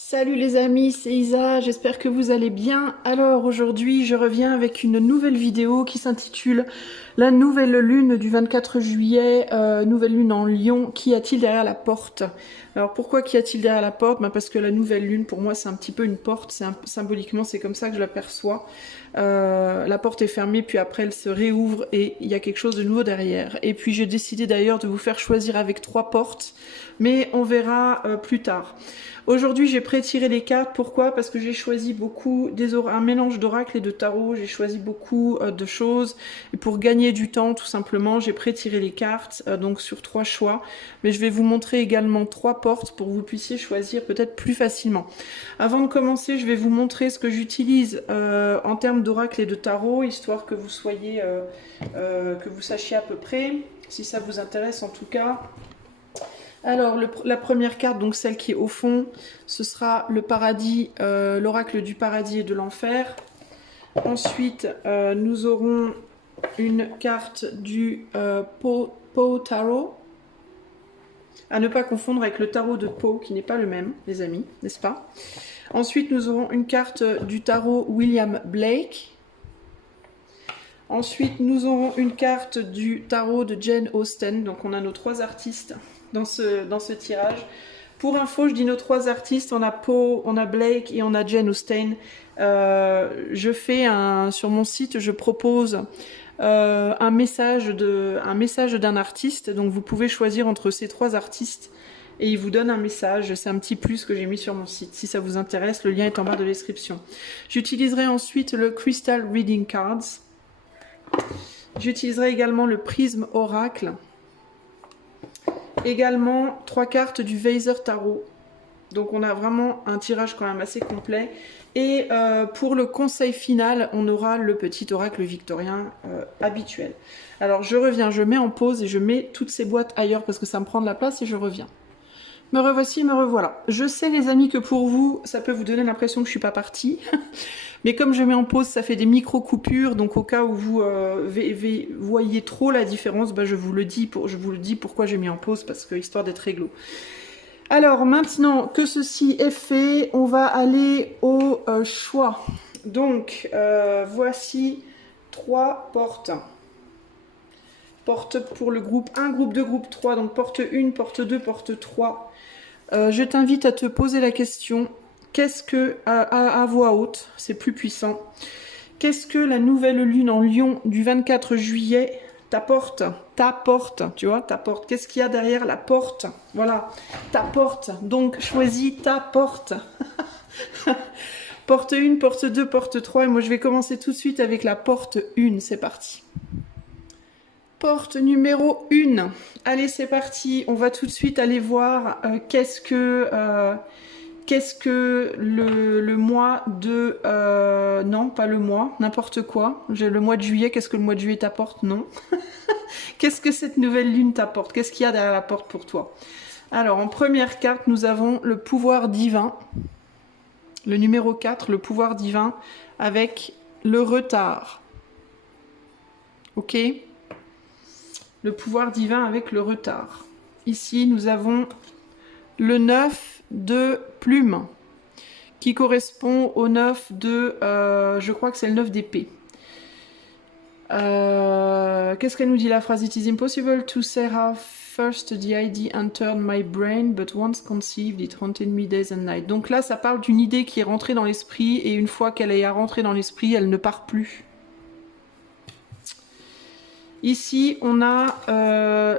Salut les amis, c'est Isa, j'espère que vous allez bien. Alors aujourd'hui je reviens avec une nouvelle vidéo qui s'intitule La nouvelle lune du 24 juillet, nouvelle lune en Lion, qu'y a-t-il derrière la porte? Alors pourquoi qu'y a-t-il derrière la porte? Parce que la nouvelle lune pour moi c'est un petit peu une porte, symboliquement c'est comme ça que je l'aperçois. La porte est fermée puis après elle se réouvre et il y a quelque chose de nouveau derrière. Et puis j'ai décidé d'ailleurs de vous faire choisir avec 3 portes, mais on verra plus tard. Aujourd'hui, j'ai pré-tiré les cartes. Pourquoi? Parce que j'ai choisi beaucoup un mélange d'oracle et de tarot. J'ai choisi beaucoup de choses. Et pour gagner du temps, tout simplement, j'ai pré-tiré les cartes, donc sur 3 choix. Mais je vais vous montrer également 3 portes pour que vous puissiez choisir peut-être plus facilement. Avant de commencer, je vais vous montrer ce que j'utilise en termes d'oracle et de tarot, histoire que vous soyez, que vous sachiez à peu près, si ça vous intéresse en tout cas. Alors, la première carte, donc celle qui est au fond, ce sera le paradis, l'oracle du paradis et de l'enfer. Ensuite, nous aurons une carte du Poe Tarot, à ne pas confondre avec le tarot de Poe, qui n'est pas le même, les amis, n'est-ce pas? Ensuite, nous aurons une carte du tarot William Blake. Ensuite, nous aurons une carte du tarot de Jane Austen. Donc, on a nos 3 artistes dans ce tirage. Pour info, je dis nos 3 artistes. On a Poe, on a Blake et on a Jane Austen. Sur mon site, je propose un message d'un artiste. Donc, vous pouvez choisir entre ces 3 artistes. Et il vous donne un message, c'est un petit plus que j'ai mis sur mon site. Si ça vous intéresse, le lien est en barre de description. J'utiliserai ensuite le Crystal Reading Cards. J'utiliserai également le prisme oracle. Également 3 cartes du Weiser Tarot. Donc on a vraiment un tirage quand même assez complet. Et pour le conseil final, on aura le petit oracle victorien habituel. Alors je reviens, je mets en pause et je mets toutes ces boîtes ailleurs parce que ça me prend de la place et je reviens. Me revoici, me revoilà. Je sais les amis que pour vous, ça peut vous donner l'impression que je suis pas partie. Mais comme je mets en pause, ça fait des micro-coupures. Donc au cas où vous voyez trop la différence, je vous le dis pourquoi j'ai mis en pause, parce que histoire d'être réglo. Alors maintenant que ceci est fait, on va aller au choix. Donc voici 3 portes. Porte pour le groupe 1, groupe 2, groupe 3. Donc porte 1, porte 2, porte 3. Je t'invite à te poser la question, qu'est-ce que, à voix haute, c'est plus puissant, qu'est-ce que la nouvelle lune en Lion du 24 juillet t'apporte? T'apporte, tu vois, t'apporte. Qu'est-ce qu'il y a derrière la porte? Voilà, ta porte. Donc choisis ta porte. Porte 1, porte 2, porte 3. Et moi je vais commencer tout de suite avec la porte 1. C'est parti. Porte numéro 1. Allez, c'est parti. On va tout de suite aller voir qu'est-ce que le mois de... non, pas le mois, n'importe quoi. J'ai le mois de juillet. Qu'est-ce que le mois de juillet t'apporte? Non. Qu'est-ce que cette nouvelle lune t'apporte? Qu'est-ce qu'il y a derrière la porte pour toi? Alors, en première carte, nous avons le pouvoir divin. Le numéro 4, le pouvoir divin, avec le retard. Ok? Le pouvoir divin avec le retard. Ici, nous avons le 9 de plume, qui correspond au 9 de... je crois que c'est le 9 d'épée. Qu'est-ce qu'elle nous dit la phrase? It is impossible to say how first the idea entered my brain, but once conceived, it haunted me days and nights. Donc là, ça parle d'une idée qui est rentrée dans l'esprit, et une fois qu'elle est rentrée dans l'esprit, elle ne part plus. Ici, on a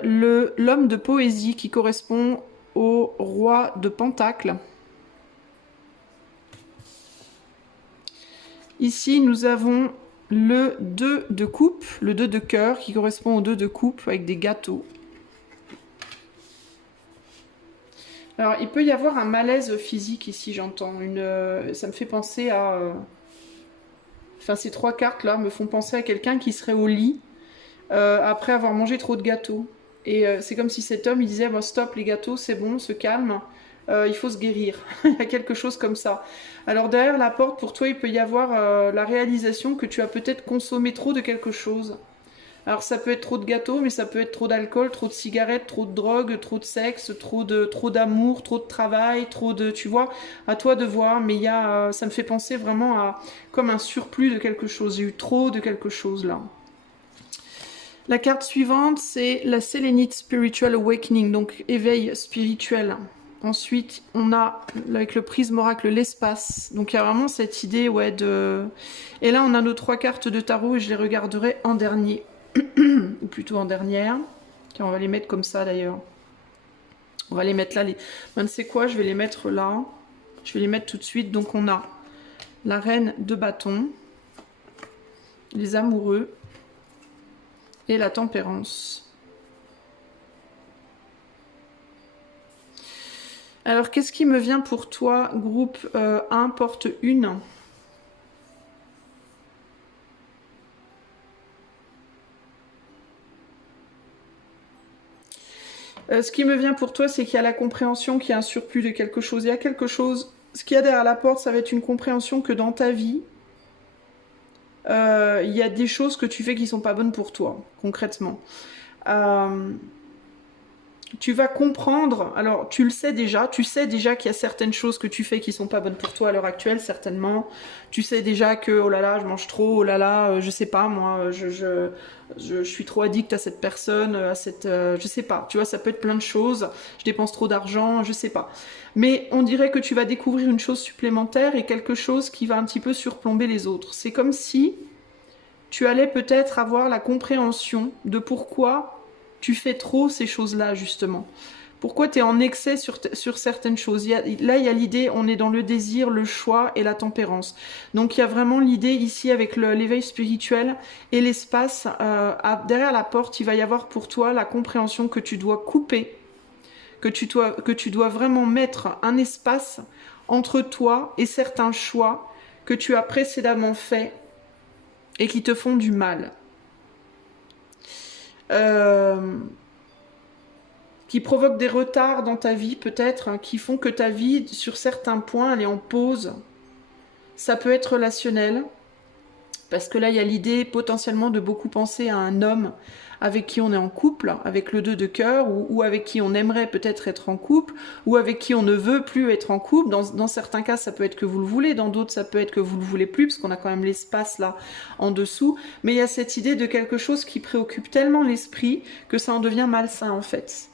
l'homme de poésie qui correspond au roi de Pentacle. Ici, nous avons le 2 de coupe, le 2 de cœur qui correspond au 2 de coupe avec des gâteaux. Alors, il peut y avoir un malaise physique ici, j'entends. Ça me fait penser à... Enfin, ces 3 cartes-là me font penser à quelqu'un qui serait au lit après avoir mangé trop de gâteaux. Et c'est comme si cet homme, il disait stop les gâteaux, c'est bon, on se calme, il faut se guérir. Il y a quelque chose comme ça. Alors derrière la porte, pour toi, il peut y avoir la réalisation que tu as peut-être consommé trop de quelque chose. Alors ça peut être trop de gâteaux, mais ça peut être trop d'alcool, trop de cigarettes, trop de drogue, trop de sexe, trop d'amour, trop de travail, trop de, tu vois, à toi de voir. Mais il y a, ça me fait penser vraiment à comme un surplus de quelque chose. J'ai eu trop de quelque chose là. La carte suivante, c'est la Sélénite Spiritual Awakening, donc éveil spirituel. Ensuite, on a, avec le prisme oracle, l'espace. Donc il y a vraiment cette idée, ouais, de... Et là, on a nos 3 cartes de tarot et je les regarderai en dernier. Ou plutôt en dernière. Tiens, on va les mettre comme ça, d'ailleurs. On va les mettre là. Ben, c'est quoi? Je vais les mettre là. Je vais les mettre tout de suite. Donc on a la reine de bâton, les amoureux, et la tempérance. Alors, qu'est-ce qui me vient pour toi, groupe 1, porte 1? Ce qui me vient pour toi, c'est qu'il y a la compréhension qu'il y a un surplus de quelque chose. Il y a quelque chose... Ce qu'il y a derrière la porte, ça va être une compréhension que dans ta vie, il y a des choses que tu fais qui sont pas bonnes pour toi, concrètement. Tu vas comprendre, alors tu le sais déjà, tu sais déjà qu'il y a certaines choses que tu fais qui sont pas bonnes pour toi à l'heure actuelle, certainement. Tu sais déjà que, oh là là, je mange trop, oh là là, je sais pas, moi, je suis trop addict à cette personne, à cette... je sais pas, tu vois, ça peut être plein de choses, je dépense trop d'argent, je sais pas. Mais on dirait que tu vas découvrir une chose supplémentaire et quelque chose qui va un petit peu surplomber les autres. C'est comme si tu allais peut-être avoir la compréhension de pourquoi tu fais trop ces choses-là, justement. Pourquoi tu es en excès sur certaines choses. Là, il y a l'idée, on est dans le désir, le choix et la tempérance. Donc, il y a vraiment l'idée ici avec l'éveil spirituel et l'espace. Derrière la porte, il va y avoir pour toi la compréhension que tu dois couper, que tu dois vraiment mettre un espace entre toi et certains choix que tu as précédemment faits et qui te font du mal. Qui provoquent des retards dans ta vie peut-être, hein, qui font que ta vie, sur certains points, elle est en pause. Ça peut être relationnel, parce que là, il y a l'idée potentiellement de beaucoup penser à un homme avec qui on est en couple, avec le 2 de cœur, ou avec qui on aimerait peut-être être en couple, ou avec qui on ne veut plus être en couple. Dans certains cas, ça peut être que vous le voulez, dans d'autres, ça peut être que vous le voulez plus, parce qu'on a quand même l'espace là en dessous. Mais il y a cette idée de quelque chose qui préoccupe tellement l'esprit que ça en devient malsain en fait.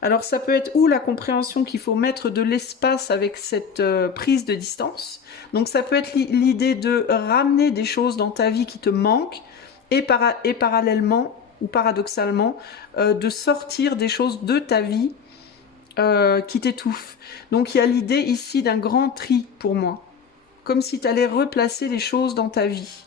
Alors ça peut être ou la compréhension qu'il faut mettre de l'espace avec cette prise de distance. Donc ça peut être l'idée de ramener des choses dans ta vie qui te manquent et parallèlement ou paradoxalement de sortir des choses de ta vie qui t'étouffent. Donc il y a l'idée ici d'un grand tri pour moi. Comme si tu allais replacer les choses dans ta vie.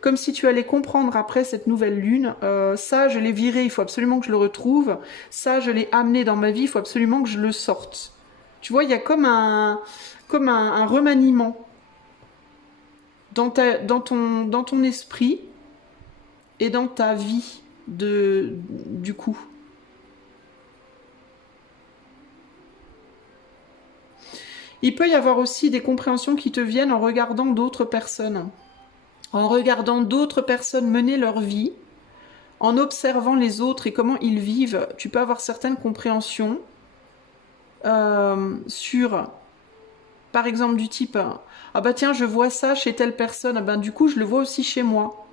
Comme si tu allais comprendre après cette nouvelle lune, ça je l'ai viré, il faut absolument que je le retrouve, ça je l'ai amené dans ma vie, il faut absolument que je le sorte. Tu vois, il y a comme un remaniement dans ton esprit et dans ta vie du coup. Il peut y avoir aussi des compréhensions qui te viennent en regardant d'autres personnes. En regardant d'autres personnes mener leur vie, en observant les autres et comment ils vivent, tu peux avoir certaines compréhensions sur, par exemple, du type « Ah bah tiens, je vois ça chez telle personne, ah ben du coup, je le vois aussi chez moi. »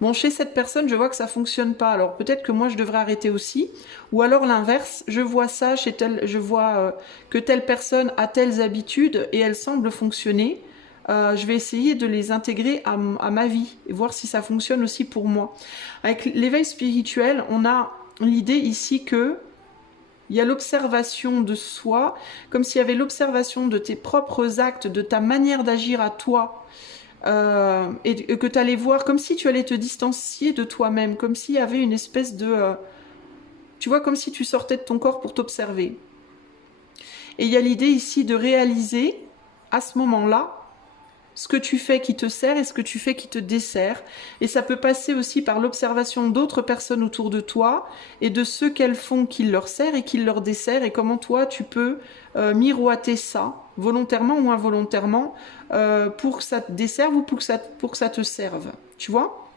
Bon, chez cette personne, je vois que ça fonctionne pas, alors peut-être que moi, je devrais arrêter aussi. Ou alors l'inverse, je vois ça chez je vois que telle personne a telles habitudes et elle semble fonctionner. Je vais essayer de les intégrer à ma vie et voir si ça fonctionne aussi pour moi. Avec l'éveil spirituel, on a l'idée ici que il y a l'observation de soi, comme s'il y avait l'observation de tes propres actes, de ta manière d'agir à toi, et que tu allais voir, comme si tu allais te distancier de toi-même, comme s'il y avait une espèce de... tu vois, comme si tu sortais de ton corps pour t'observer. Et il y a l'idée ici de réaliser, à ce moment-là, ce que tu fais qui te sert et ce que tu fais qui te dessert. Et ça peut passer aussi par l'observation d'autres personnes autour de toi et de ce qu'elles font qui leur sert et qui leur dessert et comment toi tu peux miroiter ça, volontairement ou involontairement, pour que ça te desserve ou pour que ça te serve. Tu vois ?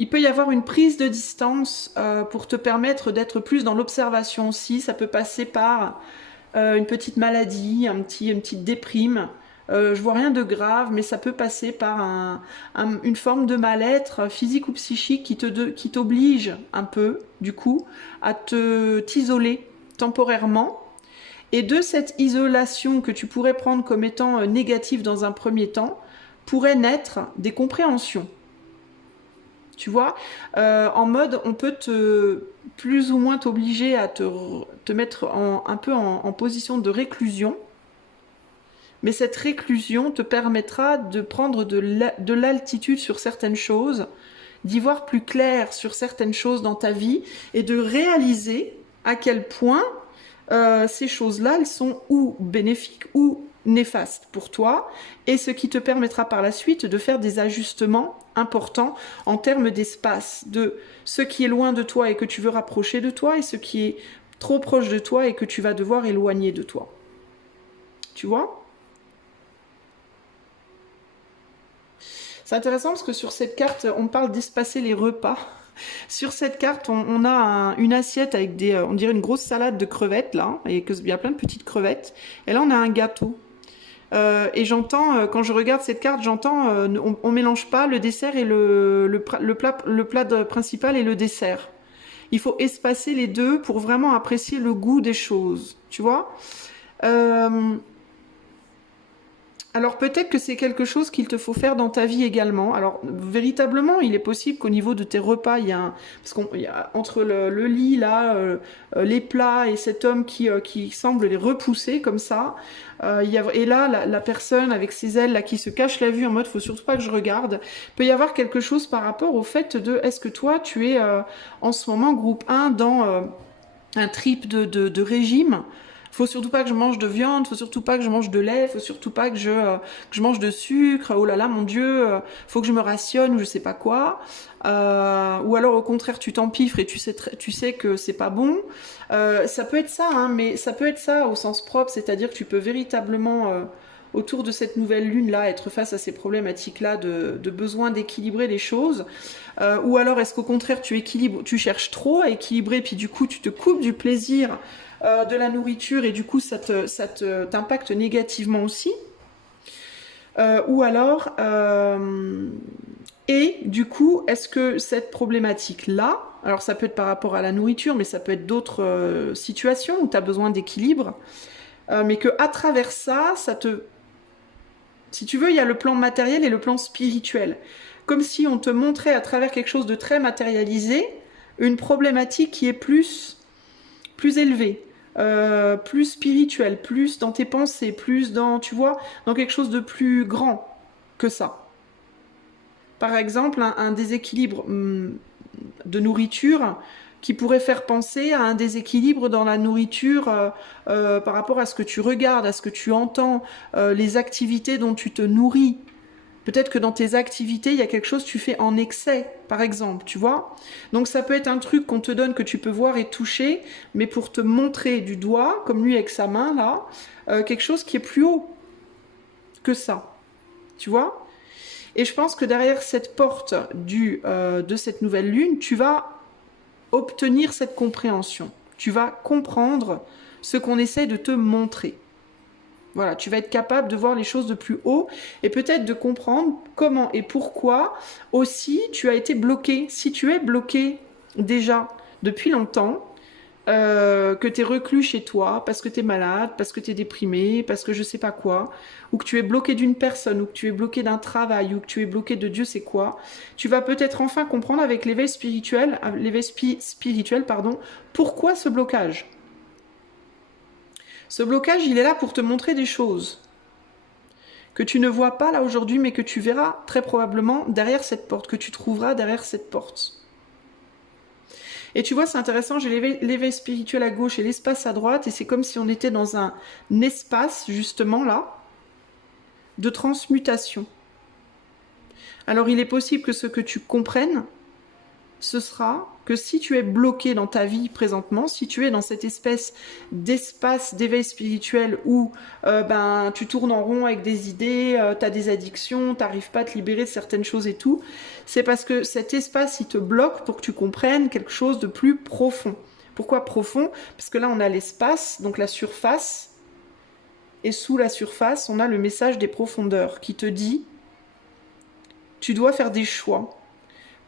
Il peut y avoir une prise de distance pour te permettre d'être plus dans l'observation aussi. Ça peut passer par une petite maladie, une petite déprime. Je vois rien de grave, mais ça peut passer par une forme de mal-être physique ou psychique qui t'oblige un peu, du coup, à t'isoler temporairement. Et de cette isolation que tu pourrais prendre comme étant négative dans un premier temps, pourraient naître des compréhensions. Tu vois, en mode, on peut plus ou moins t'obliger à te mettre un peu en position de réclusion. Mais cette réclusion te permettra de prendre de l'altitude sur certaines choses, d'y voir plus clair sur certaines choses dans ta vie et de réaliser à quel point ces choses-là, elles sont ou bénéfiques ou néfastes pour toi, et ce qui te permettra par la suite de faire des ajustements importants en termes d'espace, de ce qui est loin de toi et que tu veux rapprocher de toi, et ce qui est trop proche de toi et que tu vas devoir éloigner de toi. Tu vois ? C'est intéressant parce que sur cette carte, on parle d'espacer les repas. Sur cette carte, on a une assiette avec on dirait une grosse salade de crevettes là, et il y a plein de petites crevettes. Et là, on a un gâteau. Et j'entends, quand je regarde cette carte, j'entends, on mélange pas le dessert et le plat principal et le dessert. Il faut espacer les deux pour vraiment apprécier le goût des choses. Tu vois ? Alors peut-être que c'est quelque chose qu'il te faut faire dans ta vie également. Alors véritablement, il est possible qu'au niveau de tes repas, il y a parce qu'il y a entre le lit là, les plats et cet homme qui semble les repousser comme ça. Et là, la personne avec ses ailes là qui se cache la vue en mode faut surtout pas que je regarde. Peut y avoir quelque chose par rapport au fait de est-ce que toi tu es en ce moment groupe 1 dans un trip de régime. Faut surtout pas que je mange de viande, faut surtout pas que je mange de lait, faut surtout pas que je mange de sucre. Oh là là, mon Dieu, faut que je me rationne ou je sais pas quoi. Ou alors au contraire, tu t'empiffres et tu sais que c'est pas bon. Ça peut être ça, hein, mais ça peut être ça au sens propre, c'est-à-dire que tu peux véritablement autour de cette nouvelle lune-là, être face à ces problématiques-là de besoin d'équilibrer les choses. Ou alors est-ce qu'au contraire, tu cherches trop à équilibrer, puis du coup, tu te coupes du plaisir de la nourriture et du coup, ça t'impacte négativement aussi. Ou alors, et du coup, est-ce que cette problématique-là, alors ça peut être par rapport à la nourriture, mais ça peut être d'autres situations où tu as besoin d'équilibre, mais que à travers ça, si tu veux, il y a le plan matériel et le plan spirituel. Comme si on te montrait à travers quelque chose de très matérialisé, une problématique qui est plus élevée, plus spirituelle, plus dans tes pensées, plus dans, tu vois, dans quelque chose de plus grand que ça. Par exemple, un déséquilibre de nourriture qui pourrait faire penser à un déséquilibre dans la nourriture par rapport à ce que tu regardes, à ce que tu entends, les activités dont tu te nourris. Peut-être que dans tes activités, il y a quelque chose que tu fais en excès, par exemple, tu vois. Donc ça peut être un truc qu'on te donne, que tu peux voir et toucher, mais pour te montrer du doigt, comme lui avec sa main, là, quelque chose qui est plus haut que ça, tu vois. Et je pense que derrière cette porte de cette nouvelle lune, tu vas obtenir cette compréhension. Tu vas comprendre ce qu'on essaie de te montrer. Voilà, tu vas être capable de voir les choses de plus haut et peut-être de comprendre comment et pourquoi aussi tu as été bloqué. Si tu es bloqué déjà depuis longtemps, que tu es reclus chez toi parce que tu es malade, parce que tu es déprimé, parce que je sais pas quoi, ou que tu es bloqué d'une personne, ou que tu es bloqué d'un travail, ou que tu es bloqué de Dieu sait quoi, tu vas peut-être enfin comprendre avec l'éveil spirituel, pourquoi ce blocage. Ce blocage, il est là pour te montrer des choses que tu ne vois pas là aujourd'hui, mais que tu verras très probablement derrière cette porte, que tu trouveras derrière cette porte. Et tu vois, c'est intéressant, j'ai l'éveil spirituel à gauche et l'espace à droite, et c'est comme si on était dans un espace, justement là, de transmutation. Alors il est possible que ce que tu comprennes, ce sera que si tu es bloqué dans ta vie présentement, si tu es dans cette espèce d'espace d'éveil spirituel où tu tournes en rond avec des idées, tu as des addictions, tu n'arrives pas à te libérer de certaines choses et tout, c'est parce que cet espace, il te bloque pour que tu comprennes quelque chose de plus profond. Pourquoi profond? Parce que là, on a l'espace, donc la surface, et sous la surface, on a le message des profondeurs qui te dit « tu dois faire des choix ».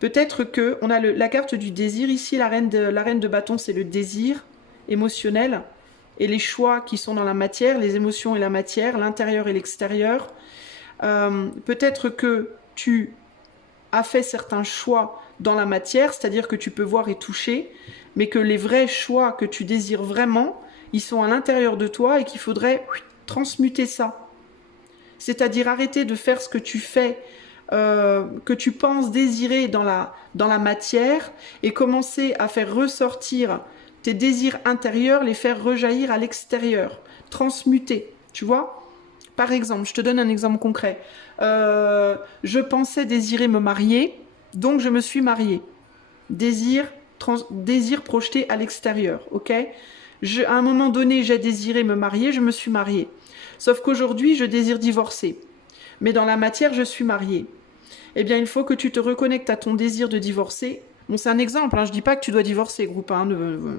Peut-être que on a la carte du désir ici, la reine de bâton, c'est le désir émotionnel et les choix qui sont dans la matière, les émotions et la matière, l'intérieur et l'extérieur. Peut-être que tu as fait certains choix dans la matière, c'est-à-dire que tu peux voir et toucher, mais que les vrais choix que tu désires vraiment, ils sont à l'intérieur de toi et qu'il faudrait transmuter ça. C'est-à-dire arrêter de faire ce que tu fais, que tu penses désirer dans la matière et commencer à faire ressortir tes désirs intérieurs, les faire rejaillir à l'extérieur, transmuter, tu vois. Par exemple, je te donne un exemple concret. Je pensais désirer me marier, donc je me suis mariée. Désir projeté à l'extérieur, ok? À un moment donné, j'ai désiré me marier, je me suis mariée. Sauf qu'aujourd'hui, je désire divorcer. Mais dans la matière, je suis mariée. Eh bien, il faut que tu te reconnectes à ton désir de divorcer. Bon, c'est un exemple, hein, je ne dis pas que tu dois divorcer, groupe, hein,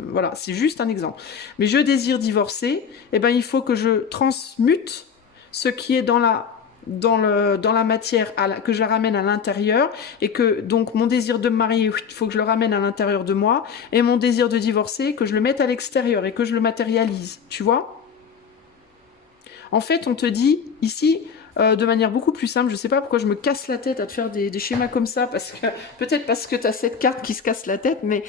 voilà, c'est juste un exemple. Mais je désire divorcer, eh bien, il faut que je transmute ce qui est dans la matière, que je la ramène à l'intérieur, et que donc mon désir de me marier, il faut que je le ramène à l'intérieur de moi, et mon désir de divorcer, que je le mette à l'extérieur, et que je le matérialise, tu vois? En fait, on te dit, ici, de manière beaucoup plus simple, je ne sais pas pourquoi je me casse la tête à te faire des schémas comme ça, peut-être parce que tu as cette carte qui se casse la tête, mais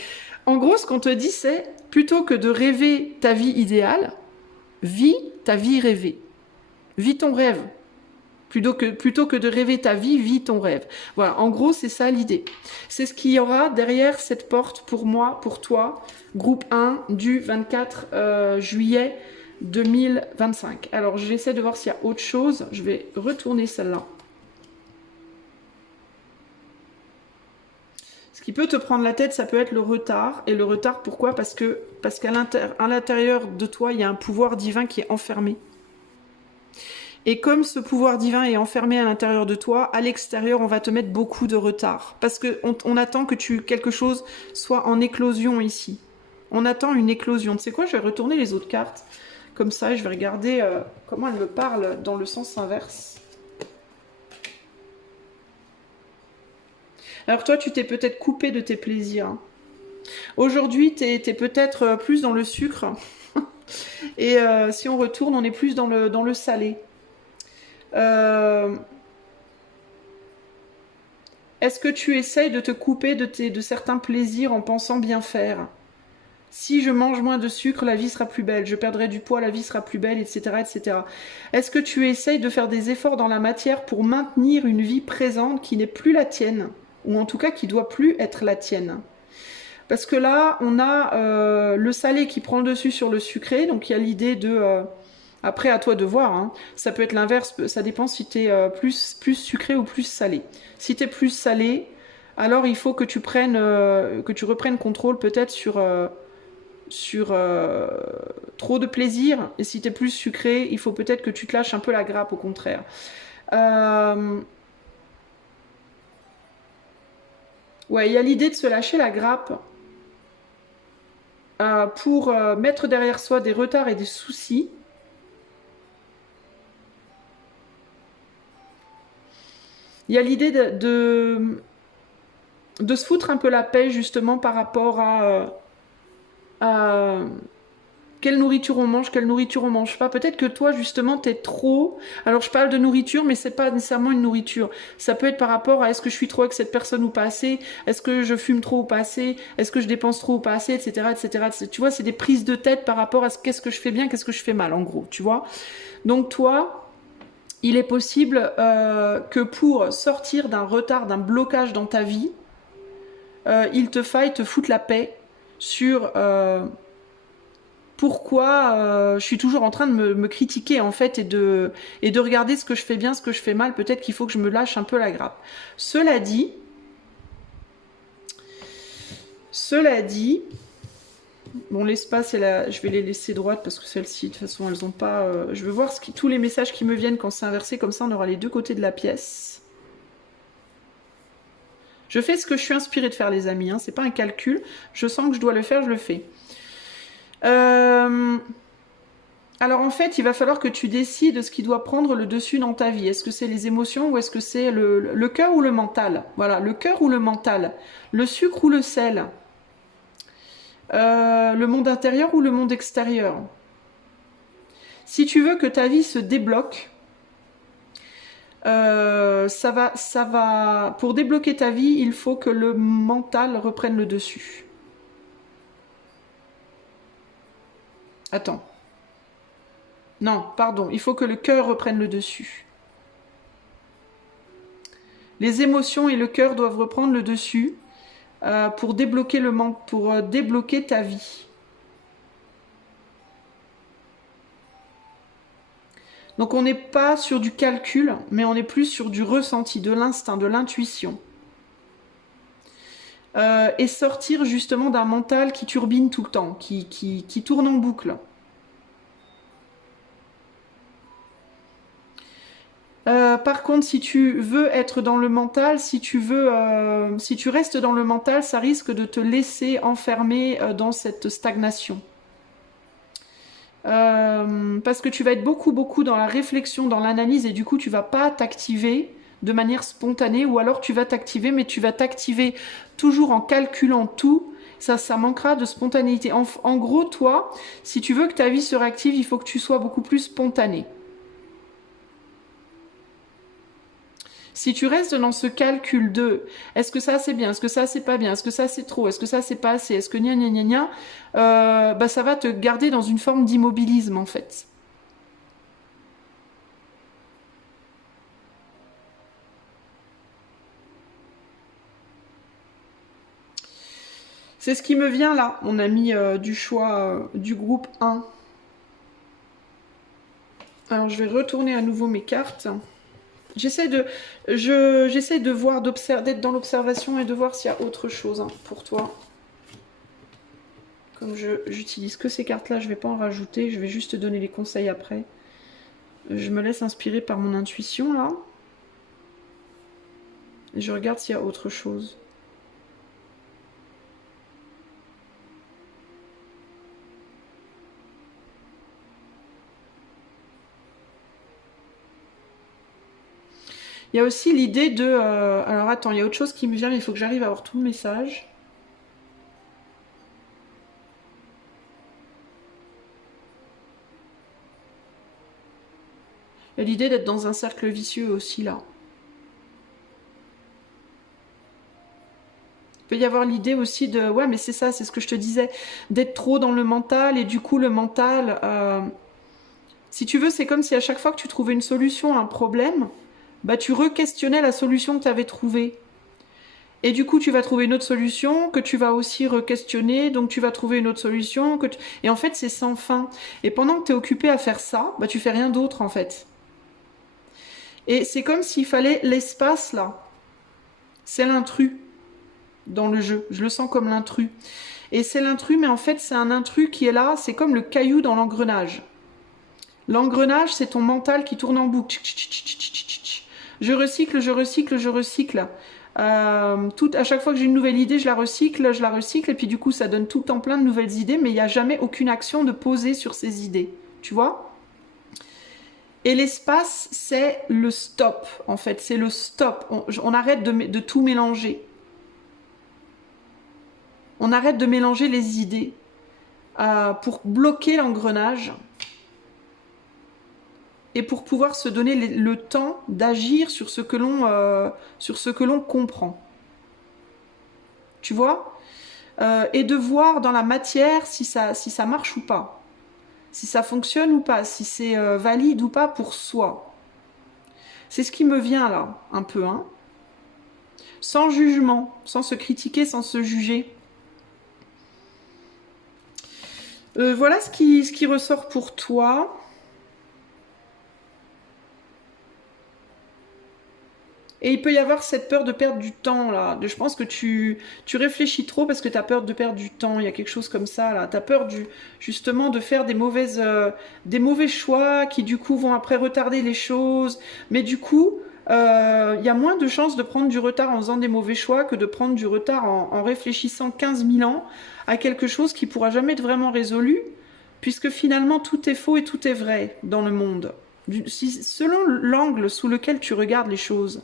en gros, ce qu'on te dit, c'est, plutôt que de rêver ta vie idéale, vis ta vie rêvée. Vis ton rêve. Plutôt que de rêver ta vie, vis ton rêve. Voilà, en gros, c'est ça l'idée. C'est ce qu'il y aura derrière cette porte pour moi, pour toi, groupe 1 du 24 juillet 2025. Alors, j'essaie de voir s'il y a autre chose. Je vais retourner celle-là. Ce qui peut te prendre la tête, ça peut être le retard. Et le retard, pourquoi? Parce qu'à l'intérieur de toi, il y a un pouvoir divin qui est enfermé. Et comme ce pouvoir divin est enfermé à l'intérieur de toi, à l'extérieur, on va te mettre beaucoup de retard. Parce qu'on attend que quelque chose soit en éclosion ici. On attend une éclosion. Tu sais quoi? Je vais retourner les autres cartes. Comme ça, et je vais regarder comment elles me parlent dans le sens inverse. Alors toi, tu t'es peut-être coupé de tes plaisirs. Aujourd'hui, tu es peut-être plus dans le sucre. Et si on retourne, on est plus dans le salé. Est-ce que tu essayes de te couper de certains plaisirs en pensant bien faire? Si je mange moins de sucre, la vie sera plus belle. Je perdrai du poids, la vie sera plus belle, etc., etc. Est-ce que tu essayes de faire des efforts dans la matière pour maintenir une vie présente qui n'est plus la tienne? Ou en tout cas qui doit plus être la tienne? Parce que là, on a le salé qui prend le dessus sur le sucré. Donc il y a l'idée de... après, à toi de voir. Hein. Ça peut être l'inverse. Ça dépend si tu es plus sucré ou plus salé. Si tu es plus salé, alors il faut que tu reprennes contrôle peut-être sur trop de plaisir. Et si tu es plus sucré, il faut peut-être que tu te lâches un peu la grappe, au contraire. Ouais, il y a l'idée de se lâcher la grappe pour mettre derrière soi des retards et des soucis. Il y a l'idée de se foutre un peu la paix justement par rapport à quelle nourriture on mange, quelle nourriture on mange pas. Peut-être que toi justement t'es trop... Alors je parle de nourriture, mais c'est pas nécessairement une nourriture. Ça peut être par rapport à est-ce que je suis trop avec cette personne ou pas assez, est-ce que je fume trop ou pas assez, est-ce que je dépense trop ou pas assez, etc., etc. Tu vois, c'est des prises de tête par rapport à qu'est-ce que je fais bien, qu'est-ce que je fais mal, en gros, tu vois. Donc toi, il est possible que pour sortir d'un retard, d'un blocage dans ta vie, il te faille te foutre la paix sur pourquoi je suis toujours en train de me critiquer en fait et de regarder ce que je fais bien, ce que je fais mal. Peut-être qu'il faut que je me lâche un peu la grappe. Cela dit, Cela dit, bon, l'espace, je vais les laisser droites parce que celles-ci, de toute façon, elles n'ont pas... je veux voir tous les messages qui me viennent quand c'est inversé. Comme ça, on aura les deux côtés de la pièce. Je fais ce que je suis inspirée de faire, les amis. Hein. C'est pas un calcul. Je sens que je dois le faire, je le fais. Alors, en fait, il va falloir que tu décides ce qui doit prendre le dessus dans ta vie. Est-ce que c'est les émotions ou est-ce que c'est le cœur ou le mental? Voilà, le cœur ou le mental. Le sucre ou le sel. Le monde intérieur ou le monde extérieur. Si tu veux que ta vie se débloque, ça va. Pour débloquer ta vie, il faut que le mental reprenne le dessus. Attends. Non, pardon. Il faut que le cœur reprenne le dessus. Les émotions et le cœur doivent reprendre le dessus pour débloquer débloquer ta vie. Donc on n'est pas sur du calcul, mais on est plus sur du ressenti, de l'instinct, de l'intuition. Et sortir justement d'un mental qui turbine tout le temps, qui tourne en boucle. Par contre, si tu veux être dans le mental, si tu restes dans le mental, ça risque de te laisser enfermer dans cette stagnation. Parce que tu vas être beaucoup dans la réflexion, dans l'analyse, et du coup tu vas pas t'activer de manière spontanée, ou alors tu vas t'activer, mais tu vas t'activer toujours en calculant tout. Ça manquera de spontanéité. En gros, toi, si tu veux que ta vie se réactive, il faut que tu sois beaucoup plus spontané. Si tu restes dans ce calcul de est-ce que ça c'est bien, est-ce que ça c'est pas bien, est-ce que ça c'est trop, est-ce que ça c'est pas assez, est-ce que gna gna gna gna, bah ça va te garder dans une forme d'immobilisme en fait. C'est ce qui me vient là, mon ami du choix du groupe 1. Alors je vais retourner à nouveau mes cartes. J'essaie de voir, d'être dans l'observation et de voir s'il y a autre chose hein, pour toi. Comme j'utilise que ces cartes-là, je ne vais pas en rajouter, je vais juste te donner les conseils après. Je me laisse inspirer par mon intuition là. Et je regarde s'il y a autre chose. Il y a aussi l'idée de... alors attends, il y a autre chose qui me vient, mais il faut que j'arrive à avoir tout le message. Il y a l'idée d'être dans un cercle vicieux aussi là. Il peut y avoir l'idée aussi de... Ouais, mais c'est ça, c'est ce que je te disais. D'être trop dans le mental, et du coup le mental... si tu veux, c'est comme si à chaque fois que tu trouvais une solution à un problème, bah tu re-questionnais la solution que tu avais trouvée. Et du coup, tu vas trouver une autre solution que tu vas aussi re-questionner, donc tu vas trouver une autre solution. Et en fait, c'est sans fin. Et pendant que tu es occupé à faire ça, bah tu fais rien d'autre en fait. Et c'est comme s'il fallait l'espace là. C'est l'intrus dans le jeu. Je le sens comme l'intrus. Et c'est l'intrus, mais en fait, c'est un intrus qui est là. C'est comme le caillou dans l'engrenage. L'engrenage, c'est ton mental qui tourne en boucle. Je recycle, je recycle, je recycle. À chaque fois que j'ai une nouvelle idée, je la recycle, et puis du coup, ça donne tout le temps plein de nouvelles idées, mais il n'y a jamais aucune action de poser sur ces idées. Tu vois ? Et l'espace, c'est le stop, en fait. C'est le stop. On arrête de tout mélanger. On arrête de mélanger les idées pour bloquer l'engrenage et pour pouvoir se donner le temps d'agir sur ce que l'on comprend. Tu vois ? Et de voir dans la matière si ça marche ou pas. Si ça fonctionne ou pas, si c'est valide ou pas pour soi. C'est ce qui me vient là, un peu. Hein. Sans jugement, sans se critiquer, sans se juger. Voilà ce qui ressort pour toi. Et il peut y avoir cette peur de perdre du temps, là. Je pense que tu réfléchis trop parce que tu as peur de perdre du temps. Il y a quelque chose comme ça, là. Tu as peur justement de faire des mauvais choix qui, du coup, vont après retarder les choses. Mais du coup, il y a moins de chances de prendre du retard en faisant des mauvais choix que de prendre du retard en réfléchissant 15 000 ans à quelque chose qui pourra jamais être vraiment résolu, puisque finalement, tout est faux et tout est vrai dans le monde. Selon l'angle sous lequel tu regardes les choses.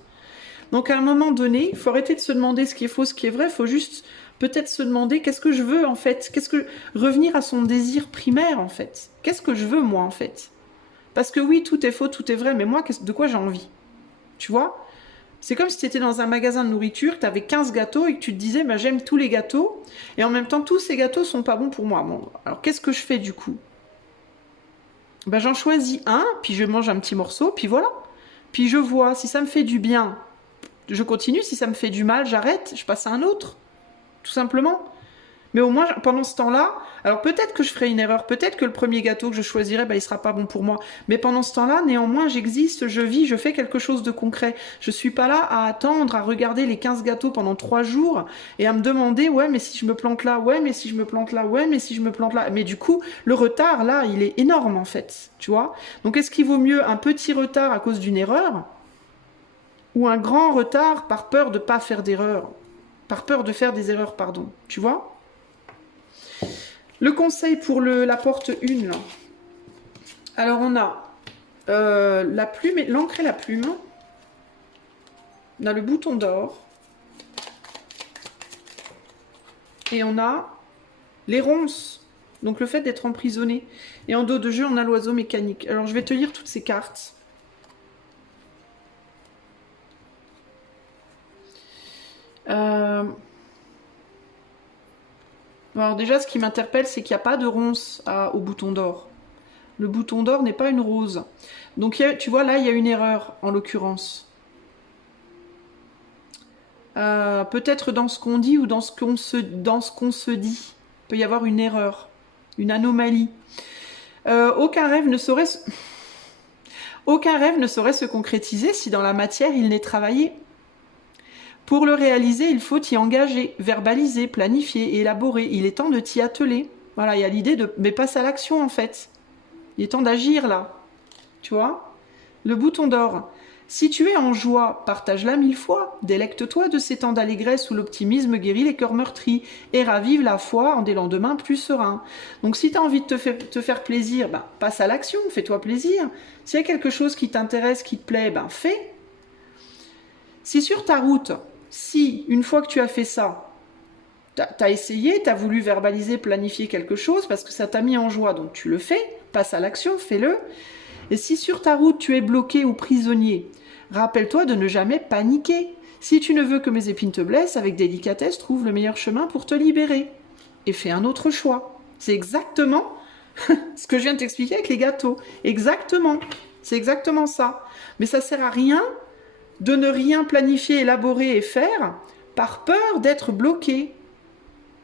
Donc à un moment donné, il faut arrêter de se demander ce qui est faux, ce qui est vrai, il faut juste peut-être se demander qu'est-ce que je veux en fait, revenir à son désir primaire en fait. Qu'est-ce que je veux moi en fait? Parce que oui, tout est faux, tout est vrai, mais moi, de quoi j'ai envie? Tu vois? C'est comme si tu étais dans un magasin de nourriture, tu avais 15 gâteaux et que tu te disais bah, j'aime tous les gâteaux, et en même temps tous ces gâteaux sont pas bons pour moi. Bon, alors qu'est-ce que je fais du coup? Ben, j'en choisis un, puis je mange un petit morceau, puis voilà. Puis je vois, si ça me fait du bien, je continue, si ça me fait du mal, j'arrête, je passe à un autre. Tout simplement. Mais au moins, pendant ce temps-là, alors peut-être que je ferai une erreur, peut-être que le premier gâteau que je choisirai, ben, il sera pas bon pour moi. Mais pendant ce temps-là, néanmoins, j'existe, je vis, je fais quelque chose de concret. Je suis pas là à attendre, à regarder les 15 gâteaux pendant 3 jours et à me demander, ouais, mais si je me plante là, ouais, mais si je me plante là, ouais, mais si je me plante là. Mais du coup, le retard, là, il est énorme, en fait. Tu vois? Donc, est-ce qu'il vaut mieux un petit retard à cause d'une erreur ou un grand retard par peur de pas faire d'erreur? Par peur de faire des erreurs, pardon. Tu vois? Le conseil pour la porte 1, là. Alors on a la plume, l'encre et la plume. On a le bouton d'or. Et on a les ronces. Donc le fait d'être emprisonné. Et en dos de jeu, on a l'oiseau mécanique. Alors je vais te lire toutes ces cartes. Alors déjà, ce qui m'interpelle, c'est qu'il n'y a pas de ronce au bouton d'or. Le bouton d'or n'est pas une rose. Donc tu vois, là, il y a une erreur, en l'occurrence. Peut-être dans ce qu'on dit ou dans ce qu'on se dit. Il peut y avoir une erreur, une anomalie. Aucun rêve ne saurait se concrétiser si dans la matière il n'est travaillé. Pour le réaliser, il faut t'y engager, verbaliser, planifier, élaborer. Il est temps de t'y atteler. Voilà, il y a l'idée de... Mais passe à l'action, en fait. Il est temps d'agir, là. Tu vois? Le bouton d'or. Si tu es en joie, partage-la 1000 fois. Délecte-toi de ces temps d'allégresse où l'optimisme guérit les cœurs meurtris et ravive la foi en des lendemains plus sereins. Donc si tu as envie de te faire plaisir, ben, passe à l'action, fais-toi plaisir. S'il y a quelque chose qui t'intéresse, qui te plaît, ben fais. Si sur ta route... Si, une fois que tu as fait ça, tu as essayé, tu as voulu verbaliser, planifier quelque chose, parce que ça t'a mis en joie, donc tu le fais, passe à l'action, fais-le. Et si sur ta route tu es bloqué ou prisonnier, rappelle-toi de ne jamais paniquer. Si tu ne veux que mes épines te blessent, avec délicatesse, trouve le meilleur chemin pour te libérer. Et fais un autre choix. C'est exactement ce que je viens de t'expliquer avec les gâteaux. Exactement. C'est exactement ça. Mais ça sert à rien de ne rien planifier, élaborer et faire par peur d'être bloqué.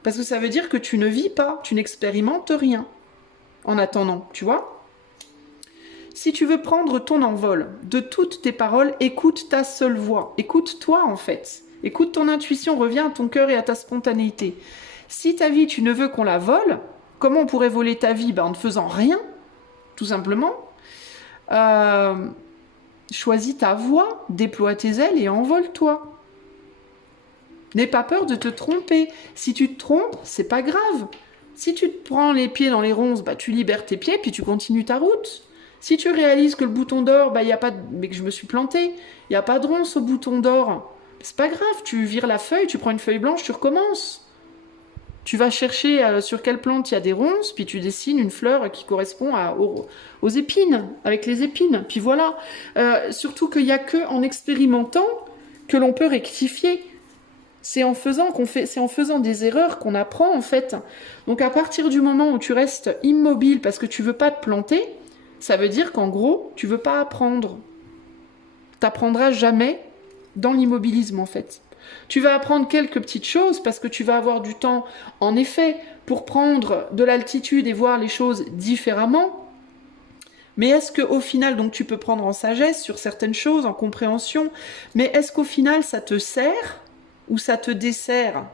Parce que ça veut dire que tu ne vis pas, tu n'expérimentes rien en attendant, tu vois? Si tu veux prendre ton envol de toutes tes paroles, écoute ta seule voix. Écoute-toi en fait. Écoute ton intuition, reviens à ton cœur et à ta spontanéité. Si ta vie, tu ne veux qu'on la vole, comment on pourrait voler ta vie? Ben, en ne faisant rien, tout simplement. Choisis ta voie, déploie tes ailes et envole-toi. N'aie pas peur de te tromper. Si tu te trompes, c'est pas grave. Si tu te prends les pieds dans les ronces, bah, tu libères tes pieds puis tu continues ta route. Si tu réalises que le bouton d'or, bah, y a pas de... mais que je me suis plantée, il n'y a pas de ronce au bouton d'or, c'est pas grave, tu vires la feuille, tu prends une feuille blanche, tu recommences. Tu vas chercher sur quelle plante il y a des ronces, puis tu dessines une fleur qui correspond aux épines, avec les épines. Puis voilà. Surtout qu'il n'y a qu'en expérimentant que l'on peut rectifier. C'est en faisant des erreurs qu'on apprend en fait. Donc à partir du moment où tu restes immobile parce que tu veux pas te planter, ça veut dire qu'en gros, tu veux pas apprendre. T'apprendras jamais dans l'immobilisme en fait. Tu vas apprendre quelques petites choses parce que tu vas avoir du temps, en effet, pour prendre de l'altitude et voir les choses différemment. Mais est-ce qu'au final, donc tu peux prendre en sagesse sur certaines choses, en compréhension, mais est-ce qu'au final ça te sert ou ça te dessert?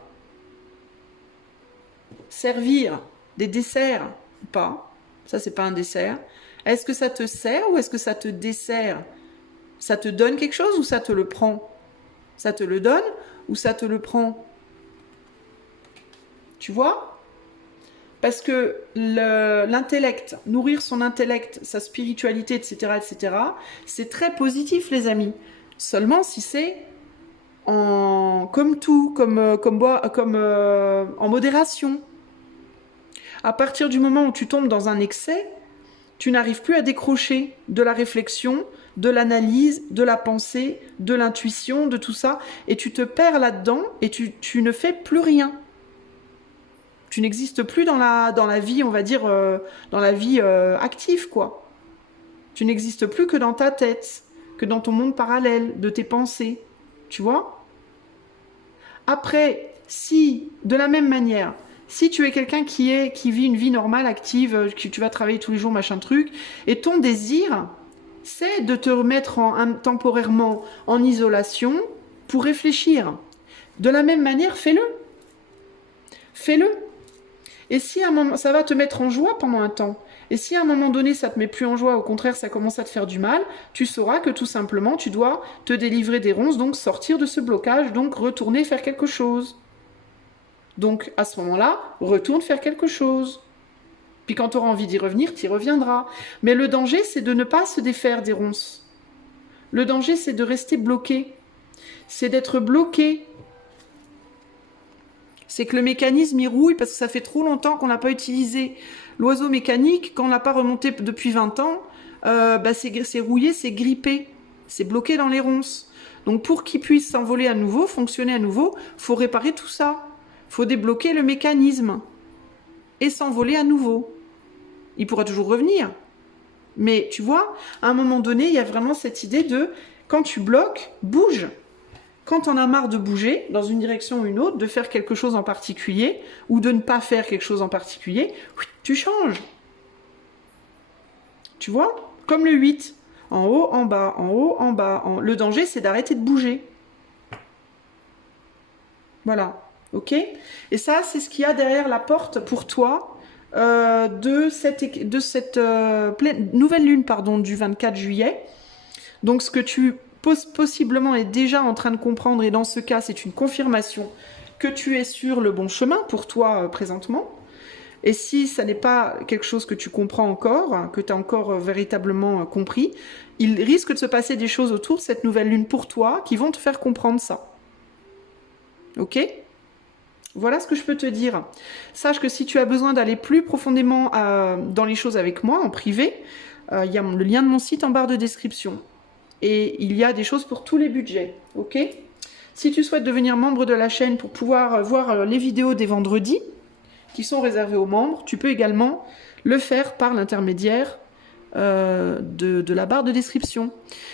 Servir des desserts ou pas? Ça, c'est pas un dessert. Est-ce que ça te sert ou est-ce que ça te dessert? Ça te donne quelque chose ou ça te le prend? Ça te le donne ou ça te le prend? Tu vois? Parce que l'intellect, nourrir son intellect, sa spiritualité, etc., c'est très positif, les amis. Seulement si c'est comme tout, en modération. À partir du moment où tu tombes dans un excès, tu n'arrives plus à décrocher de la réflexion, de l'analyse, de la pensée, de l'intuition, de tout ça, et tu te perds là-dedans et tu ne fais plus rien. Tu n'existes plus dans la vie, on va dire, dans la vie active, quoi. Tu n'existes plus que dans ta tête, que dans ton monde parallèle, de tes pensées. Tu vois? Après, si, de la même manière, si tu es quelqu'un qui vit une vie normale, active, que tu vas travailler tous les jours, machin truc, et ton désir, c'est de te remettre temporairement en isolation pour réfléchir. De la même manière, fais-le. Fais-le. Et si à un moment, ça va te mettre en joie pendant un temps, et si à un moment donné ça te met plus en joie, au contraire ça commence à te faire du mal, tu sauras que tout simplement tu dois te délivrer des ronces, donc sortir de ce blocage, donc retourner faire quelque chose. Donc à ce moment-là, retourne faire quelque chose. Puis quand tu auras envie d'y revenir, tu y reviendras. Mais le danger, c'est de ne pas se défaire des ronces. Le danger, c'est de rester bloqué. C'est d'être bloqué. C'est que le mécanisme, il rouille parce que ça fait trop longtemps qu'on n'a pas utilisé l'oiseau mécanique. Quand on l'a pas remonté depuis 20 ans, c'est rouillé, c'est grippé. C'est bloqué dans les ronces. Donc pour qu'il puisse s'envoler à nouveau, fonctionner à nouveau, faut réparer tout ça. Faut débloquer le mécanisme et s'envoler à nouveau. Il pourra toujours revenir. Mais tu vois, à un moment donné, il y a vraiment cette idée de, quand tu bloques, bouge. Quand on a marre de bouger dans une direction ou une autre, de faire quelque chose en particulier, ou de ne pas faire quelque chose en particulier, tu changes. Tu vois? Comme le 8. En haut, en bas, en haut, en bas. Le danger, c'est d'arrêter de bouger. Voilà. Ok? Et ça, c'est ce qu'il y a derrière la porte pour toi de cette nouvelle lune du 24 juillet. Donc, ce que tu possiblement es déjà en train de comprendre, et dans ce cas, c'est une confirmation que tu es sur le bon chemin pour toi présentement. Et si ça n'est pas quelque chose que tu comprends encore, que tu as encore véritablement compris, il risque de se passer des choses autour de cette nouvelle lune pour toi qui vont te faire comprendre ça. Ok ? Voilà ce que je peux te dire. Sache que si tu as besoin d'aller plus profondément dans les choses avec moi, en privé, il y a le lien de mon site en barre de description. Et il y a des choses pour tous les budgets. Ok ? Si tu souhaites devenir membre de la chaîne pour pouvoir voir les vidéos des vendredis, qui sont réservées aux membres, tu peux également le faire par l'intermédiaire de la barre de description.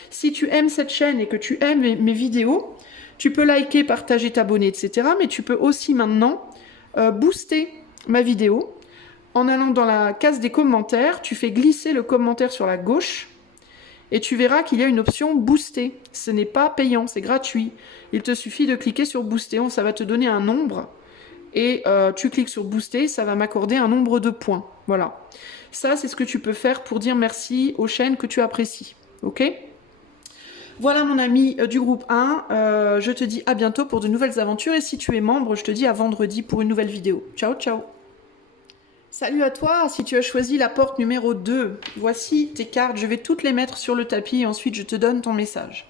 Si tu aimes cette chaîne et que tu aimes mes vidéos, tu peux liker, partager, t'abonner, etc. Mais tu peux aussi maintenant booster ma vidéo en allant dans la case des commentaires. Tu fais glisser le commentaire sur la gauche et tu verras qu'il y a une option booster. Ce n'est pas payant, c'est gratuit. Il te suffit de cliquer sur booster. Ça va te donner un nombre et tu cliques sur booster, ça va m'accorder un nombre de points. Voilà. Ça, c'est ce que tu peux faire pour dire merci aux chaînes que tu apprécies. Ok ? Voilà mon ami du groupe 1, je te dis à bientôt pour de nouvelles aventures et si tu es membre, je te dis à vendredi pour une nouvelle vidéo. Ciao, ciao. Salut à toi, si tu as choisi la porte numéro 2, voici tes cartes, je vais toutes les mettre sur le tapis et ensuite je te donne ton message.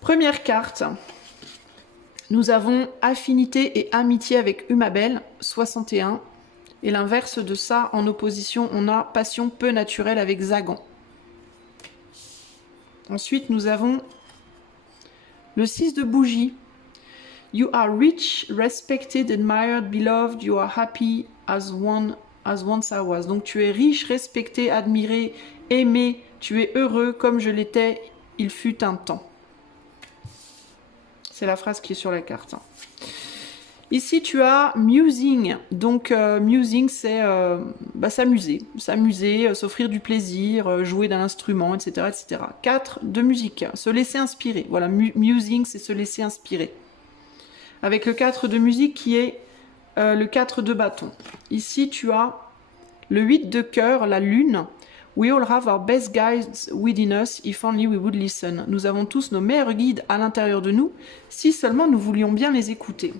Première carte, nous avons affinité et amitié avec Umabel, 61, et l'inverse de ça, en opposition, on a passion peu naturelle avec Zagan. Ensuite, nous avons le 6 de bougie. You are rich, respected, admired, beloved. You are happy as once I was. Donc, tu es riche, respecté, admiré, aimé. Tu es heureux comme je l'étais, il fut un temps. C'est la phrase qui est sur la carte. Ici, tu as musing. Donc, musing, c'est s'amuser. S'amuser, s'offrir du plaisir, jouer d'un instrument, etc., etc. 4 de musique. Se laisser inspirer. Voilà, musing, c'est se laisser inspirer. Avec le 4 de musique qui est le 4 de bâton. Ici, tu as le 8 de cœur, la lune. We all have our best guides within us, if only we would listen. Nous avons tous nos meilleurs guides à l'intérieur de nous, si seulement nous voulions bien les écouter.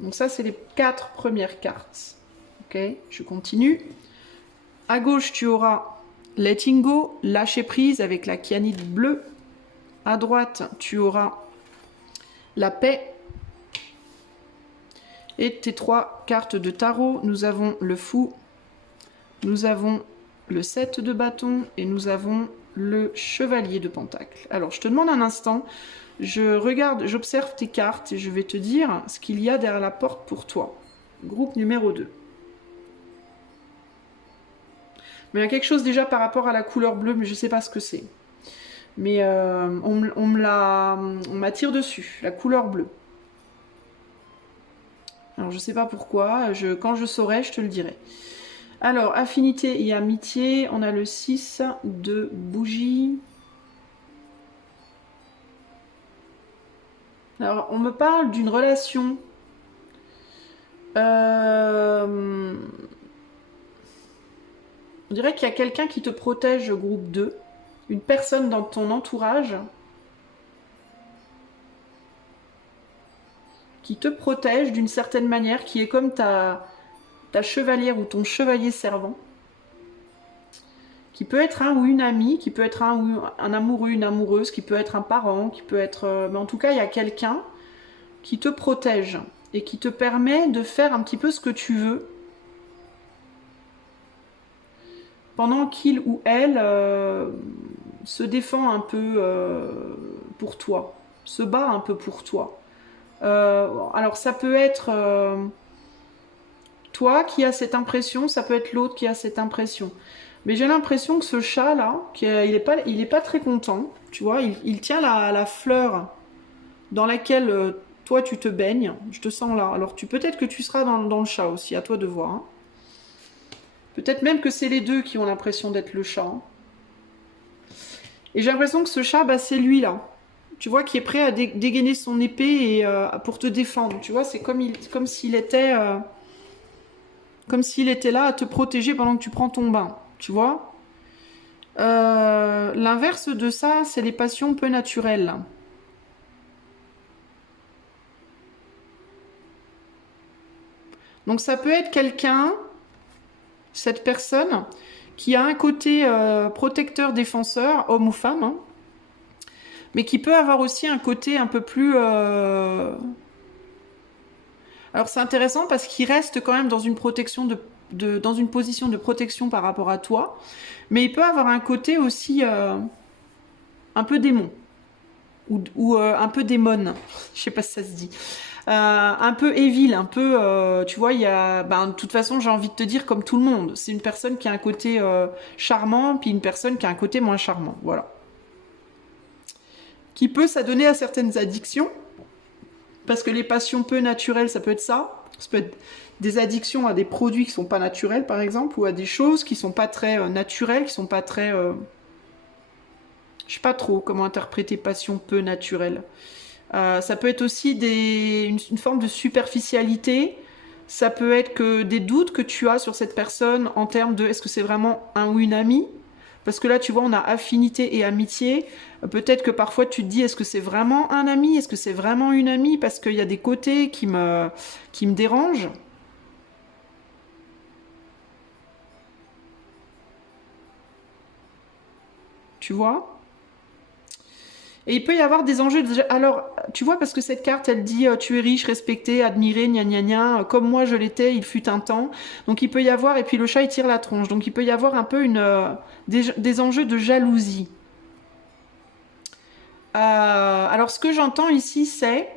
Donc ça, c'est les 4 premières cartes. Ok, je continue. À gauche, tu auras Letting Go, lâcher prise avec la cyanide bleue. À droite, tu auras la paix. Et tes 3 cartes de tarot, nous avons le fou, nous avons le 7 de bâton et nous avons le chevalier de pentacle. Alors, je te demande un instant, je regarde, j'observe tes cartes et je vais te dire ce qu'il y a derrière la porte pour toi. Groupe numéro 2. Mais il y a quelque chose déjà par rapport à la couleur bleue, mais je ne sais pas ce que c'est. Mais on m'attire dessus, la couleur bleue. Alors, je ne sais pas pourquoi, quand je saurai, je te le dirai. Alors, affinité et amitié, on a le 6 de bougie. Alors, on me parle d'une relation. On dirait qu'il y a quelqu'un qui te protège, groupe 2. Une personne dans ton entourage qui te protège d'une certaine manière, qui est comme ta chevalière ou ton chevalier servant, qui peut être un ou une amie, qui peut être un amoureux, une amoureuse, qui peut être un parent, qui peut être... Mais en tout cas, il y a quelqu'un qui te protège et qui te permet de faire un petit peu ce que tu veux pendant qu'il ou elle se défend un peu pour toi, se bat un peu pour toi. Alors ça peut être toi qui as cette impression, ça peut être l'autre qui a cette impression. Mais j'ai l'impression que ce chat là, il est pas très content, tu vois, il tient la fleur dans laquelle toi tu te baignes, je te sens là. Alors peut-être que tu seras dans le chat aussi, à toi de voir. Hein. Peut-être même que c'est les deux qui ont l'impression d'être le chat. Hein. Et j'ai l'impression que ce chat, c'est lui là. Tu vois, qui est prêt à dégainer son épée et pour te défendre. Tu vois, c'est comme s'il était là à te protéger pendant que tu prends ton bain. Tu vois. L'inverse de ça, c'est les passions peu naturelles. Donc ça peut être quelqu'un, cette personne, qui a un côté protecteur, défenseur, homme ou femme, hein, mais qui peut avoir aussi un côté un peu plus... Alors c'est intéressant parce qu'il reste quand même dans une protection dans une position de protection par rapport à toi, mais il peut avoir un côté aussi un peu démon ou un peu démon, je sais pas si ça se dit. Un peu evil, un peu, tu vois, il y a, de toute façon, j'ai envie de te dire comme tout le monde, c'est une personne qui a un côté charmant, puis une personne qui a un côté moins charmant, voilà. Qui peut s'adonner à certaines addictions, parce que les passions peu naturelles, ça peut être ça peut être des addictions à des produits qui sont pas naturels, par exemple, ou à des choses qui sont pas très naturelles, qui sont pas très... je sais pas trop comment interpréter passion peu naturelle. Ça peut être aussi une forme de superficialité. Ça peut être que des doutes que tu as sur cette personne en termes de est-ce que c'est vraiment un ou une amie? Parce que là, tu vois, on a affinité et amitié. Peut-être que parfois tu te dis est-ce que c'est vraiment un ami? Est-ce que c'est vraiment une amie? Parce qu'il y a des côtés qui me dérangent. Tu vois? Et il peut y avoir des enjeux. Alors, tu vois, parce que cette carte, elle dit tu es riche, respecté, admiré, gna gna gna, comme moi je l'étais, il fut un temps. Donc il peut y avoir, et puis le chat il tire la tronche, donc il peut y avoir un peu des enjeux de jalousie. Alors ce que j'entends ici, c'est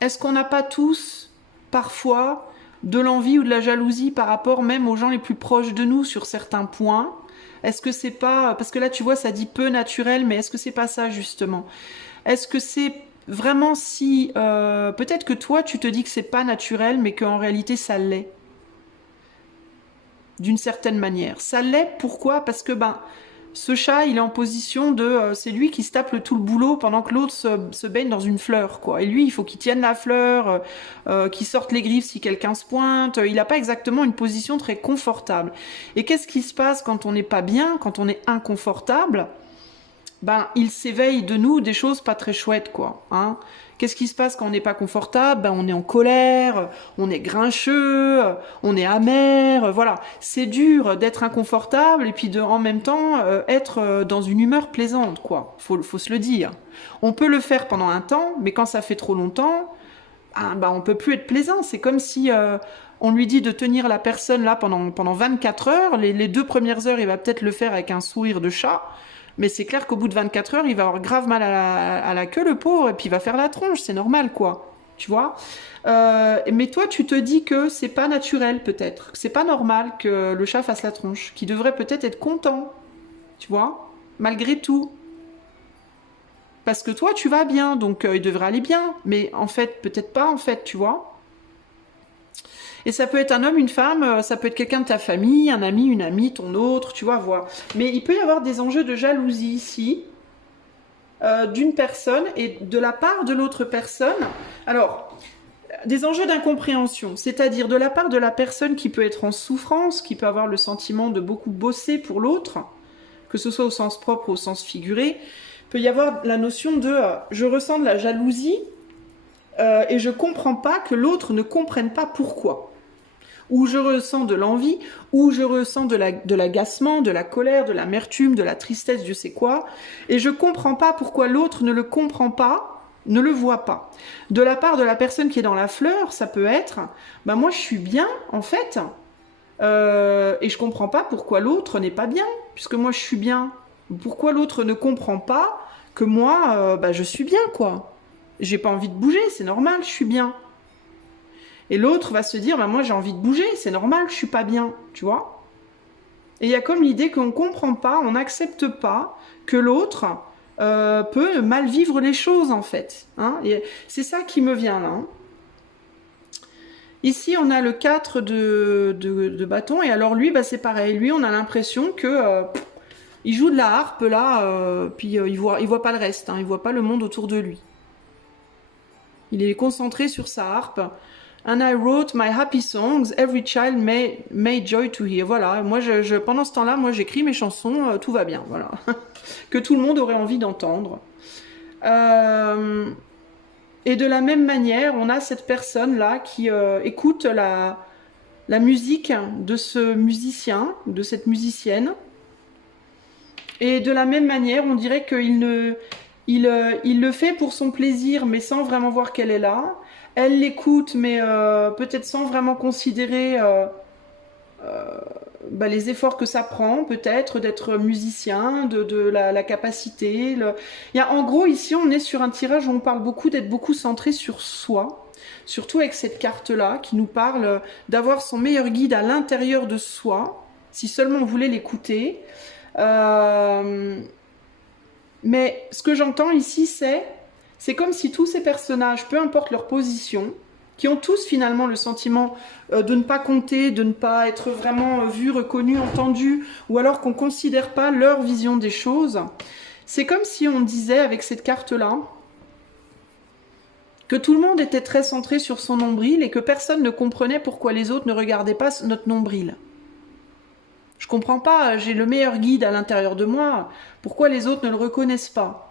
est-ce qu'on n'a pas tous, parfois, de l'envie ou de la jalousie par rapport même aux gens les plus proches de nous sur certains points? Est-ce que c'est pas... Parce que là, tu vois, ça dit peu naturel, mais est-ce que c'est pas ça, justement? Est-ce que c'est Vraiment, si peut-être que toi, tu te dis que c'est pas naturel, mais qu'en réalité, ça l'est. D'une certaine manière. Ça l'est, pourquoi? Parce que ben, ce chat, il est en position de... c'est lui qui se tape tout le boulot pendant que l'autre se baigne dans une fleur, quoi. Et lui, il faut qu'il tienne la fleur, qu'il sorte les griffes si quelqu'un se pointe. Il n'a pas exactement une position très confortable. Et qu'est-ce qui se passe quand on n'est pas bien, quand on est inconfortable? Ben, il s'éveille de nous des choses pas très chouettes, quoi. Hein. Qu'est-ce qui se passe quand on n'est pas confortable? Ben, on est en colère, on est grincheux, on est amer, voilà. C'est dur d'être inconfortable et puis de, en même temps, être dans une humeur plaisante, quoi. Faut se le dire. On peut le faire pendant un temps, mais quand ça fait trop longtemps, ben, on peut plus être plaisant. C'est comme si on lui dit de tenir la personne là pendant 24 heures. Les 2 premières heures, il va peut-être le faire avec un sourire de chat. Mais c'est clair qu'au bout de 24 heures, il va avoir grave mal à la queue, le pauvre, et puis il va faire la tronche, c'est normal, quoi. Tu vois mais toi, tu te dis que c'est pas naturel, peut-être. C'est pas normal que le chat fasse la tronche. Qu'il devrait peut-être être content, tu vois, malgré tout. Parce que toi, tu vas bien, donc il devrait aller bien. Mais en fait, peut-être pas, en fait, tu vois. Et ça peut être un homme, une femme, ça peut être quelqu'un de ta famille, un ami, une amie, ton autre, tu vois, voir. Mais il peut y avoir des enjeux de jalousie ici, d'une personne et de la part de l'autre personne. Alors, des enjeux d'incompréhension, c'est-à-dire de la part de la personne qui peut être en souffrance, qui peut avoir le sentiment de beaucoup bosser pour l'autre, que ce soit au sens propre ou au sens figuré, peut y avoir la notion de je ressens de la jalousie et je comprends pas que l'autre ne comprenne pas pourquoi. Ou je ressens de l'envie, ou je ressens de l'agacement, de la colère, de l'amertume, de la tristesse, je sais quoi, et je comprends pas pourquoi l'autre ne le comprend pas, ne le voit pas. De la part de la personne qui est dans la fleur, ça peut être, ben moi je suis bien, en fait, et je comprends pas pourquoi l'autre n'est pas bien, puisque moi je suis bien. Pourquoi l'autre ne comprend pas que moi, ben je suis bien, quoi. J'ai pas envie de bouger, c'est normal, je suis bien. Et l'autre va se dire, bah moi j'ai envie de bouger, c'est normal, je suis pas bien, tu vois. Et il y a comme l'idée qu'on comprend pas, on n'accepte pas que l'autre peut mal vivre les choses en fait. Hein. C'est ça qui me vient là. Hein. Ici on a le 4 de bâton et alors lui bah, c'est pareil, lui on a l'impression que il joue de la harpe là, puis il voit pas le reste, hein, il voit pas le monde autour de lui. Il est concentré sur sa harpe. And I wrote my happy songs, every child may joy to hear. Voilà, moi, pendant ce temps-là, moi, j'écris mes chansons, tout va bien, voilà. Que tout le monde aurait envie d'entendre. Et de la même manière, on a cette personne-là qui écoute la musique de ce musicien, de cette musicienne. Et de la même manière, on dirait qu'il le fait pour son plaisir, mais sans vraiment voir qu'elle est là. Elle l'écoute, mais peut-être sans vraiment considérer bah, les efforts que ça prend, peut-être, d'être musicien, de la capacité. En gros, ici, on est sur un tirage où on parle beaucoup d'être beaucoup centré sur soi, surtout avec cette carte-là, qui nous parle d'avoir son meilleur guide à l'intérieur de soi, si seulement on voulait l'écouter. Mais ce que j'entends ici, c'est comme si tous ces personnages, peu importe leur position, qui ont tous finalement le sentiment de ne pas compter, de ne pas être vraiment vus, reconnus, entendus, ou alors qu'on ne considère pas leur vision des choses, c'est comme si on disait avec cette carte-là que tout le monde était très centré sur son nombril et que personne ne comprenait pourquoi les autres ne regardaient pas notre nombril. Je comprends pas, j'ai le meilleur guide à l'intérieur de moi, pourquoi les autres ne le reconnaissent pas?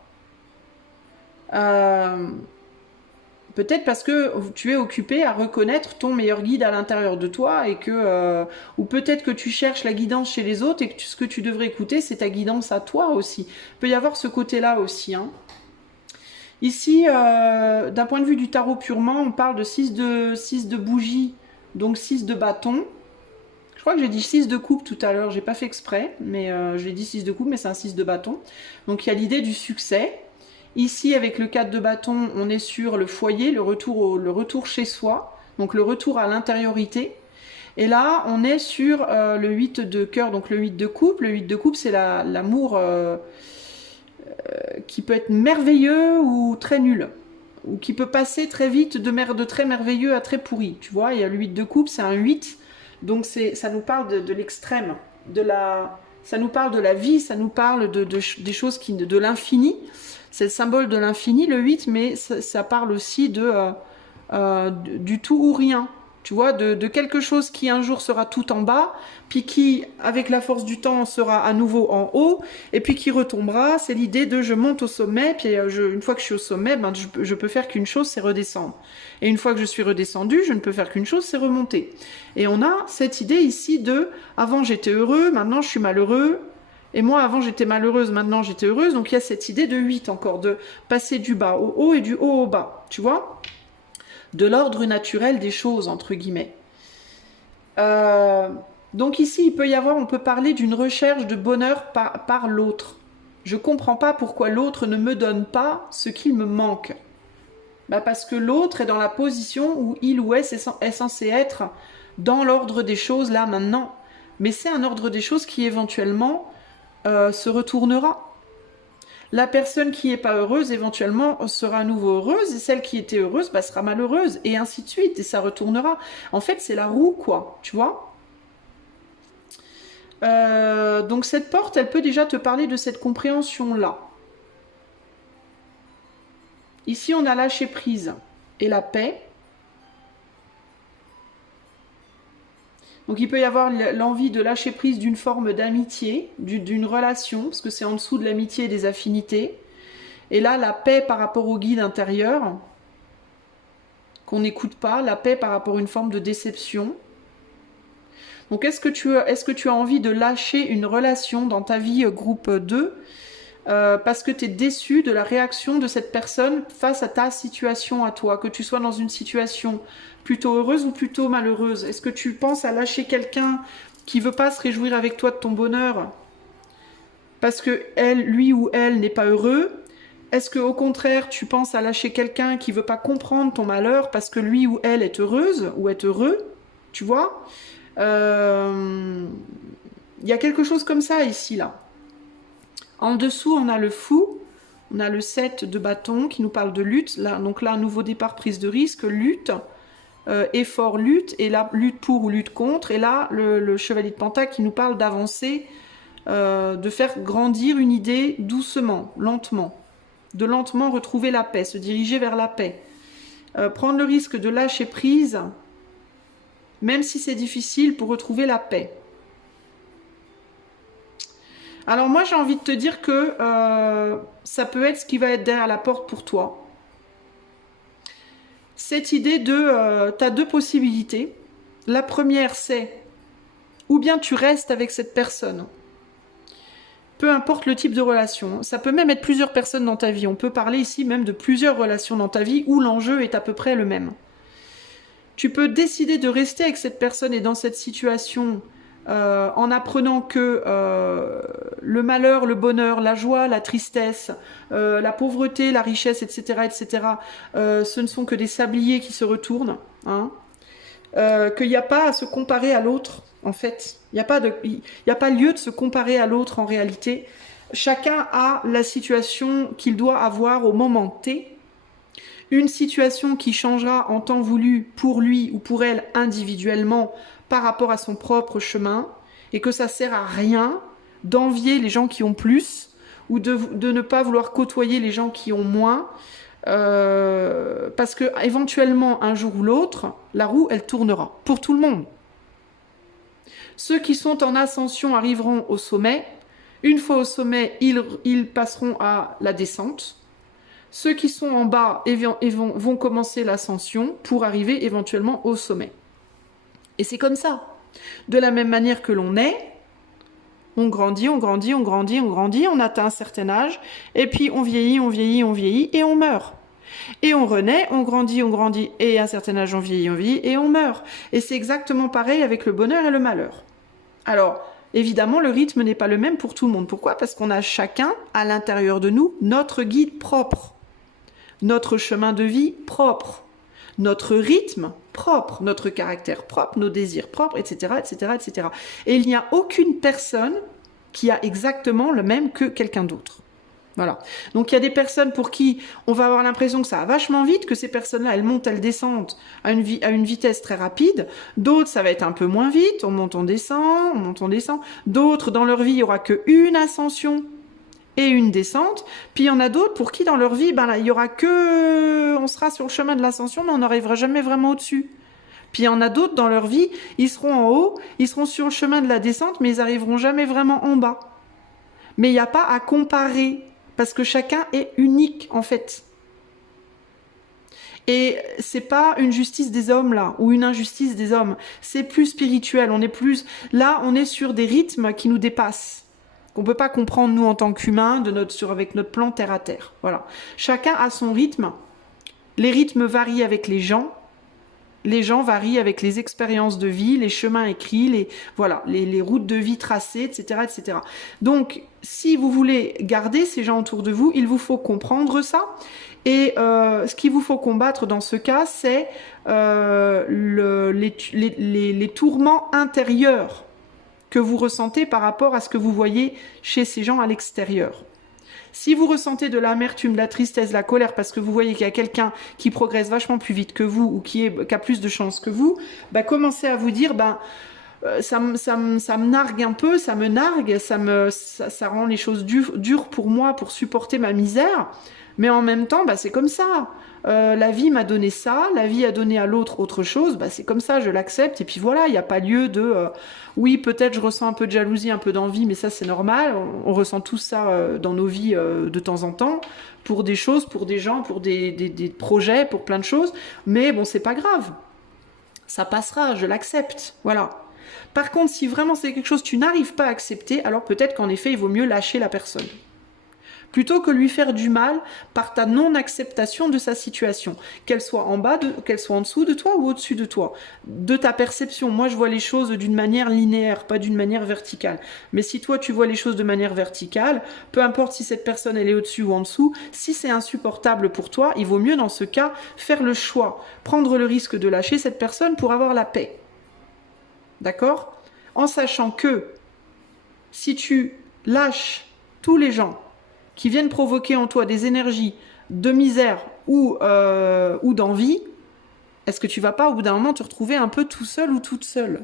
Peut-être parce que tu es occupé à reconnaître ton meilleur guide à l'intérieur de toi et que ou peut-être que tu cherches la guidance chez les autres et que ce que tu devrais écouter c'est ta guidance à toi aussi. Il peut y avoir ce côté-là aussi. Hein. Ici, d'un point de vue du tarot purement, on parle de 6 de bougies, donc 6 de bâtons. Je crois que j'ai dit 6 de coupe tout à l'heure, j'ai pas fait exprès, mais j'ai dit 6 de coupe, mais c'est un 6 de bâton. Donc il y a l'idée du succès. Ici, avec le 4 de bâton, on est sur le foyer, le retour chez soi, donc le retour à l'intériorité. Et là, on est sur le 8 de cœur, donc le 8 de coupe. Le 8 de coupe, c'est l'amour qui peut être merveilleux ou très nul. ou qui peut passer très vite de très merveilleux à très pourri. Tu vois, il y a le 8 de coupe, c'est un 8. Donc ça nous parle de l'extrême, ça nous parle de la vie, ça nous parle des choses de l'infini. C'est le symbole de l'infini, le 8, mais ça parle aussi du tout ou rien. Tu vois, de quelque chose qui un jour sera tout en bas, puis qui, avec la force du temps, sera à nouveau en haut, et puis qui retombera. C'est l'idée de je monte au sommet, puis une fois que je suis au sommet, ben, je peux faire qu'une chose, c'est redescendre. Et une fois que je suis redescendue, je ne peux faire qu'une chose, c'est remonter. Et on a cette idée ici de avant j'étais heureux, maintenant je suis malheureux. Et moi, avant, j'étais malheureuse, maintenant j'étais heureuse. Donc il y a cette idée de 8 encore, de passer du bas au haut et du haut au bas. Tu vois ? De l'ordre naturel des choses, entre guillemets. Donc ici, on peut parler d'une recherche de bonheur par l'autre. Je ne comprends pas pourquoi l'autre ne me donne pas ce qu'il me manque. Bah parce que l'autre est dans la position où il ou elle est censé être dans l'ordre des choses, là, maintenant. Mais c'est un ordre des choses qui, éventuellement, se retournera. La personne qui n'est pas heureuse, éventuellement, sera à nouveau heureuse, et celle qui était heureuse, bah, sera malheureuse, et ainsi de suite, et ça retournera. En fait, c'est la roue, quoi, tu vois. Donc cette porte, elle peut déjà te parler de cette compréhension-là. Ici, on a lâché prise et la paix. Donc il peut y avoir l'envie de lâcher prise d'une forme d'amitié, d'une relation, parce que c'est en dessous de l'amitié et des affinités. Et là, la paix par rapport au guide intérieur, qu'on n'écoute pas, la paix par rapport à une forme de déception. Donc est-ce que tu as envie de lâcher une relation dans ta vie groupe 2 parce que tu es déçu de la réaction de cette personne face à ta situation à toi, que tu sois dans une situation plutôt heureuse ou plutôt malheureuse. Est-ce que tu penses à lâcher quelqu'un qui veut pas se réjouir avec toi de ton bonheur parce que lui ou elle n'est pas heureux? Est-ce que au contraire tu penses à lâcher quelqu'un qui veut pas comprendre ton malheur parce que lui ou elle est heureuse ou est heureux? Tu vois? Il y a quelque chose comme ça ici, là. En dessous, on a le fou, on a le 7 de bâton qui nous parle de lutte. Là, donc là, un nouveau départ, prise de risque, lutte, effort, lutte, et là, lutte pour ou lutte contre. Et là, le chevalier de pentacle qui nous parle d'avancer, de faire grandir une idée doucement, lentement. De lentement retrouver la paix, se diriger vers la paix. Prendre le risque de lâcher prise, même si c'est difficile, pour retrouver la paix. Alors moi, j'ai envie de te dire que ça peut être ce qui va être derrière la porte pour toi. Cette idée de... tu as deux possibilités. La première, c'est ou bien tu restes avec cette personne. Peu importe le type de relation. Ça peut même être plusieurs personnes dans ta vie. On peut parler ici même de plusieurs relations dans ta vie où l'enjeu est à peu près le même. Tu peux décider de rester avec cette personne et dans cette situation... en apprenant que le malheur, le bonheur, la joie, la tristesse, la pauvreté, la richesse, etc., ce ne sont que des sabliers qui se retournent, hein, qu'il n'y a pas à se comparer à l'autre, en fait. Il n'y a pas lieu de se comparer à l'autre en réalité. Chacun a la situation qu'il doit avoir au moment T. Une situation qui changera en temps voulu pour lui ou pour elle individuellement par rapport à son propre chemin, et que ça sert à rien d'envier les gens qui ont plus ou de ne pas vouloir côtoyer les gens qui ont moins, parce que éventuellement un jour ou l'autre, la roue elle tournera pour tout le monde. Ceux qui sont en ascension arriveront au sommet. Une fois au sommet, ils passeront à la descente. Ceux qui sont en bas vont commencer l'ascension pour arriver éventuellement au sommet. Et c'est comme ça. De la même manière que l'on est, on grandit, on grandit, on grandit, on grandit, on atteint un certain âge, et puis on vieillit, on vieillit, on vieillit, et on meurt. Et on renaît, on grandit, et à un certain âge on vieillit, et on meurt. Et c'est exactement pareil avec le bonheur et le malheur. Alors, évidemment, le rythme n'est pas le même pour tout le monde. Pourquoi? Parce qu'on a chacun, à l'intérieur de nous, notre guide propre, notre chemin de vie propre, notre rythme propre, notre caractère propre, nos désirs propres, etc., etc., etc. Et il n'y a aucune personne qui a exactement le même que quelqu'un d'autre. Voilà. Donc il y a des personnes pour qui on va avoir l'impression que ça va vachement vite, que ces personnes-là, elles montent, elles descendent à une vitesse très rapide. D'autres, ça va être un peu moins vite, on monte, on descend, on monte, on descend. D'autres, dans leur vie, il n'y aura qu'une ascension et une descente. Puis il y en a d'autres pour qui, dans leur vie, ben là, il y aura que... On sera sur le chemin de l'ascension, mais on n'arrivera jamais vraiment au-dessus. Puis il y en a d'autres, dans leur vie, ils seront en haut, ils seront sur le chemin de la descente, mais ils n'arriveront jamais vraiment en bas. Mais il n'y a pas à comparer, parce que chacun est unique, en fait. Et c'est pas une justice des hommes, là, ou une injustice des hommes. C'est plus spirituel, on est plus... Là, on est sur des rythmes qui nous dépassent, qu'on peut pas comprendre, nous, en tant qu'humains, avec notre plan terre à terre. Voilà. Chacun a son rythme. Les rythmes varient avec les gens varient avec les expériences de vie, les chemins écrits, les routes de vie tracées, etc., etc. Donc, si vous voulez garder ces gens autour de vous, il vous faut comprendre ça. Et ce qu'il vous faut combattre dans ce cas, c'est les tourments intérieurs que vous ressentez par rapport à ce que vous voyez chez ces gens à l'extérieur. Si vous ressentez de l'amertume, de la tristesse, de la colère, parce que vous voyez qu'il y a quelqu'un qui progresse vachement plus vite que vous ou qui a plus de chance que vous, bah, commencez à vous dire, ça me nargue un peu, ça me nargue, ça rend les choses dures pour moi, pour supporter ma misère. Mais en même temps, bah, c'est comme ça. La vie m'a donné ça, la vie a donné à l'autre autre chose, bah, c'est comme ça, je l'accepte. Et puis voilà, il n'y a pas lieu de... oui, peut-être je ressens un peu de jalousie, un peu d'envie, mais ça c'est normal. On ressent tout ça dans nos vies de temps en temps, pour des choses, pour des gens, pour des projets, pour plein de choses. Mais bon, c'est pas grave. Ça passera, je l'accepte. Voilà. Par contre, si vraiment c'est quelque chose que tu n'arrives pas à accepter, alors peut-être qu'en effet, il vaut mieux lâcher la personne. Plutôt que lui faire du mal par ta non-acceptation de sa situation, qu'elle soit en bas, qu'elle soit en dessous de toi ou au-dessus de toi, de ta perception. Moi, je vois les choses d'une manière linéaire, pas d'une manière verticale. Mais si toi, tu vois les choses de manière verticale, peu importe si cette personne, elle est au-dessus ou en dessous, si c'est insupportable pour toi, il vaut mieux, dans ce cas, faire le choix, prendre le risque de lâcher cette personne pour avoir la paix. D'accord ? En sachant que si tu lâches tous les gens qui viennent provoquer en toi des énergies de misère ou d'envie, est-ce que tu vas pas au bout d'un moment te retrouver un peu tout seul ou toute seule?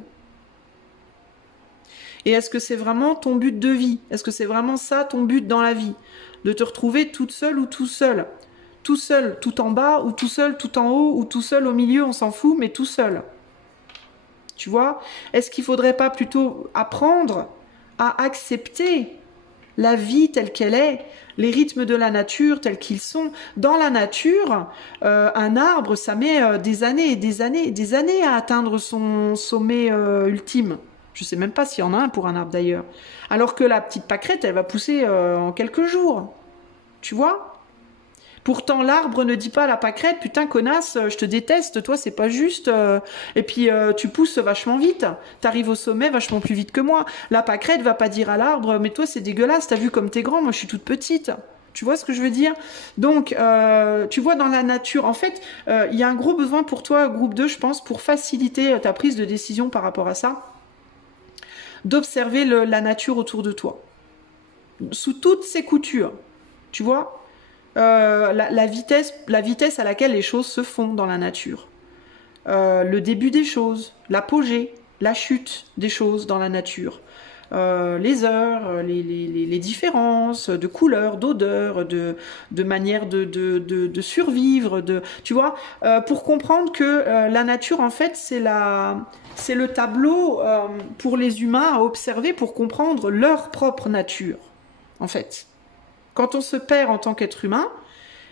Et est-ce que c'est vraiment ton but de vie? Est-ce que c'est vraiment ça ton but dans la vie? De te retrouver toute seule ou tout seul? Tout seul tout en bas ou tout seul tout en haut ou tout seul au milieu, on s'en fout, mais tout seul. Tu vois? Est-ce qu'il faudrait pas plutôt apprendre à accepter la vie telle qu'elle est, les rythmes de la nature tels qu'ils sont? Dans la nature, un arbre, ça met des années et des années et des années à atteindre son sommet ultime. Je sais même pas s'il y en a un pour un arbre d'ailleurs. Alors que la petite pâquerette, elle va pousser en quelques jours. Tu vois? Pourtant, l'arbre ne dit pas à la pâquerette, putain connasse, je te déteste, toi c'est pas juste. Et puis tu pousses vachement vite, t'arrives au sommet vachement plus vite que moi. La pâquerette va pas dire à l'arbre, mais toi c'est dégueulasse, t'as vu comme t'es grand, moi je suis toute petite. Tu vois ce que je veux dire? Donc, tu vois, dans la nature, en fait, il y a un gros besoin pour toi, groupe 2, je pense, pour faciliter ta prise de décision par rapport à ça, d'observer la nature autour de toi, sous toutes ses coutures, tu vois? La vitesse à laquelle les choses se font dans la nature. Le début des choses, l'apogée, la chute des choses dans la nature. Les heures, les différences de couleurs, d'odeurs, de manière de survivre. Tu vois, pour comprendre que la nature, en fait, c'est le tableau pour les humains à observer pour comprendre leur propre nature, en fait. Quand on se perd en tant qu'être humain,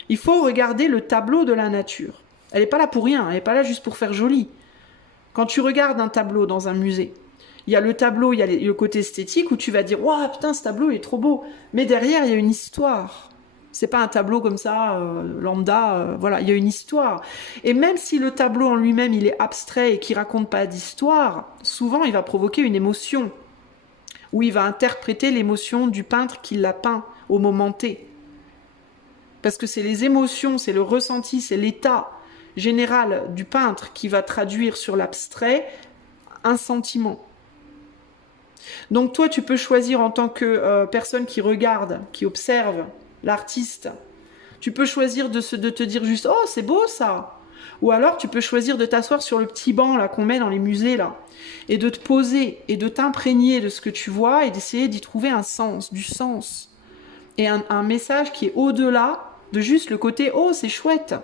il faut regarder le tableau de la nature. Elle n'est pas là pour rien, elle n'est pas là juste pour faire joli. Quand tu regardes un tableau dans un musée, il y a le tableau, il y a le côté esthétique où tu vas dire « Waouh, putain, ce tableau il est trop beau !» Mais derrière, il y a une histoire. C'est pas un tableau comme ça, lambda, voilà, il y a une histoire. Et même si le tableau en lui-même, il est abstrait et qu'il raconte pas d'histoire, souvent, il va provoquer une émotion, où il va interpréter l'émotion du peintre qui l'a peint au moment T. Parce que c'est les émotions, c'est le ressenti, c'est l'état général du peintre qui va traduire sur l'abstrait un sentiment. Donc toi, tu peux choisir en tant que personne qui regarde, qui observe, l'artiste. Tu peux choisir de te dire juste « Oh, c'est beau ça !» Ou alors tu peux choisir de t'asseoir sur le petit banc là qu'on met dans les musées là et de te poser et de t'imprégner de ce que tu vois et d'essayer d'y trouver un sens, du sens. Et un message qui est au-delà de juste le côté « Oh, c'est chouette !»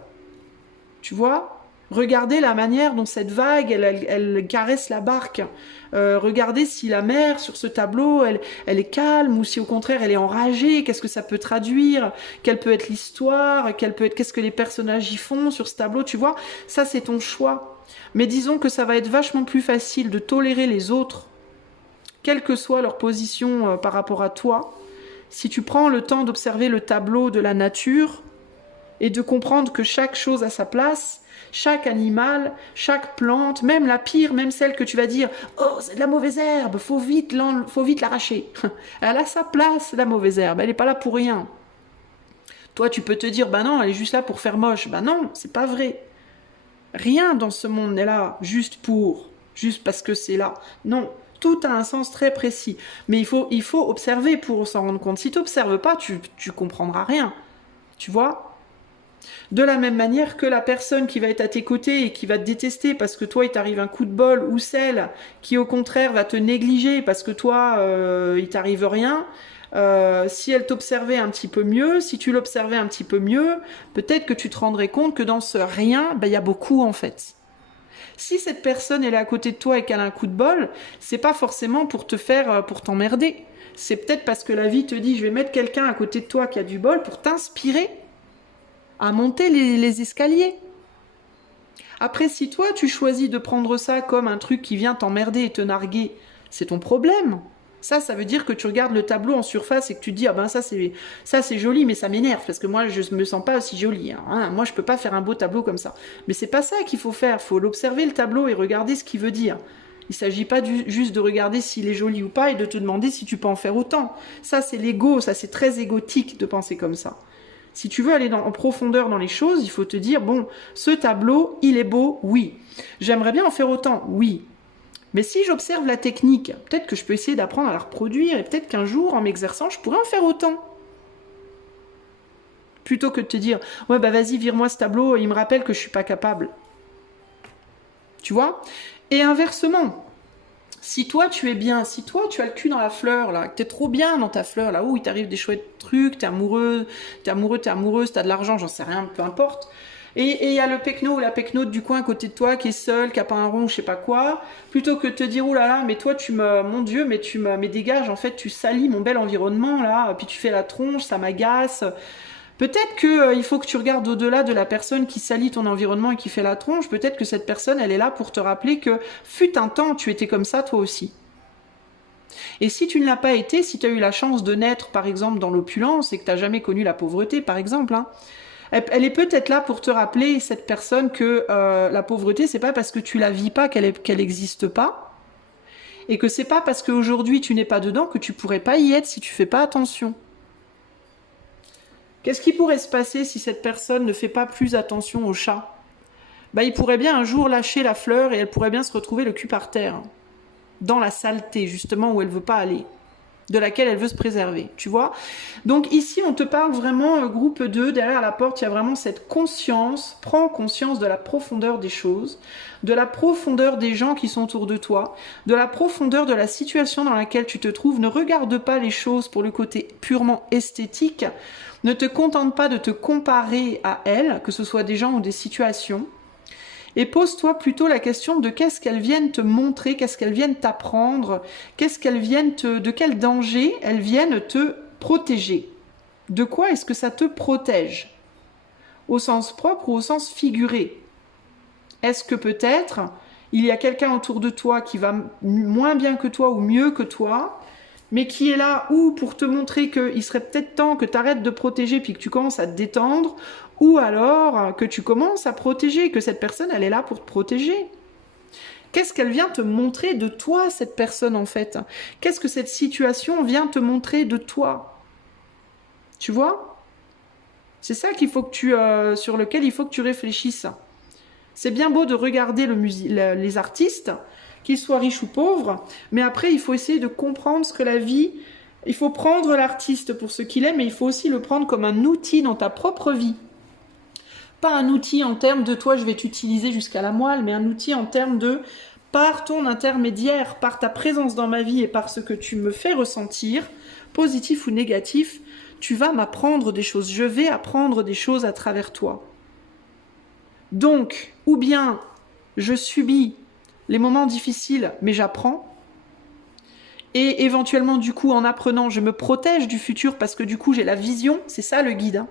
Tu vois ? Regardez la manière dont cette vague, elle caresse la barque. Regardez si la mer, sur ce tableau, elle est calme ou si au contraire elle est enragée. Qu'est-ce que ça peut traduire? Quelle peut être l'histoire? Qu'est-ce que les personnages y font sur ce tableau? Tu vois, ça c'est ton choix. Mais disons que ça va être vachement plus facile de tolérer les autres, quelle que soit leur position par rapport à toi, si tu prends le temps d'observer le tableau de la nature et de comprendre que chaque chose a sa place. Chaque animal, chaque plante, même la pire, même celle que tu vas dire « Oh, c'est de la mauvaise herbe, faut vite l'arracher. » Elle a sa place, la mauvaise herbe, elle n'est pas là pour rien. Toi, tu peux te dire « Ben non, elle est juste là pour faire moche. » Ben non, c'est pas vrai. Rien dans ce monde n'est là juste parce que c'est là. Non, tout a un sens très précis. Mais il faut observer pour s'en rendre compte. Si tu n'observes pas, tu comprendras rien. Tu vois ? De la même manière que la personne qui va être à tes côtés et qui va te détester parce que toi il t'arrive un coup de bol, ou celle qui au contraire va te négliger parce que toi il t'arrive rien, si elle t'observait un petit peu mieux, si tu l'observais un petit peu mieux, peut-être que tu te rendrais compte que dans ce rien, ben, y a beaucoup en fait. Si cette personne elle est à côté de toi et qu'elle a un coup de bol, c'est pas forcément pour t'emmerder. C'est peut-être parce que la vie te dit je vais mettre quelqu'un à côté de toi qui a du bol pour t'inspirer à monter les escaliers. Après, si toi, tu choisis de prendre ça comme un truc qui vient t'emmerder et te narguer, c'est ton problème. Ça veut dire que tu regardes le tableau en surface et que tu te dis « Ah ben ça c'est joli, mais ça m'énerve, parce que moi, je me sens pas aussi jolie. Hein. Moi, je peux pas faire un beau tableau comme ça. » Mais c'est pas ça qu'il faut faire. Il faut l'observer, le tableau, et regarder ce qu'il veut dire. Il s'agit pas juste de regarder s'il est joli ou pas et de te demander si tu peux en faire autant. Ça, c'est l'ego, ça c'est très égotique de penser comme ça. Si tu veux aller en profondeur dans les choses, il faut te dire, bon, ce tableau, il est beau, oui. J'aimerais bien en faire autant, oui. Mais si j'observe la technique, peut-être que je peux essayer d'apprendre à la reproduire, et peut-être qu'un jour, en m'exerçant, je pourrais en faire autant. Plutôt que de te dire, ouais, bah vas-y, vire-moi ce tableau, il me rappelle que je suis pas capable. Tu vois ? Et inversement, si toi tu es bien, si toi tu as le cul dans la fleur, là, que t'es trop bien dans ta fleur, là, où il t'arrive des chouettes trucs, t'es amoureuse, t'as de l'argent, j'en sais rien, peu importe. Et il y a le pecno ou la pecnote du coin à côté de toi qui est seul, qui a pas un rond, je sais pas quoi, plutôt que de te dire, oulala, mais toi mon Dieu, mais dégage, en fait, tu salis mon bel environnement, là, puis tu fais la tronche, ça m'agace. Peut-être qu'il faut que tu regardes au-delà de la personne qui salit ton environnement et qui fait la tronche. Peut-être que cette personne, elle est là pour te rappeler que fut un temps, tu étais comme ça toi aussi. Et si tu ne l'as pas été, si tu as eu la chance de naître, par exemple, dans l'opulence et que tu n'as jamais connu la pauvreté, par exemple, hein, elle est peut-être là pour te rappeler, cette personne, que la pauvreté, c'est pas parce que tu la vis pas qu'elle n'existe pas, et que c'est pas parce qu'aujourd'hui tu n'es pas dedans que tu pourrais pas y être si tu fais pas attention. Qu'est-ce qui pourrait se passer si cette personne ne fait pas plus attention au chat ? Bah, il pourrait bien un jour lâcher la fleur et elle pourrait bien se retrouver le cul par terre, dans la saleté, justement, où elle veut pas aller, de laquelle elle veut se préserver, tu vois ? Donc ici, on te parle vraiment, groupe 2, derrière la porte, il y a vraiment cette conscience, prends conscience de la profondeur des choses, de la profondeur des gens qui sont autour de toi, de la profondeur de la situation dans laquelle tu te trouves. Ne regarde pas les choses pour le côté purement esthétique, ne te contente pas de te comparer à elles, que ce soit des gens ou des situations, et pose-toi plutôt la question de qu'est-ce qu'elles viennent te montrer, qu'est-ce qu'elles viennent t'apprendre, de quel danger elles viennent te protéger. De quoi est-ce que ça te protège ? Au sens propre ou au sens figuré ? Est-ce que peut-être il y a quelqu'un autour de toi qui va moins bien que toi ou mieux que toi, mais qui est là ou pour te montrer qu'il serait peut-être temps que tu arrêtes de protéger puis que tu commences à te détendre, ou alors que tu commences à protéger, que cette personne, elle est là pour te protéger. Qu'est-ce qu'elle vient te montrer de toi, cette personne, en fait ? Qu'est-ce que cette situation vient te montrer de toi ? Tu vois ? C'est ça sur lequel il faut que tu réfléchisses. C'est bien beau de regarder les artistes, qu'ils soient riches ou pauvres, mais après, il faut essayer de comprendre ce que la vie Il faut prendre l'artiste pour ce qu'il est, mais il faut aussi le prendre comme un outil dans ta propre vie. Pas un outil en termes de toi, je vais t'utiliser jusqu'à la moelle, mais un outil en termes de par ton intermédiaire, par ta présence dans ma vie et par ce que tu me fais ressentir, positif ou négatif, tu vas m'apprendre des choses. Je vais apprendre des choses à travers toi. Donc, ou bien je subis les moments difficiles, mais j'apprends. Et éventuellement, du coup, en apprenant, je me protège du futur parce que du coup, j'ai la vision. C'est ça le guide. Hein.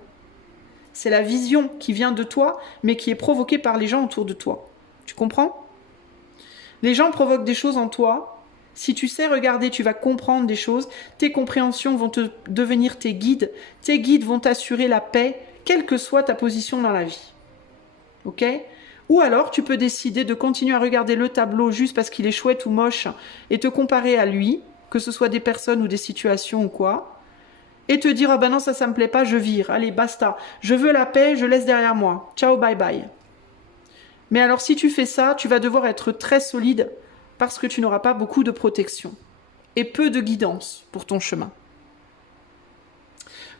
C'est la vision qui vient de toi, mais qui est provoquée par les gens autour de toi. Tu comprends? Les gens provoquent des choses en toi. Si tu sais regarder, tu vas comprendre des choses. Tes compréhensions vont te devenir tes guides. Tes guides vont t'assurer la paix, quelle que soit ta position dans la vie. Ok? Ou alors, tu peux décider de continuer à regarder le tableau juste parce qu'il est chouette ou moche et te comparer à lui, que ce soit des personnes ou des situations ou quoi, et te dire « Ah ben non, ça me plaît pas, je vire. Allez, basta. Je veux la paix, je laisse derrière moi. Ciao, bye bye. » Mais alors, si tu fais ça, tu vas devoir être très solide parce que tu n'auras pas beaucoup de protection et peu de guidance pour ton chemin.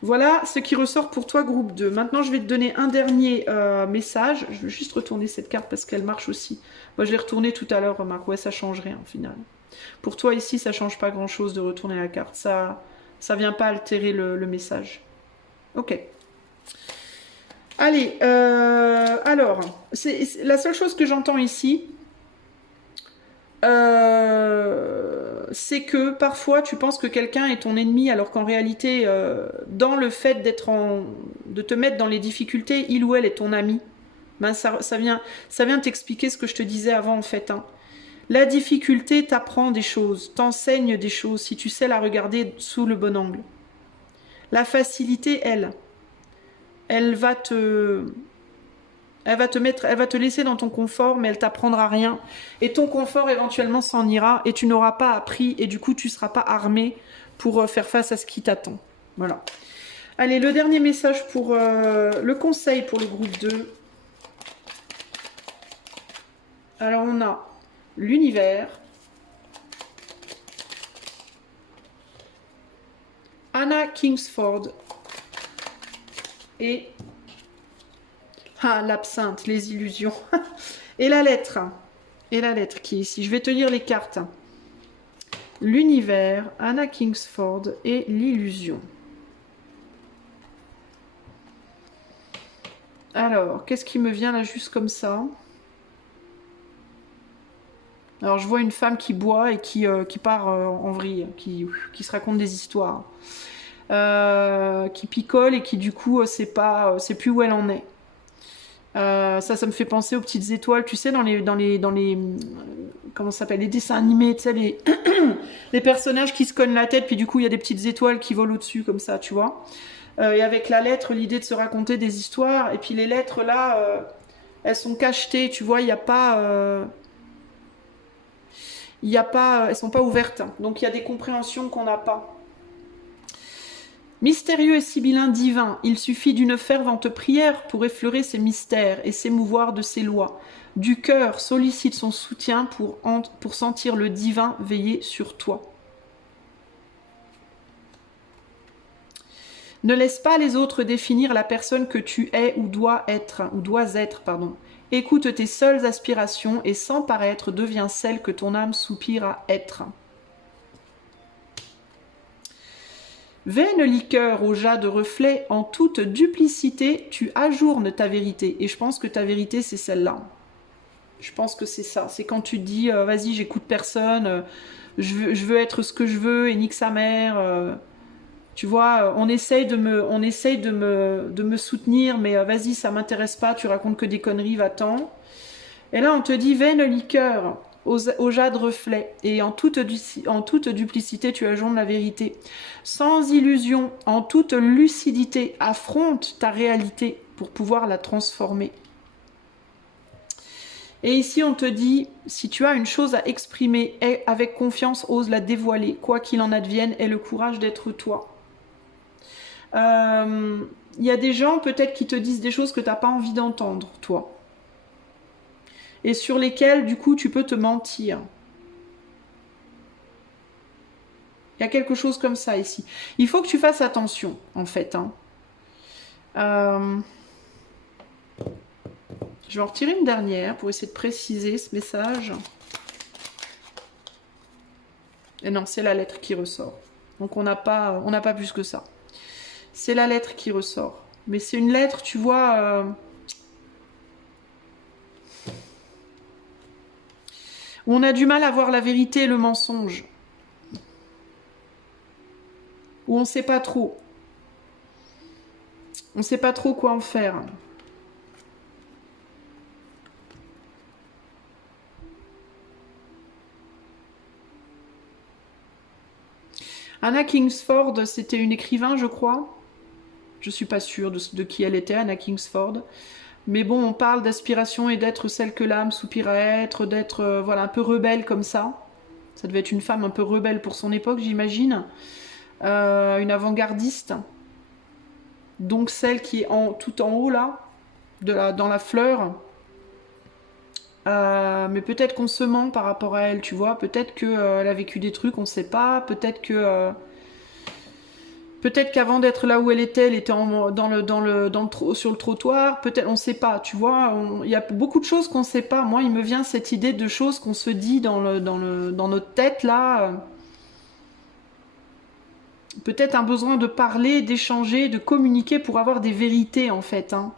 Voilà ce qui ressort pour toi, groupe 2. Maintenant, je vais te donner un dernier message. Je vais juste retourner cette carte parce qu'elle marche aussi. Moi, je l'ai retournée tout à l'heure, remarque. Ouais, ça change rien, au final. Pour toi, ici, ça change pas grand-chose de retourner la carte. Ça vient pas altérer le message. Ok. Allez, alors, la seule chose que j'entends ici, c'est que parfois tu penses que quelqu'un est ton ennemi alors qu'en réalité, dans le fait de te mettre dans les difficultés, il ou elle est ton ami. Ben ça vient t'expliquer ce que je te disais avant en fait. Hein. La difficulté t'apprend des choses, t'enseigne des choses si tu sais la regarder sous le bon angle. La facilité, elle va te laisser dans ton confort, mais elle t'apprendra rien. Et ton confort éventuellement s'en ira et tu n'auras pas appris et du coup tu ne seras pas armé pour faire face à ce qui t'attend. Voilà. Allez, le dernier message pour le conseil pour le groupe 2. Alors on a l'univers, Anna Kingsford et l'absinthe, les illusions. Et la lettre. Et la lettre qui est ici. Je vais te lire les cartes. L'univers, Anna Kingsford et l'illusion. Alors, qu'est-ce qui me vient là juste comme ça? Alors, je vois une femme qui boit et qui part en vrille, qui se raconte des histoires. Qui picole et qui du coup, sait plus où elle en est. Ça me fait penser aux petites étoiles, tu sais, dans les comment ça s'appelle, les dessins animés, tu sais, les personnages qui se cognent la tête, puis du coup il y a des petites étoiles qui volent au-dessus comme ça, tu vois. Et avec la lettre, l'idée de se raconter des histoires, et puis les lettres là, elles sont cachetées, tu vois, il y a pas, elles sont pas ouvertes, donc il y a des compréhensions qu'on n'a pas. Mystérieux et sibyllin divin, il suffit d'une fervente prière pour effleurer ces mystères et s'émouvoir de ces lois. Du cœur sollicite son soutien pour sentir le divin veiller sur toi. Ne laisse pas les autres définir la personne que tu es ou dois être. Écoute tes seules aspirations et sans paraître deviens celle que ton âme soupire à être. Vaine liqueur au jade reflet, en toute duplicité, tu ajournes ta vérité. Et je pense que ta vérité, c'est celle-là. Je pense que c'est ça. C'est quand tu te dis, vas-y, j'écoute personne, je veux être ce que je veux et nique sa mère. Tu vois, on essaye de me soutenir, mais vas-y, ça m'intéresse pas, tu racontes que des conneries, va-t'en. Et là, on te dit, vaine liqueur au jade reflet, et en toute duplicité, tu ajournes la vérité. Sans illusion, en toute lucidité, affronte ta réalité pour pouvoir la transformer. Et ici, on te dit, si tu as une chose à exprimer, avec confiance, ose la dévoiler. Quoi qu'il en advienne, aie le courage d'être toi. Il y a des gens peut-être qui te disent des choses que tu n'as pas envie d'entendre, toi. Et sur lesquelles, du coup, tu peux te mentir. Il y a quelque chose comme ça ici. Il faut que tu fasses attention, en fait. Hein. Je vais en retirer une dernière pour essayer de préciser ce message. Et non, c'est la lettre qui ressort. Donc on n'a pas plus que ça. C'est la lettre qui ressort. Mais c'est une lettre, tu vois... où on a du mal à voir la vérité et le mensonge. Où on ne sait pas trop. On ne sait pas trop quoi en faire. Anna Kingsford, c'était une écrivain, je crois. Je ne suis pas sûre de qui elle était, Anna Kingsford. Mais bon, on parle d'aspiration et d'être celle que l'âme soupire à être, d'être voilà, un peu rebelle comme ça. Ça devait être une femme un peu rebelle pour son époque, j'imagine. Une avant-gardiste. Donc celle qui est tout en haut, là, dans la fleur. Mais peut-être qu'on se ment par rapport à elle, tu vois. Peut-être qu'elle a vécu des trucs, on ne sait pas. Peut-être que... peut-être qu'avant d'être là où elle était sur le trottoir. Peut-être, on ne sait pas, tu vois. Il y a beaucoup de choses qu'on ne sait pas. Moi, il me vient cette idée de choses qu'on se dit dans notre tête, là. Peut-être un besoin de parler, d'échanger, de communiquer pour avoir des vérités, en fait. Hein.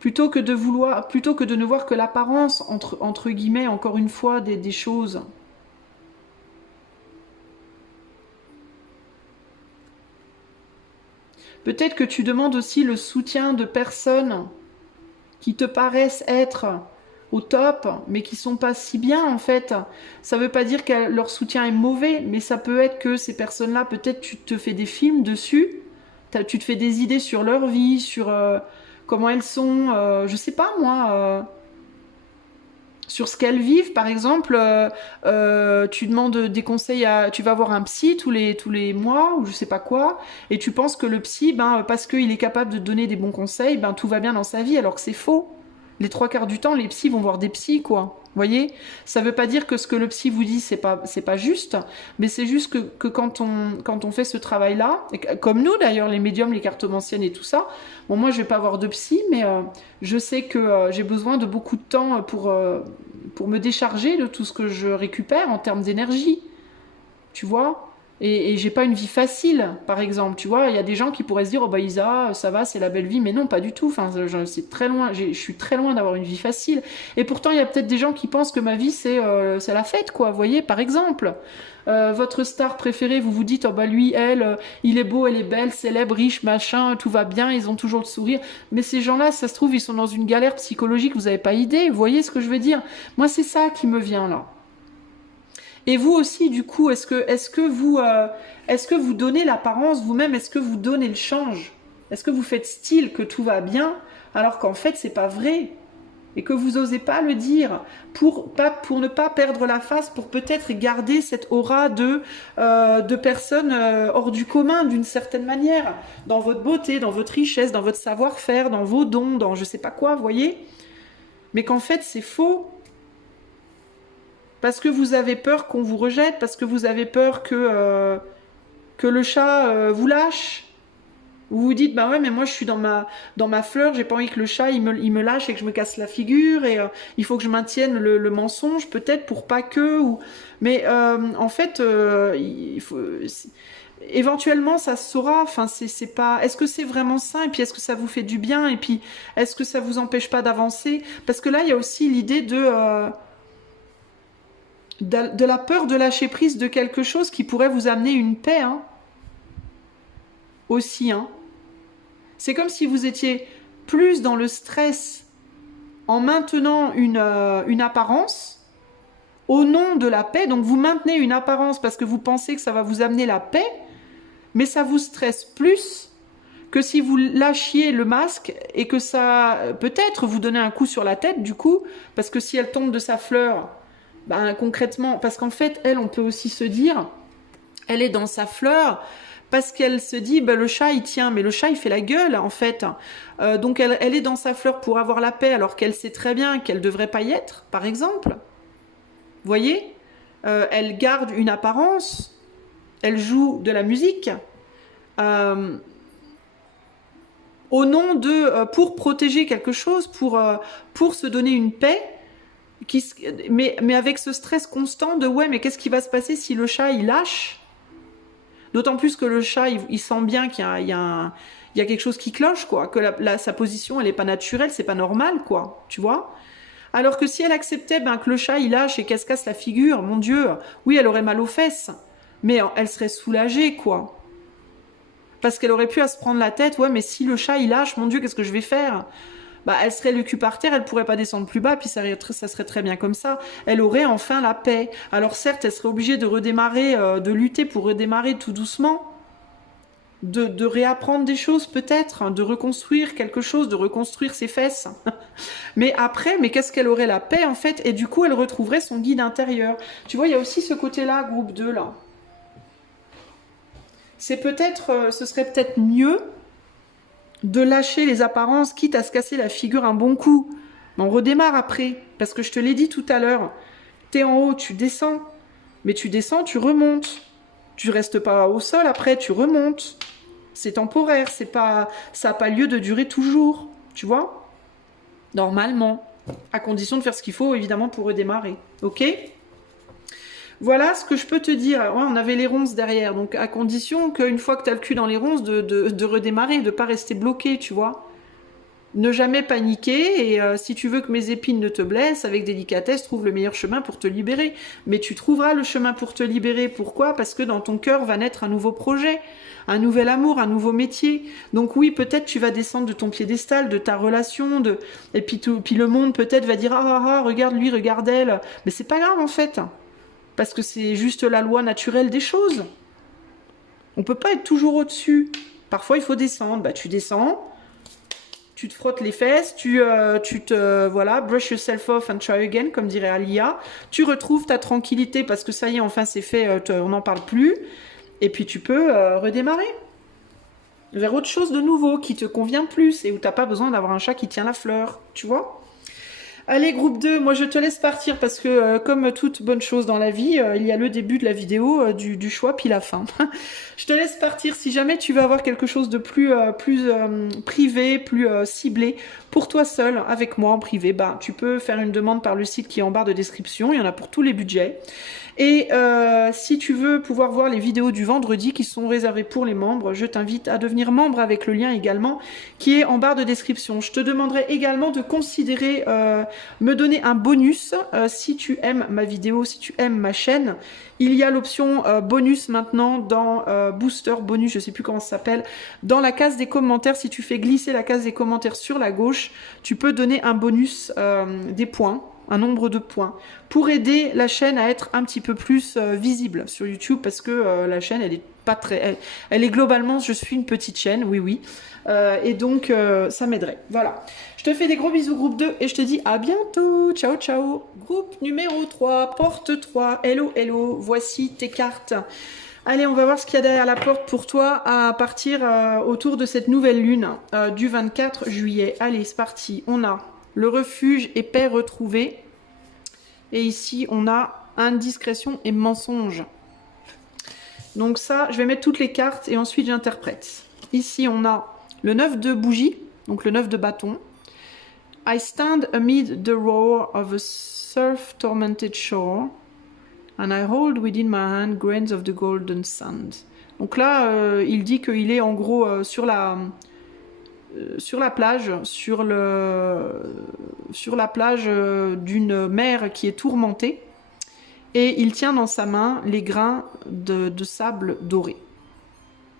Plutôt que de ne voir que l'apparence, entre guillemets, encore une fois, des choses. Peut-être que tu demandes aussi le soutien de personnes qui te paraissent être au top, mais qui sont pas si bien, en fait. Ça veut pas dire que leur soutien est mauvais, mais ça peut être que ces personnes-là, peut-être tu te fais des films dessus, tu te fais des idées sur leur vie, sur comment elles sont, je sais pas moi, sur ce qu'elles vivent, par exemple, tu demandes des conseils tu vas voir un psy tous les mois ou je sais pas quoi, et tu penses que le psy, parce qu'il est capable de donner des bons conseils, tout va bien dans sa vie, alors que c'est faux. Les 3/4 du temps, les psys vont voir des psys, quoi. Vous voyez, ça veut pas dire que ce que le psy vous dit, c'est pas juste, mais c'est juste que quand on fait ce travail-là, comme nous d'ailleurs, les médiums, les cartomanciennes et tout ça, bon, moi je vais pas avoir de psy, mais je sais que j'ai besoin de beaucoup de temps pour me décharger de tout ce que je récupère en termes d'énergie, tu vois. Et j'ai pas une vie facile, par exemple, tu vois. Il y a des gens qui pourraient se dire, oh bah Isa, ça va, c'est la belle vie, mais non, pas du tout. Enfin, c'est très loin. Je suis très loin d'avoir une vie facile. Et pourtant, il y a peut-être des gens qui pensent que ma vie c'est la fête, quoi. Vous voyez, par exemple, votre star préférée, vous vous dites, oh bah lui, elle, il est beau, elle est belle, célèbre, riche, machin, tout va bien, ils ont toujours le sourire. Mais ces gens-là, ça se trouve, ils sont dans une galère psychologique, vous avez pas idée. Vous voyez ce que je veux dire? Moi, c'est ça qui me vient là. Et vous aussi, du coup, est-ce que vous donnez l'apparence vous-même? Est-ce que vous donnez le change? Est-ce que vous faites style que tout va bien, alors qu'en fait, c'est pas vrai? Et que vous osez pas le dire pour ne pas perdre la face, pour peut-être garder cette aura de personnes hors du commun, d'une certaine manière, dans votre beauté, dans votre richesse, dans votre savoir-faire, dans vos dons, dans je sais pas quoi, vous voyez? Mais qu'en fait, c'est faux. Parce que vous avez peur qu'on vous rejette, parce que vous avez peur que le chat vous lâche. Vous vous dites, bah ouais, mais moi je suis dans ma fleur, j'ai pas envie que le chat il me lâche et que je me casse la figure, et il faut que je maintienne le mensonge, peut-être pour pas que... Mais en fait, éventuellement ça se saura, enfin c'est pas... Est-ce que c'est vraiment sain, et puis est-ce que ça vous fait du bien, et puis est-ce que ça vous empêche pas d'avancer? Parce que là, il y a aussi l'idée de la peur de lâcher prise de quelque chose qui pourrait vous amener une paix, hein, aussi. Hein. C'est comme si vous étiez plus dans le stress en maintenant une apparence au nom de la paix. Donc vous maintenez une apparence parce que vous pensez que ça va vous amener la paix, mais ça vous stresse plus que si vous lâchiez le masque et que ça, peut-être, vous donnez un coup sur la tête, du coup, parce que si elle tombe de sa fleur... concrètement, parce qu'en fait, elle, on peut aussi se dire, elle est dans sa fleur, parce qu'elle se dit, le chat, il tient, mais le chat, il fait la gueule, en fait. Donc, elle est dans sa fleur pour avoir la paix, alors qu'elle sait très bien qu'elle ne devrait pas y être, par exemple. Vous voyez ? elle garde une apparence, elle joue de la musique, au nom de... pour protéger quelque chose, pour se donner une paix, mais avec ce stress constant de ouais, mais qu'est-ce qui va se passer si le chat il lâche? D'autant plus que le chat il sent bien qu'il y a quelque chose qui cloche, quoi, que sa position elle est pas naturelle, c'est pas normal, quoi, tu vois. Alors que si elle acceptait que le chat il lâche et qu'elle se casse la figure, mon Dieu, oui elle aurait mal aux fesses, mais elle serait soulagée, quoi. Parce qu'elle aurait pu à se prendre la tête, ouais mais si le chat il lâche, mon Dieu, qu'est-ce que je vais faire? Elle serait le cul par terre, elle pourrait pas descendre plus bas, puis ça serait très bien comme ça. Elle aurait enfin la paix. Alors certes, elle serait obligée de redémarrer, de lutter pour redémarrer tout doucement, de réapprendre des choses peut-être, de reconstruire quelque chose, de reconstruire ses fesses. Mais après, mais qu'est-ce qu'elle aurait la paix en fait? Et du coup, elle retrouverait son guide intérieur. Tu vois, il y a aussi ce côté-là, groupe 2 là. C'est peut-être, ce serait peut-être mieux de lâcher les apparences, quitte à se casser la figure un bon coup. Mais on redémarre après, parce que je te l'ai dit tout à l'heure, t'es en haut, tu descends, mais tu descends, tu remontes. Tu restes pas au sol après, tu remontes. C'est temporaire, ça n'a pas lieu de durer toujours, tu vois? Normalement, à condition de faire ce qu'il faut, évidemment, pour redémarrer, ok? Voilà ce que je peux te dire. Ouais, on avait les ronces derrière, donc à condition qu'une fois que tu as le cul dans les ronces, de redémarrer, de ne pas rester bloqué, tu vois. Ne jamais paniquer, et si tu veux que mes épines ne te blessent, avec délicatesse, trouve le meilleur chemin pour te libérer. Mais tu trouveras le chemin pour te libérer. Pourquoi? Parce que dans ton cœur va naître un nouveau projet, un nouvel amour, un nouveau métier. Donc oui, peut-être tu vas descendre de ton piédestal, de ta relation, et puis le monde peut-être va dire ah, regarde lui, regarde elle. Mais c'est pas grave en fait. Parce que c'est juste la loi naturelle des choses. On peut pas être toujours au-dessus. Parfois, il faut descendre. Tu descends, tu te frottes les fesses, voilà, brush yourself off and try again, comme dirait Alia. Tu retrouves ta tranquillité parce que ça y est, enfin, c'est fait, on n'en parle plus. Et puis, tu peux redémarrer vers autre chose de nouveau qui te convient plus et où t'as pas besoin d'avoir un chat qui tient la fleur, tu vois? Allez, groupe 2, moi je te laisse partir parce que comme toute bonne chose dans la vie, il y a le début de la vidéo, du choix, puis la fin. Je te laisse partir. Si jamais tu veux avoir quelque chose de plus privé, plus ciblé, pour toi seul, avec moi en privé, tu peux faire une demande par le site qui est en barre de description. Il y en a pour tous les budgets. Et si tu veux pouvoir voir les vidéos du vendredi qui sont réservées pour les membres, je t'invite à devenir membre avec le lien également qui est en barre de description. Je te demanderai également de considérer me donner un bonus si tu aimes ma vidéo, si tu aimes ma chaîne. Il y a l'option bonus maintenant dans Booster Bonus, je sais plus comment ça s'appelle, dans la case des commentaires. Si tu fais glisser la case des commentaires sur la gauche, tu peux donner un bonus, des points, un nombre de points, pour aider la chaîne à être un petit peu plus visible sur YouTube, parce que la chaîne, elle est pas très... Elle est globalement, je suis une petite chaîne, oui. Et donc, ça m'aiderait. Voilà. Je te fais des gros bisous, groupe 2, et je te dis à bientôt. Ciao, ciao. Groupe numéro 3, porte 3. Hello, hello. Voici tes cartes. Allez, on va voir ce qu'il y a derrière la porte pour toi à partir autour de cette nouvelle lune du 24 juillet. Allez, c'est parti. On a le refuge et paix retrouvée. Et ici, on a indiscrétion et mensonge. Donc ça, je vais mettre toutes les cartes et ensuite j'interprète. Ici, on a le 9 de bougie, donc le 9 de bâton. I stand amid the roar of a surf-tormented shore, and I hold within my hand grains of the golden sand. Donc là, il dit qu'il est en gros sur la plage, sur la plage d'une mer qui est tourmentée, et il tient dans sa main les grains de sable doré.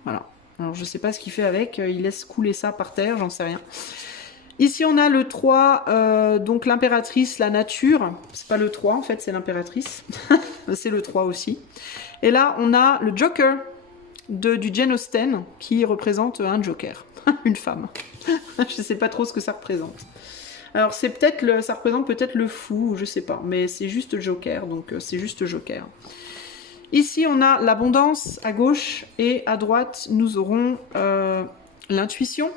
Voilà. Alors je sais pas ce qu'il fait avec, il laisse couler ça par terre, j'en sais rien. Ici on a le 3, donc l'impératrice, la nature. C'est pas le 3 en fait, c'est l'impératrice. C'est le 3 aussi. Et là on a le Joker du Jane Austen qui représente un Joker, une femme. Je sais pas trop ce que ça représente. Alors c'est peut-être ça représente peut-être le fou, je sais pas, mais c'est juste Joker, donc c'est juste Joker. Ici on a l'abondance à gauche et à droite nous aurons l'intuition.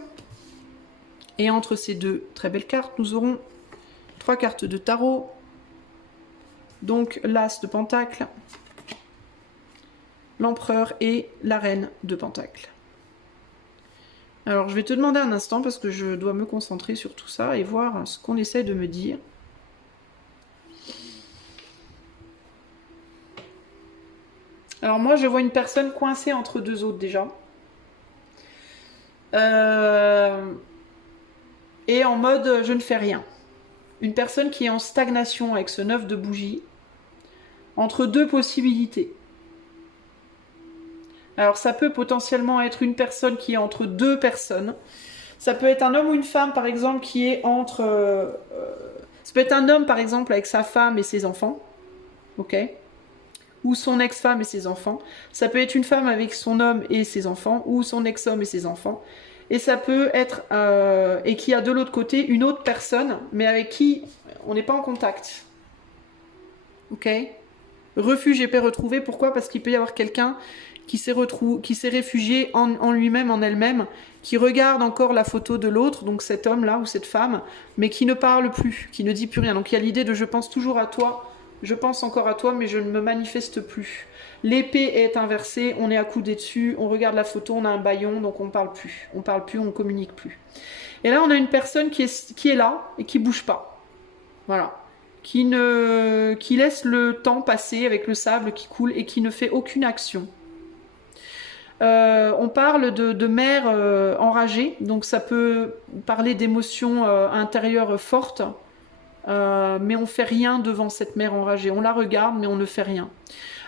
Et entre ces deux très belles cartes, nous aurons 3 cartes de tarot, Donc l'As de Pentacle, l'Empereur et la Reine de Pentacle. Alors je vais te demander un instant parce que je dois me concentrer sur tout ça et voir ce qu'on essaie de me dire. Alors moi je vois une personne coincée entre deux autres déjà. Et en mode je ne fais rien. Une personne qui est en stagnation avec ce 9 de bougie, entre deux possibilités. Alors ça peut potentiellement être une personne qui est entre deux personnes. Ça peut être un homme ou une femme par exemple qui est entre... ça peut être un homme par exemple avec sa femme et ses enfants. Ok ? Ou son ex-femme et ses enfants. Ça peut être une femme avec son homme et ses enfants, ou son ex-homme et ses enfants. Et ça peut être, et qui a de l'autre côté une autre personne, mais avec qui on n'est pas en contact. Ok ? Refuge et paix retrouvée, pourquoi ? Parce qu'il peut y avoir quelqu'un qui s'est réfugié en lui-même, en elle-même, qui regarde encore la photo de l'autre, donc cet homme-là ou cette femme, mais qui ne parle plus, qui ne dit plus rien. Donc il y a l'idée de je pense toujours à toi, je pense encore à toi, mais je ne me manifeste plus. L'épée est inversée, on est accoudé dessus, on regarde la photo, on a un bâillon, donc on parle plus. On parle plus, on communique plus. Et là, on a une personne qui est là et qui bouge pas. Voilà. Qui laisse le temps passer avec le sable qui coule et qui ne fait aucune action. On parle de mère enragée, donc ça peut parler d'émotions intérieures fortes. Mais on fait rien devant cette mère enragée. On la regarde, mais on ne fait rien.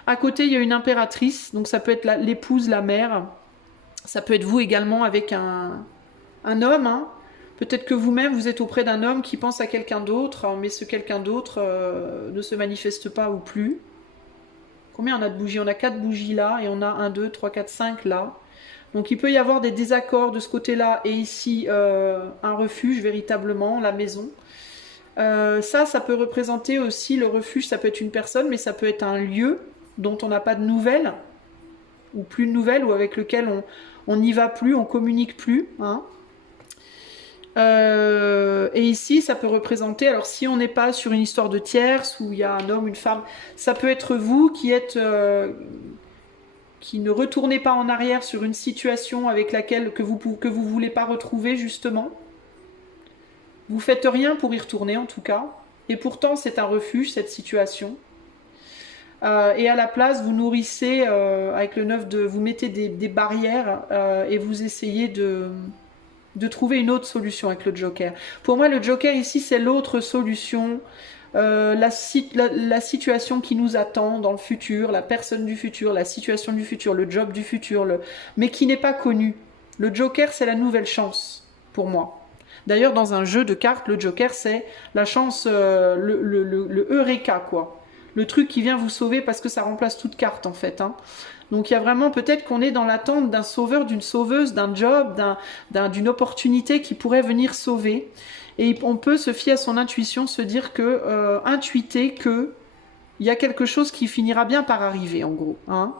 À côté, il y a une impératrice, donc ça peut être l'épouse, la mère. Ça peut être vous également avec un homme. Hein. Peut-être que vous-même, vous êtes auprès d'un homme qui pense à quelqu'un d'autre, mais ce quelqu'un d'autre ne se manifeste pas ou plus. Combien on a de bougies ? On a 4 bougies là, et on a 1, 2, 3, 4, 5 là. Donc il peut y avoir des désaccords de ce côté-là, et ici, un refuge, véritablement, la maison. Ça peut représenter aussi le refuge, ça peut être une personne, mais ça peut être un lieu dont on n'a pas de nouvelles, ou plus de nouvelles, ou avec lequel on n'y va plus, on communique plus. Hein. Et ici, ça peut représenter, alors si on n'est pas sur une histoire de tierce, où il y a un homme, une femme, ça peut être vous qui êtes... qui ne retournez pas en arrière sur une situation avec laquelle que vous voulez pas retrouver, justement. Vous faites rien pour y retourner en tout cas, et pourtant c'est un refuge cette situation. Et à la place vous nourrissez avec le 9 de, vous mettez des barrières et vous essayez de trouver une autre solution avec le Joker. Pour moi le Joker ici c'est l'autre solution, la situation qui nous attend dans le futur, la personne du futur, la situation du futur, le job du futur, mais qui n'est pas connu. Le Joker c'est la nouvelle chance pour moi. D'ailleurs, dans un jeu de cartes, le Joker, c'est la chance, le Eureka, quoi. Le truc qui vient vous sauver parce que ça remplace toute carte, en fait. Hein. Donc, il y a vraiment, peut-être qu'on est dans l'attente d'un sauveur, d'une sauveuse, d'un job, d'une opportunité qui pourrait venir sauver. Et on peut se fier à son intuition, se dire que, intuiter que il y a quelque chose qui finira bien par arriver, en gros. Hein.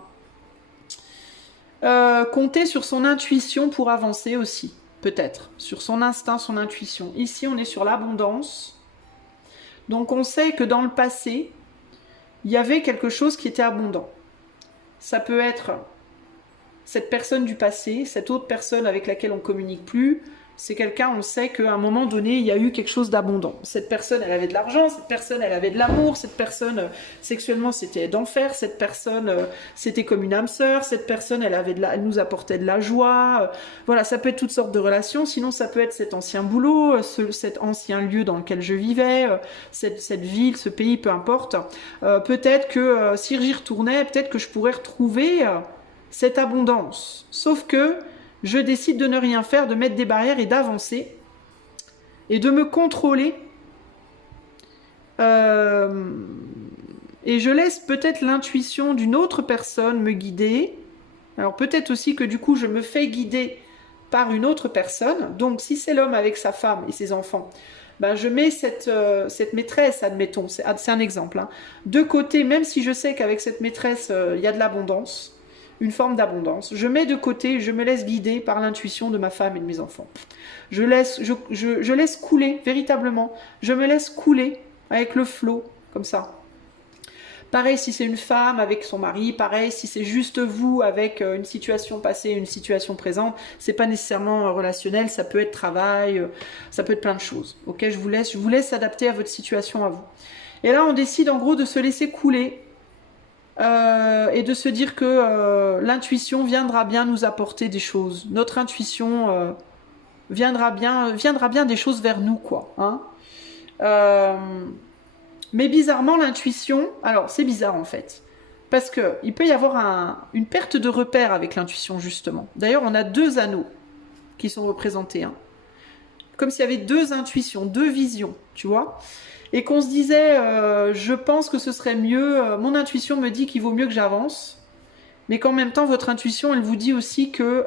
Compter sur son intuition pour avancer aussi. Peut-être, sur son instinct, son intuition. Ici, on est sur l'abondance. Donc, on sait que dans le passé, il y avait quelque chose qui était abondant. Ça peut être cette personne du passé, cette autre personne avec laquelle on ne communique plus. C'est quelqu'un, on sait qu'à un moment donné, il y a eu quelque chose d'abondant. Cette personne, elle avait de l'argent, cette personne, elle avait de l'amour, cette personne, sexuellement, c'était d'enfer, cette personne, c'était comme une âme sœur, cette personne, elle nous apportait de la joie. Voilà, ça peut être toutes sortes de relations, sinon ça peut être cet ancien boulot, cet ancien lieu dans lequel je vivais, cette ville, ce pays, peu importe. Peut-être que si j'y retournais, peut-être que je pourrais retrouver cette abondance. Sauf que je décide de ne rien faire, de mettre des barrières et d'avancer et de me contrôler. Et je laisse peut-être l'intuition d'une autre personne me guider. Alors peut-être aussi que du coup je me fais guider par une autre personne. Donc si c'est l'homme avec sa femme et ses enfants, ben, je mets cette maîtresse, admettons, c'est un exemple, hein, de côté, même si je sais qu'avec cette maîtresse, il y a de l'abondance. Une forme d'abondance. Je mets de côté, je me laisse guider par l'intuition de ma femme et de mes enfants. Je laisse couler, véritablement. Je me laisse couler avec le flot, comme ça. Pareil si c'est une femme avec son mari, pareil si c'est juste vous avec une situation passée, une situation présente, c'est pas nécessairement relationnel, ça peut être travail, ça peut être plein de choses. Ok, je vous laisse adapter à votre situation à vous. Et là on décide en gros de se laisser couler et de se dire que l'intuition viendra bien nous apporter des choses. Notre intuition viendra bien des choses vers nous, quoi. Hein. Mais bizarrement, l'intuition, alors c'est bizarre en fait, parce que il peut y avoir une perte de repère avec l'intuition justement. D'ailleurs, on a deux anneaux qui sont représentés, hein. Comme s'il y avait deux intuitions, deux visions, tu vois. Et qu'on se disait, je pense que ce serait mieux, mon intuition me dit qu'il vaut mieux que j'avance, mais qu'en même temps, votre intuition, elle vous dit aussi que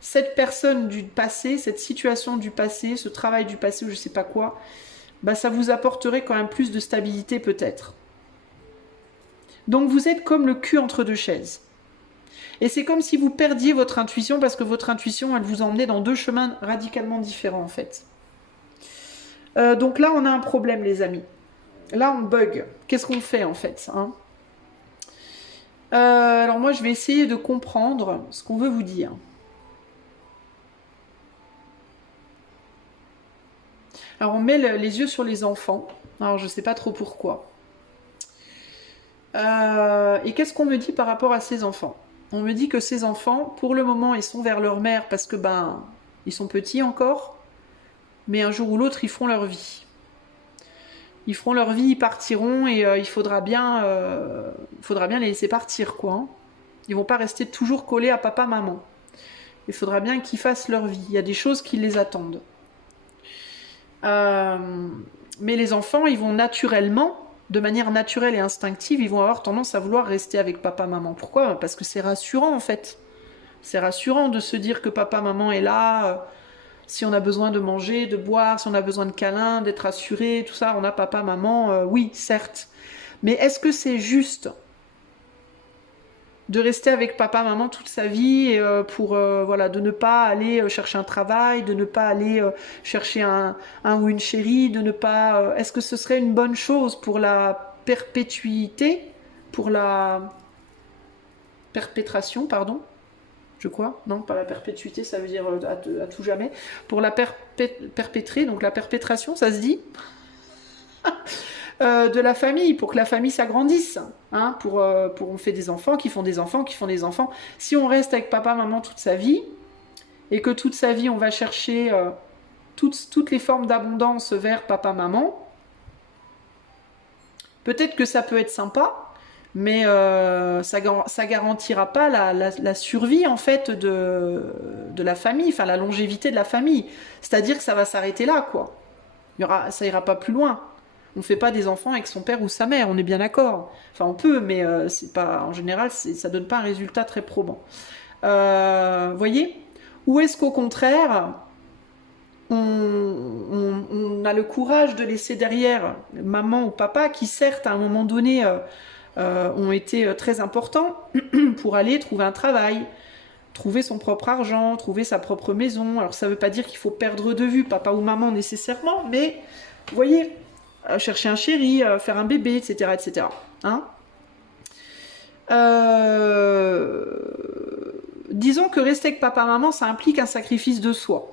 cette personne du passé, cette situation du passé, ce travail du passé ou je sais pas quoi, bah ça vous apporterait quand même plus de stabilité peut-être. Donc vous êtes comme le cul entre deux chaises. Et c'est comme si vous perdiez votre intuition parce que votre intuition, elle vous emmenait dans deux chemins radicalement différents en fait. Donc là, on a un problème les amis. Là, on bug. Qu'est-ce qu'on fait en fait, hein? Alors moi, je vais essayer de comprendre ce qu'on veut vous dire. Alors on met les yeux sur les enfants. Alors je sais pas trop pourquoi. Et qu'est-ce qu'on me dit par rapport à ces enfants? On me dit que ces enfants, pour le moment, ils sont vers leur mère parce que ils sont petits encore. Mais un jour ou l'autre, ils feront leur vie. Ils feront leur vie, ils partiront et il faudra bien les laisser partir, quoi. Hein. Ils vont pas rester toujours collés à papa, maman. Il faudra bien qu'ils fassent leur vie. Il y a des choses qui les attendent. Mais les enfants, ils vont naturellement, de manière naturelle et instinctive, ils vont avoir tendance à vouloir rester avec papa, maman. Pourquoi? Parce que c'est rassurant en fait. C'est rassurant de se dire que papa, maman est là. Si on a besoin de manger, de boire, si on a besoin de câlins, d'être assuré, tout ça, on a papa, maman. Oui, certes. Mais est-ce que c'est juste de rester avec papa, maman toute sa vie pour de ne pas aller chercher un travail, de ne pas aller chercher un ou une chérie, de ne pas... Est-ce que ce serait une bonne chose pour la perpétuité, pour la perpétration, pardon? Je crois, non, pas la perpétuité, ça veut dire à tout jamais. Pour la perpétrer, donc la perpétration, ça se dit de la famille, pour que la famille s'agrandisse. Hein, on fait des enfants, qui font des enfants, qui font des enfants. Si on reste avec papa, maman toute sa vie, et que toute sa vie, on va chercher toutes les formes d'abondance vers papa, maman, peut-être que ça peut être sympa, mais ça garantira pas la survie en fait de la famille, enfin la longévité de la famille. C'est-à-dire que ça va s'arrêter là, quoi. Ça ira pas plus loin. On ne fait pas des enfants avec son père ou sa mère, on est bien d'accord. Enfin, on peut, mais c'est pas, en général, ça donne pas un résultat très probant. Voyez? Ou est-ce qu'au contraire, on a le courage de laisser derrière maman ou papa qui, certes, à un moment donné, ont été très importants pour aller trouver un travail, trouver son propre argent, trouver sa propre maison. Alors, ça ne veut pas dire qu'il faut perdre de vue papa ou maman nécessairement, mais, vous voyez, chercher un chéri, faire un bébé, etc. etc. Hein? Disons que rester avec papa-maman, ça implique un sacrifice de soi.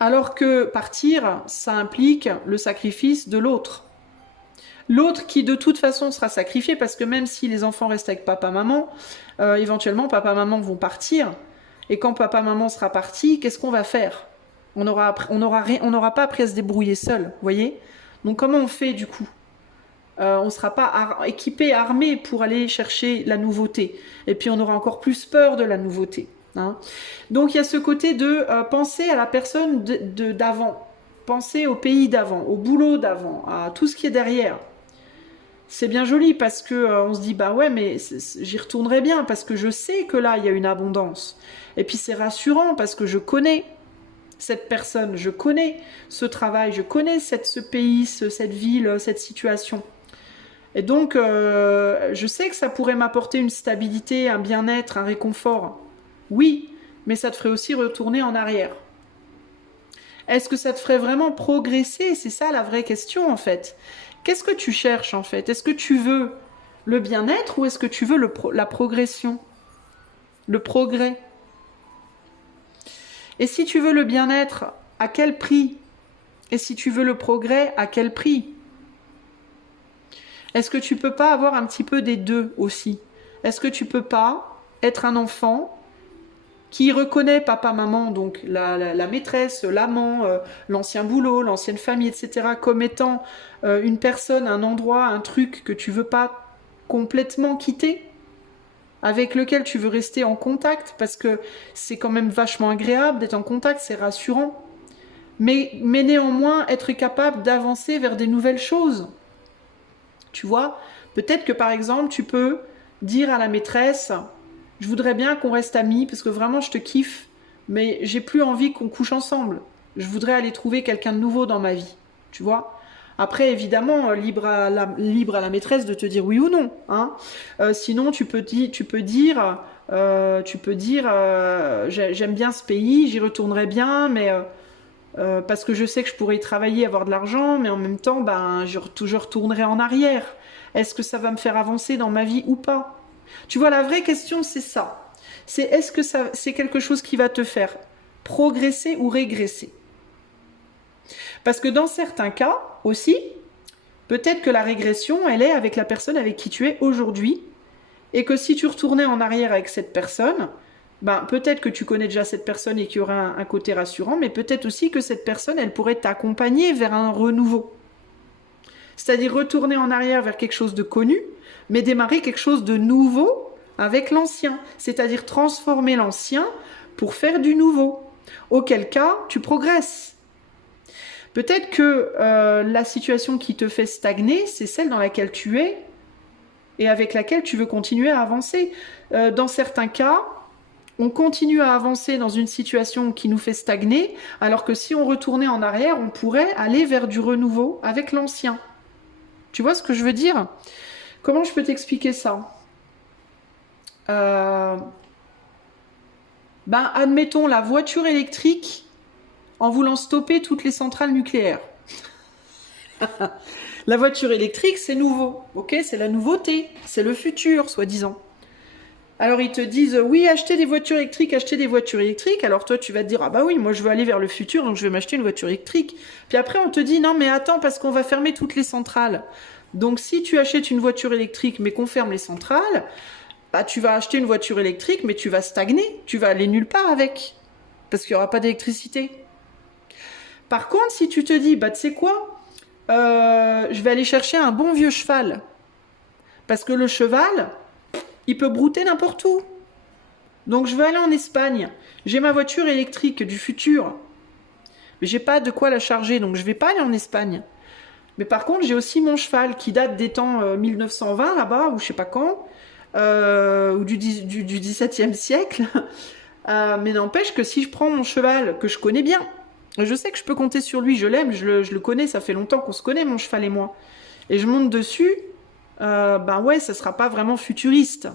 Alors que partir, ça implique le sacrifice de l'autre. L'autre qui de toute façon sera sacrifié parce que même si les enfants restent avec papa-maman, éventuellement papa-maman vont partir. Et quand papa-maman sera parti, qu'est-ce qu'on va faire ? On n'aura pas appris à se débrouiller seul, vous voyez ? Donc comment on fait du coup ? On ne sera pas équipé, armé pour aller chercher la nouveauté. Et puis on aura encore plus peur de la nouveauté. Hein. Donc il y a ce côté de penser à la personne d'avant, penser au pays d'avant, au boulot d'avant, à tout ce qui est derrière. C'est bien joli parce que on se dit bah ouais mais j'y retournerai bien parce que je sais que là il y a une abondance. Et puis c'est rassurant parce que je connais cette personne, je connais ce travail, je connais ce pays, cette ville, cette situation. Et donc, je sais que ça pourrait m'apporter une stabilité, un bien-être, un réconfort. Oui, mais ça te ferait aussi retourner en arrière. Est-ce que ça te ferait vraiment progresser? C'est ça la vraie question en fait. Qu'est-ce que tu cherches en fait? Est-ce que tu veux le bien-être ou est-ce que tu veux la progression? Le progrès? Et si tu veux le bien-être, à quel prix? Et si tu veux le progrès, à quel prix? Est-ce que tu peux pas avoir un petit peu des deux aussi? Est-ce que tu peux pas être un enfant qui reconnaît papa, maman, donc la maîtresse, l'amant, l'ancien boulot, l'ancienne famille, etc., comme étant une personne, un endroit, un truc que tu veux pas complètement quitter, avec lequel tu veux rester en contact, parce que c'est quand même vachement agréable d'être en contact, c'est rassurant. Mais néanmoins, être capable d'avancer vers des nouvelles choses. Tu vois, peut-être que par exemple, tu peux dire à la maîtresse, je voudrais bien qu'on reste amis, parce que vraiment je te kiffe, mais j'ai plus envie qu'on couche ensemble. Je voudrais aller trouver quelqu'un de nouveau dans ma vie. Tu vois? Après, évidemment, libre à la maîtresse de te dire oui ou non. Hein. Sinon, tu peux dire, j'aime bien ce pays, j'y retournerai bien, mais parce que je sais que je pourrais y travailler, avoir de l'argent, mais en même temps, ben, je retournerai en arrière. Est-ce que ça va me faire avancer dans ma vie ou pas? Tu vois, la vraie question, c'est ça. C'est est-ce que c'est quelque chose qui va te faire progresser ou régresser? Parce que dans certains cas aussi, peut-être que la régression, elle est avec la personne avec qui tu es aujourd'hui, et que si tu retournais en arrière avec cette personne, ben, peut-être que tu connais déjà cette personne et qu'il y aura un côté rassurant, mais peut-être aussi que cette personne, elle pourrait t'accompagner vers un renouveau. C'est-à-dire retourner en arrière vers quelque chose de connu, mais démarrer quelque chose de nouveau avec l'ancien. C'est-à-dire transformer l'ancien pour faire du nouveau. Auquel cas, tu progresses. Peut-être que la situation qui te fait stagner, c'est celle dans laquelle tu es et avec laquelle tu veux continuer à avancer. Dans certains cas, on continue à avancer dans une situation qui nous fait stagner, alors que si on retournait en arrière, on pourrait aller vers du renouveau avec l'ancien. Tu vois ce que je veux dire? Comment je peux t'expliquer ça? Admettons la voiture électrique en voulant stopper toutes les centrales nucléaires. La voiture électrique, c'est nouveau, ok? C'est la nouveauté, c'est le futur, soi-disant. Alors ils te disent, oui, achetez des voitures électriques, achetez des voitures électriques. Alors toi, tu vas te dire, ah bah oui, moi je veux aller vers le futur, donc je vais m'acheter une voiture électrique. Puis après, on te dit, non mais attends, parce qu'on va fermer toutes les centrales. Donc si tu achètes une voiture électrique, mais qu'on ferme les centrales, bah tu vas acheter une voiture électrique, mais tu vas stagner, tu vas aller nulle part avec, parce qu'il n'y aura pas d'électricité. Par contre, si tu te dis, bah tu sais quoi, je vais aller chercher un bon vieux cheval, parce que le cheval, il peut brouter n'importe où. Donc je vais aller en Espagne. J'ai ma voiture électrique du futur. Mais j'ai pas de quoi la charger, donc je vais pas aller en Espagne. Mais par contre, j'ai aussi mon cheval qui date des temps 1920 là-bas, ou je sais pas quand, ou du XVIIe siècle. Mais n'empêche que si je prends mon cheval, que je connais bien, je sais que je peux compter sur lui, je l'aime, je le connais, ça fait longtemps qu'on se connaît, mon cheval et moi. Et je monte dessus, ben ouais, ça sera pas vraiment futuriste.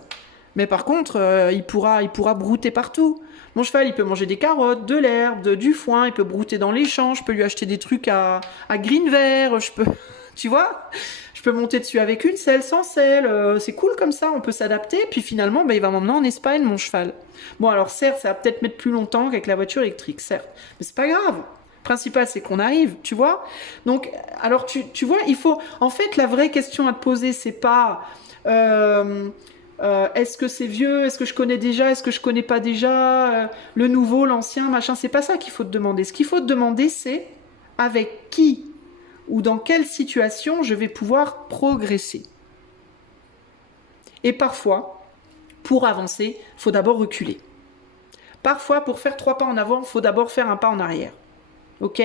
Mais par contre, il pourra brouter partout. Mon cheval, il peut manger des carottes, de l'herbe, du foin, il peut brouter dans les champs, je peux lui acheter des trucs à green vert, je peux... tu vois, je peux monter dessus avec une selle, sans selle, c'est cool comme ça, on peut s'adapter, puis finalement, ben, il va m'emmener en Espagne, mon cheval. Bon, alors certes, ça va peut-être mettre plus longtemps qu'avec la voiture électrique, certes, mais c'est pas grave. Le principal, c'est qu'on arrive, tu vois. Donc, alors, tu vois, il faut... En fait, la vraie question à te poser, c'est pas... est-ce que c'est vieux? Est-ce que je connais déjà? Est-ce que je connais pas déjà? Le nouveau, l'ancien, machin, c'est pas ça qu'il faut te demander. Ce qu'il faut te demander, c'est avec qui ou dans quelle situation je vais pouvoir progresser. Et parfois, pour avancer, il faut d'abord reculer. Parfois, pour faire 3 pas en avant, il faut d'abord faire un pas en arrière. Ok?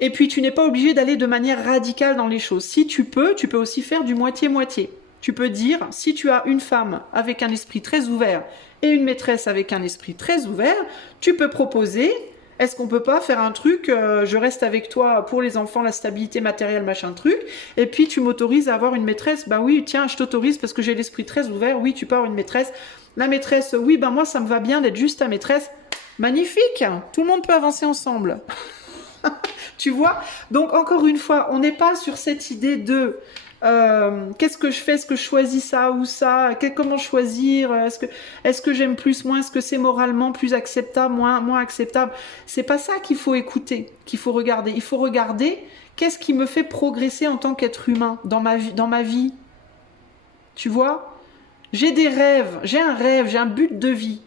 Et puis, tu n'es pas obligé d'aller de manière radicale dans les choses. Si tu peux aussi faire du moitié-moitié. Tu peux dire, si tu as une femme avec un esprit très ouvert et une maîtresse avec un esprit très ouvert, tu peux proposer, est-ce qu'on peut pas faire un truc, je reste avec toi pour les enfants, la stabilité matérielle, machin truc, et puis tu m'autorises à avoir une maîtresse, ben oui, tiens, je t'autorise parce que j'ai l'esprit très ouvert, oui, tu peux avoir une maîtresse. La maîtresse, oui, ben moi, ça me va bien d'être juste ta maîtresse. Magnifique, tout le monde peut avancer ensemble. Tu vois? Donc, encore une fois, on n'est pas sur cette idée de qu'est-ce que je fais? Est-ce que je choisis ça ou ça? Comment choisir? Est-ce que j'aime plus, moins? Est-ce que c'est moralement plus acceptable, moins acceptable? C'est pas ça qu'il faut écouter, qu'il faut regarder. Il faut regarder qu'est-ce qui me fait progresser en tant qu'être humain dans ma vie. Tu vois? J'ai des rêves, j'ai un but de vie.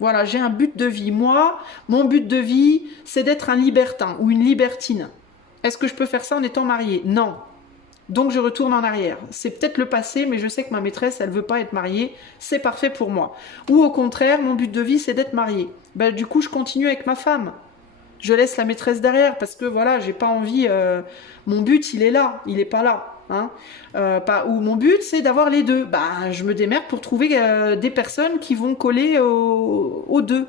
Voilà, j'ai un but de vie. Moi, mon but de vie, c'est d'être un libertin ou une libertine. Est-ce que je peux faire ça en étant mariée? Non. Donc je retourne en arrière. C'est peut-être le passé, mais je sais que ma maîtresse, elle veut pas être mariée. C'est parfait pour moi. Ou au contraire, mon but de vie, c'est d'être mariée. Ben, du coup, je continue avec ma femme. Je laisse la maîtresse derrière parce que voilà, j'ai pas envie. Mon but, il est là, il est pas là. Hein. Ou mon but, c'est d'avoir les deux. Bah, je me démerde pour trouver des personnes qui vont coller aux deux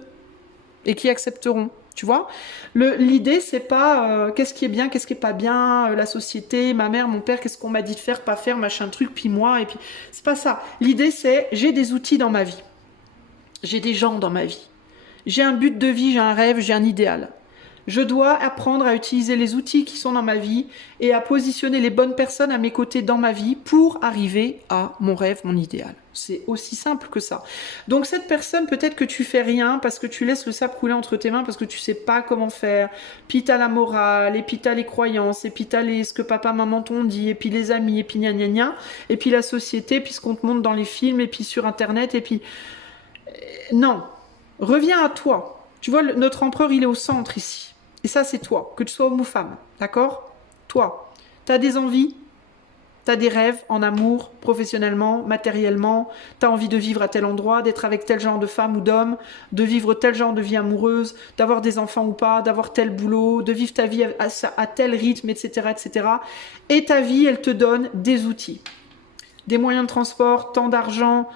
et qui accepteront. Tu vois, l'idée, c'est pas qu'est-ce qui est bien, qu'est-ce qui est pas bien, la société, ma mère, mon père, qu'est-ce qu'on m'a dit de faire, pas faire, machin truc, puis moi, et puis c'est pas ça. L'idée, c'est j'ai des outils dans ma vie, j'ai des gens dans ma vie, j'ai un but de vie, j'ai un rêve, j'ai un idéal. Je dois apprendre à utiliser les outils qui sont dans ma vie et à positionner les bonnes personnes à mes côtés dans ma vie pour arriver à mon rêve, mon idéal. C'est aussi simple que ça. Donc cette personne, peut-être que tu fais rien parce que tu laisses le sable couler entre tes mains parce que tu sais pas comment faire. Puis t'as la morale, et puis t'as les croyances, et puis t'as ce que papa, maman t'ont dit, et puis les amis, et puis gna gna gna, et puis la société, puis ce qu'on te montre dans les films, et puis sur Internet, et puis... Non. Reviens à toi. Tu vois, notre empereur, il est au centre ici. Et ça, c'est toi, que tu sois homme ou femme, d'accord? Toi, t'as des envies, t'as des rêves en amour, professionnellement, matériellement, t'as envie de vivre à tel endroit, d'être avec tel genre de femme ou d'homme, de vivre tel genre de vie amoureuse, d'avoir des enfants ou pas, d'avoir tel boulot, de vivre ta vie à tel rythme, etc., etc. Et ta vie, elle te donne des outils. Des moyens de transport, tant d'argent,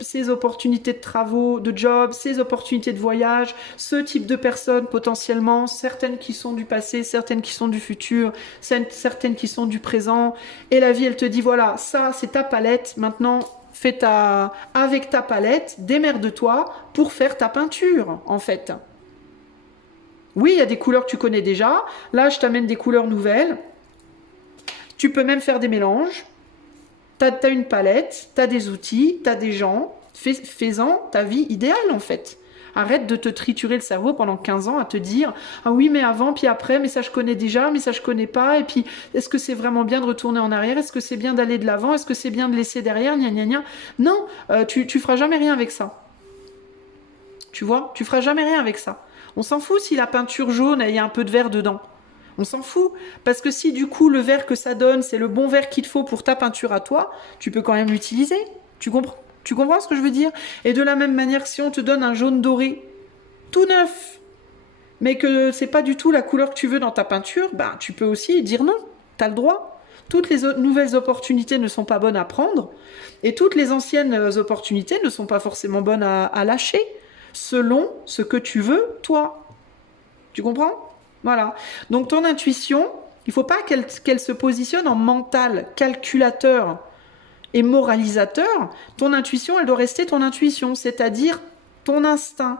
ces opportunités de travaux, de jobs, ces opportunités de voyage, ce type de personnes potentiellement, certaines qui sont du passé, certaines qui sont du futur, certaines qui sont du présent. Et la vie, elle te dit, voilà, ça c'est ta palette, maintenant avec ta palette, démerde-toi pour faire ta peinture, en fait. Oui, il y a des couleurs que tu connais déjà. Là, je t'amène des couleurs nouvelles. Tu peux même faire des mélanges. T'as une palette, t'as des outils, t'as des gens, fais-en ta vie idéale en fait. Arrête de te triturer le cerveau pendant 15 ans à te dire « Ah oui, mais avant, puis après, mais ça je connais déjà, mais ça je connais pas, et puis est-ce que c'est vraiment bien de retourner en arrière? Est-ce que c'est bien d'aller de l'avant? Est-ce que c'est bien de laisser derrière? Gna gna gna. » Non, tu feras jamais rien avec ça. Tu vois? Tu feras jamais rien avec ça. On s'en fout si la peinture jaune, il y a un peu de vert dedans. On s'en fout, parce que si du coup le vert que ça donne, c'est le bon vert qu'il te faut pour ta peinture à toi, tu peux quand même l'utiliser. Tu comprends ce que je veux dire? Et de la même manière, si on te donne un jaune doré, tout neuf, mais que c'est pas du tout la couleur que tu veux dans ta peinture, ben tu peux aussi dire non, t'as le droit. Toutes les nouvelles opportunités ne sont pas bonnes à prendre, et toutes les anciennes opportunités ne sont pas forcément bonnes à lâcher, selon ce que tu veux, toi. Tu comprends? Voilà. Donc ton intuition, il ne faut pas qu'elle se positionne en mental, calculateur et moralisateur. Ton intuition, elle doit rester ton intuition, c'est-à-dire ton instinct.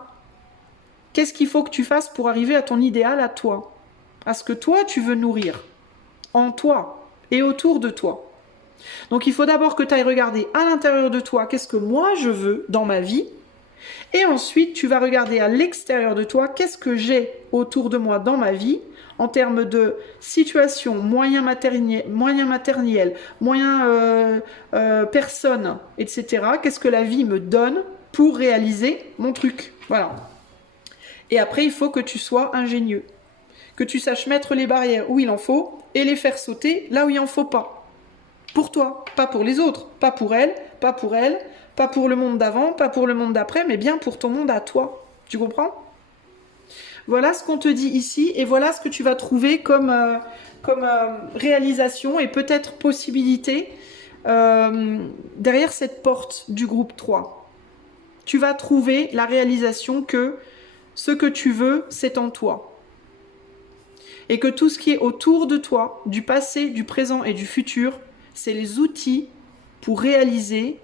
Qu'est-ce qu'il faut que tu fasses pour arriver à ton idéal à toi? À ce que toi, tu veux nourrir en toi et autour de toi. Donc il faut d'abord que tu ailles regarder à l'intérieur de toi, qu'est-ce que moi je veux dans ma vie? Et ensuite, tu vas regarder à l'extérieur de toi, qu'est-ce que j'ai autour de moi dans ma vie, en termes de situation, moyens matériels, moyens personnes, etc. Qu'est-ce que la vie me donne pour réaliser mon truc? Voilà. Et après, il faut que tu sois ingénieux, que tu saches mettre les barrières où il en faut et les faire sauter là où il en faut pas. Pour toi, pas pour les autres, pas pour elle, pas pour elle, pas pour le monde d'avant, pas pour le monde d'après, mais bien pour ton monde à toi. Tu comprends? Voilà ce qu'on te dit ici et voilà ce que tu vas trouver comme réalisation et peut-être possibilité derrière cette porte du groupe 3. Tu vas trouver la réalisation que ce que tu veux, c'est en toi. Et que tout ce qui est autour de toi, du passé, du présent et du futur, c'est les outils pour réaliser,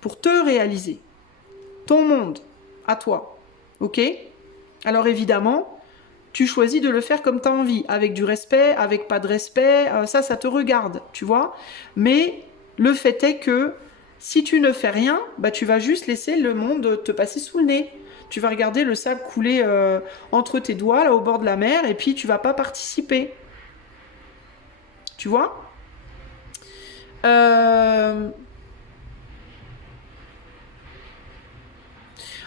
pour te réaliser ton monde à toi. Ok? Alors évidemment, tu choisis de le faire comme tu as envie, avec du respect, avec pas de respect, ça te regarde, tu vois. Mais le fait est que si tu ne fais rien, bah, tu vas juste laisser le monde te passer sous le nez. Tu vas regarder le sable couler entre tes doigts, là, au bord de la mer, et puis tu vas pas participer. Tu vois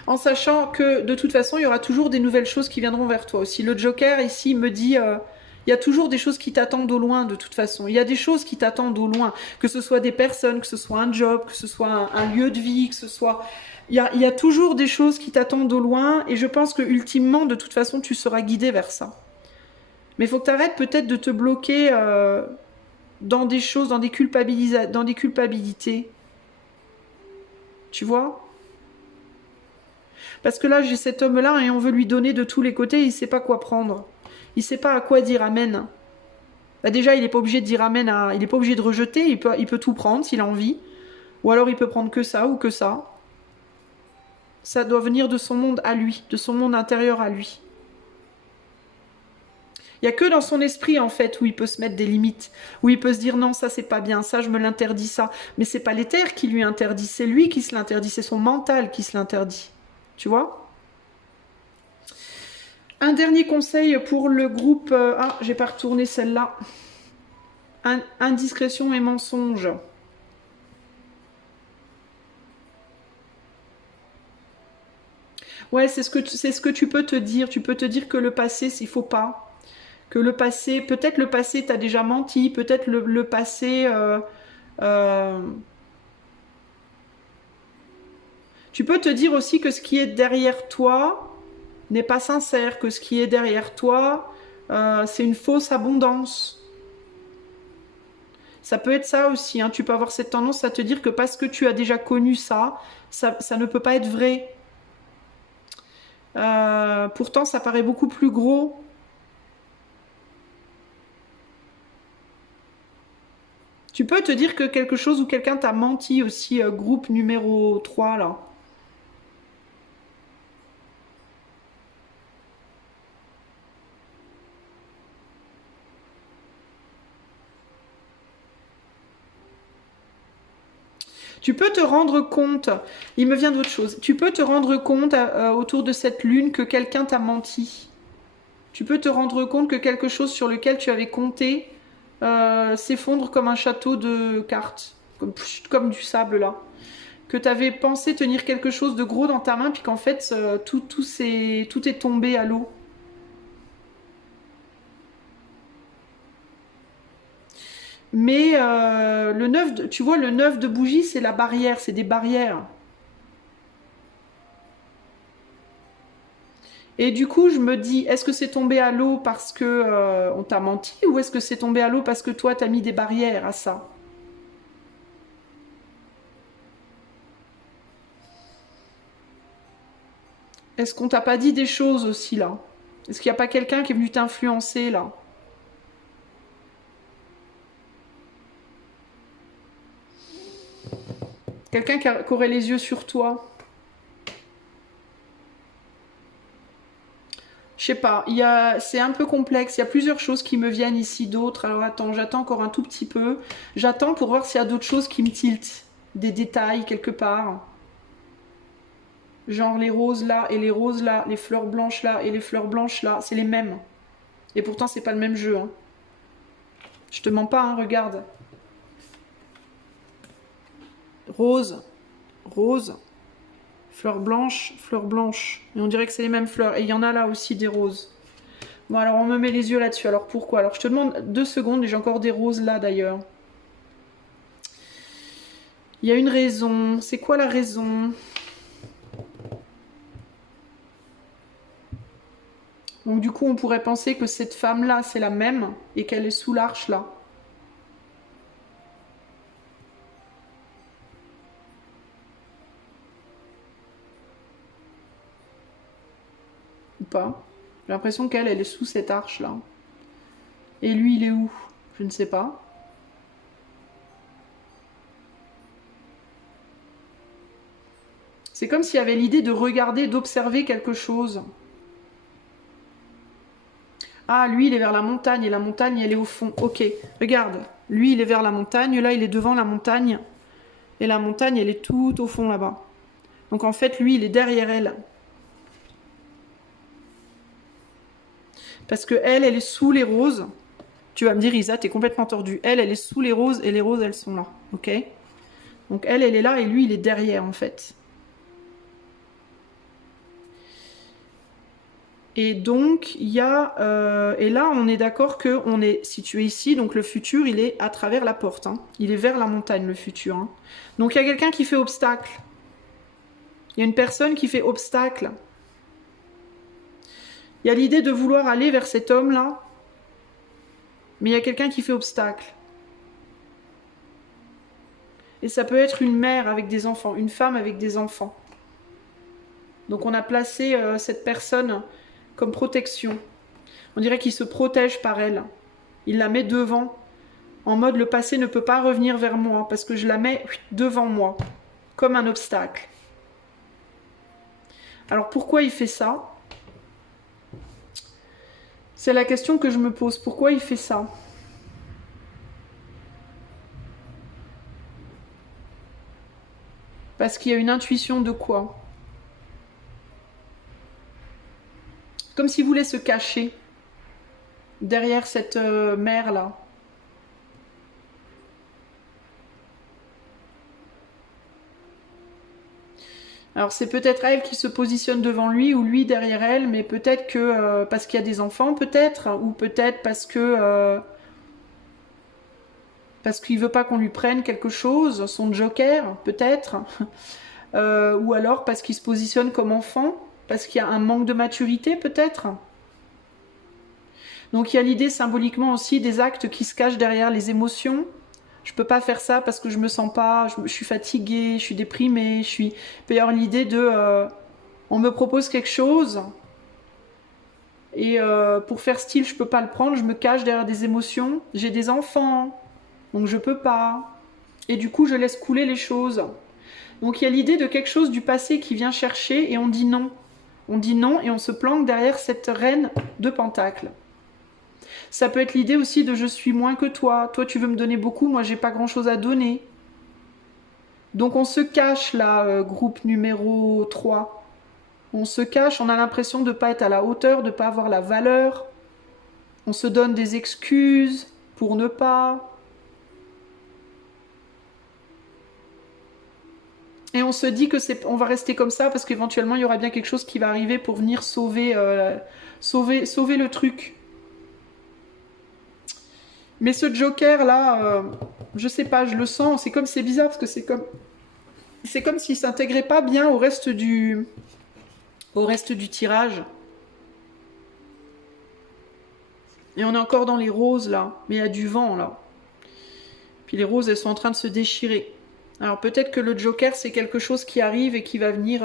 en sachant que de toute façon, il y aura toujours des nouvelles choses qui viendront vers toi aussi. Le Joker ici me dit, il y a toujours des choses qui t'attendent au loin de toute façon. Il y a des choses qui t'attendent au loin, que ce soit des personnes, que ce soit un job, que ce soit un lieu de vie, que ce soit... Il y a toujours des choses qui t'attendent au loin et je pense que ultimement, de toute façon, tu seras guidé vers ça. Mais il faut que tu arrêtes peut-être de te bloquer dans des choses, dans des culpabilités. Tu vois ? Parce que là, j'ai cet homme-là et on veut lui donner de tous les côtés, il ne sait pas quoi prendre. Il ne sait pas à quoi dire amen. Bah déjà, il n'est pas obligé de dire amen, il n'est pas obligé de rejeter, il peut tout prendre s'il a envie. Ou alors il peut prendre que ça ou que ça. Ça doit venir de son monde à lui, de son monde intérieur à lui. Il n'y a que dans son esprit, en fait, où il peut se mettre des limites, où il peut se dire non, ça c'est pas bien, ça je me l'interdis, ça. Mais c'est pas l'éther qui lui interdit, c'est lui qui se l'interdit, c'est son mental qui se l'interdit. Tu vois ? Un dernier conseil pour le groupe... ah, j'ai pas retourné celle-là. Indiscrétion et mensonge. Ouais, c'est ce que tu peux te dire. Tu peux te dire que le passé, il faut pas. Que le passé, peut-être le passé, t'as déjà menti. Peut-être le passé... Tu peux te dire aussi que ce qui est derrière toi n'est pas sincère. Que ce qui est derrière toi, c'est une fausse abondance. Ça peut être ça aussi, hein. Tu peux avoir cette tendance à te dire que parce que tu as déjà connu ça, ça ne peut pas être vrai. Pourtant, ça paraît beaucoup plus gros. Tu peux te dire que quelque chose ou quelqu'un t'a menti aussi, groupe numéro 3 là. Tu peux te rendre compte, il me vient d'autre chose, tu peux te rendre compte autour de cette lune que quelqu'un t'a menti. Tu peux te rendre compte que quelque chose sur lequel tu avais compté s'effondre comme un château de cartes, comme du sable là. Que tu avais pensé tenir quelque chose de gros dans ta main, puis qu'en fait tout est tombé à l'eau. Mais tu vois, le 9 de bougie, c'est la barrière, c'est des barrières. Et du coup, je me dis, est-ce que c'est tombé à l'eau parce que on t'a menti ou est-ce que c'est tombé à l'eau parce que toi, t'as mis des barrières à ça? Est-ce qu'on t'a pas dit des choses aussi là? Est-ce qu'il n'y a pas quelqu'un qui est venu t'influencer là? Quelqu'un qui aurait les yeux sur toi? Je sais pas, c'est un peu complexe, il y a plusieurs choses qui me viennent ici, d'autres. Alors attends, j'attends encore un tout petit peu. J'attends pour voir s'il y a d'autres choses qui me tiltent. Des détails quelque part. Genre les roses là et les roses là, les fleurs blanches là et les fleurs blanches là, c'est les mêmes. Et pourtant c'est pas le même jeu. Hein. Je te mens pas, hein, regarde. Rose, rose, fleurs blanches, fleurs blanches. Et on dirait que c'est les mêmes fleurs. Et il y en a là aussi des roses. Bon alors on me met les yeux là-dessus. Alors pourquoi? Alors je te demande 2 secondes et j'ai encore des roses là d'ailleurs. Il y a une raison. C'est quoi la raison? Donc du coup on pourrait penser que cette femme-là c'est la même et qu'elle est sous l'arche là. Ou pas? J'ai l'impression qu'elle est sous cette arche là. Et lui il est où? Je ne sais pas. C'est comme s'il y avait l'idée de regarder, d'observer quelque chose. Ah, lui, il est vers la montagne et la montagne, elle est au fond. Ok, regarde. Lui, il est vers la montagne. Là, il est devant la montagne. Et la montagne, elle est tout au fond là-bas. Donc, en fait, lui, il est derrière elle. Parce que elle est sous les roses. Tu vas me dire, Isa, t'es complètement tordue. Elle est sous les roses et les roses, elles sont là. Ok? Donc, elle est là et lui, il est derrière, en fait. Et donc, il y a... et là, on est d'accord qu'on est situé ici. Donc, le futur, il est à travers la porte. Hein. Il est vers la montagne, le futur. Hein. Donc, il y a quelqu'un qui fait obstacle. Il y a une personne qui fait obstacle. Il y a l'idée de vouloir aller vers cet homme-là. Mais il y a quelqu'un qui fait obstacle. Et ça peut être une mère avec des enfants, une femme avec des enfants. Donc, on a placé cette personne comme protection. On dirait qu'il se protège par elle. Il la met devant, en mode le passé ne peut pas revenir vers moi, parce que je la mets devant moi, comme un obstacle. Alors pourquoi il fait ça? C'est la question que je me pose. Pourquoi il fait ça? Parce qu'il y a une intuition de quoi? Comme s'il voulait se cacher derrière cette mère-là. Alors c'est peut-être elle qui se positionne devant lui ou lui derrière elle, mais peut-être que parce qu'il y a des enfants peut-être, ou peut-être parce qu'il veut pas qu'on lui prenne quelque chose, son joker peut-être, ou alors parce qu'il se positionne comme enfant, parce qu'il y a un manque de maturité peut-être. Donc il y a l'idée symboliquement aussi des actes qui se cachent derrière les émotions. Je peux pas faire ça parce que je me sens pas, je suis fatiguée, je suis déprimée, Il peut y avoir l'idée de... on me propose quelque chose et pour faire style, je peux pas le prendre, je me cache derrière des émotions. J'ai des enfants, donc je peux pas. Et du coup, je laisse couler les choses. Donc il y a l'idée de quelque chose du passé qui vient chercher et on dit non. On dit non et on se planque derrière cette reine de Pentacles. Ça peut être l'idée aussi de je suis moins que toi. Toi, tu veux me donner beaucoup, moi, j'ai pas grand-chose à donner. Donc, on se cache là, groupe numéro 3. On se cache, on a l'impression de ne pas être à la hauteur, de ne pas avoir la valeur. On se donne des excuses pour ne pas. Et on se dit que on va rester comme ça parce qu'éventuellement, il y aura bien quelque chose qui va arriver pour venir sauver le truc. Mais ce Joker là, je sais pas, je le sens, c'est bizarre parce que c'est comme s'il s'intégrait pas bien au reste du tirage. Et on est encore dans les roses là, mais il y a du vent là. Puis les roses elles sont en train de se déchirer. Alors peut-être que le Joker c'est quelque chose qui arrive et qui va venir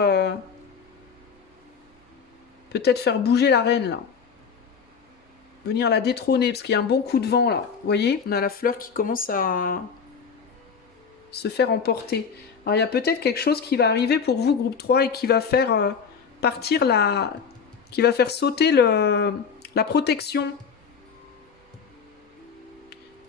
peut-être faire bouger la reine là. Venir la détrôner, parce qu'il y a un bon coup de vent là. Vous voyez, on a la fleur qui commence à se faire emporter. Alors il y a peut-être quelque chose qui va arriver pour vous, groupe 3, et qui va faire partir qui va faire sauter la protection.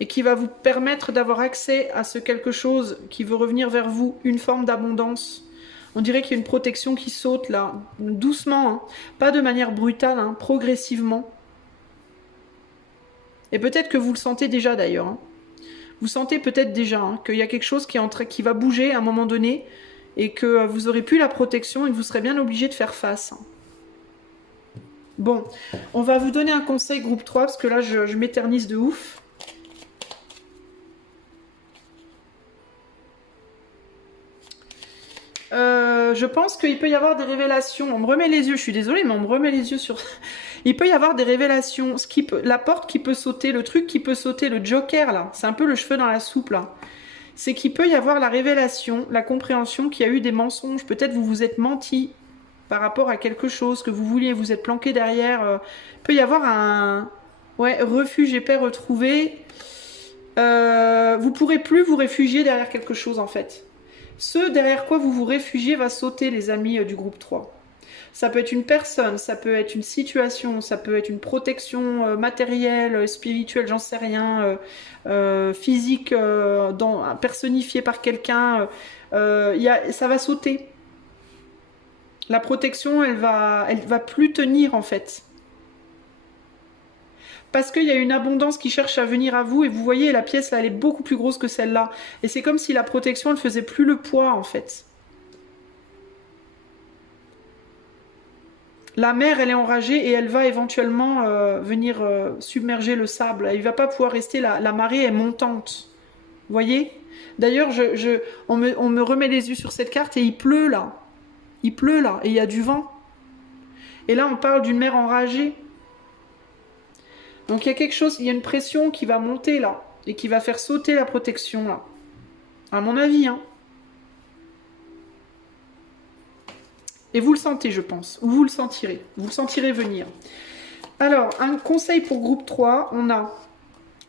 Et qui va vous permettre d'avoir accès à ce quelque chose qui veut revenir vers vous, une forme d'abondance. On dirait qu'il y a une protection qui saute là, doucement, hein. Pas de manière brutale, hein, progressivement. Et peut-être que vous le sentez déjà d'ailleurs. Hein. Vous sentez peut-être déjà hein, qu'il y a quelque chose qui va bouger à un moment donné et que vous aurez plus la protection et que vous serez bien obligé de faire face. Bon, on va vous donner un conseil groupe 3 parce que là je m'éternise de ouf. Je pense qu'il peut y avoir des révélations. On me remet les yeux, je suis désolée, mais on me remet les yeux sur... Il peut y avoir des révélations. La porte qui peut sauter, le truc qui peut sauter, le Joker, là, c'est un peu le cheveu dans la soupe, là. C'est qu'il peut y avoir la révélation, la compréhension qu'il y a eu des mensonges. Peut-être vous vous êtes menti par rapport à quelque chose que vous vouliez, vous êtes planqué derrière. Il peut y avoir un... Ouais, refuge et paix retrouvé. Vous pourrez plus vous réfugier derrière quelque chose, en fait. Ce derrière quoi vous vous réfugiez va sauter, les amis du groupe 3. Ça peut être une personne, ça peut être une situation, ça peut être une protection matérielle, spirituelle, j'en sais rien, physique, personnifiée par quelqu'un. Ça va sauter. La protection, elle va plus tenir en fait. Parce qu'il y a une abondance qui cherche à venir à vous et vous voyez, la pièce là, elle est beaucoup plus grosse que celle-là. Et c'est comme si la protection, elle faisait plus le poids en fait. La mer, elle est enragée et elle va éventuellement venir submerger le sable. Il ne va pas pouvoir rester, la marée est montante. Vous voyez? D'ailleurs, on me remet les yeux sur cette carte et il pleut là. Il pleut là et il y a du vent. Et là, on parle d'une mer enragée. Donc il y a quelque chose, il y a une pression qui va monter là et qui va faire sauter la protection là. À mon avis, hein. Et vous le sentez, je pense. Ou vous le sentirez. Vous le sentirez venir. Alors, un conseil pour groupe 3, on a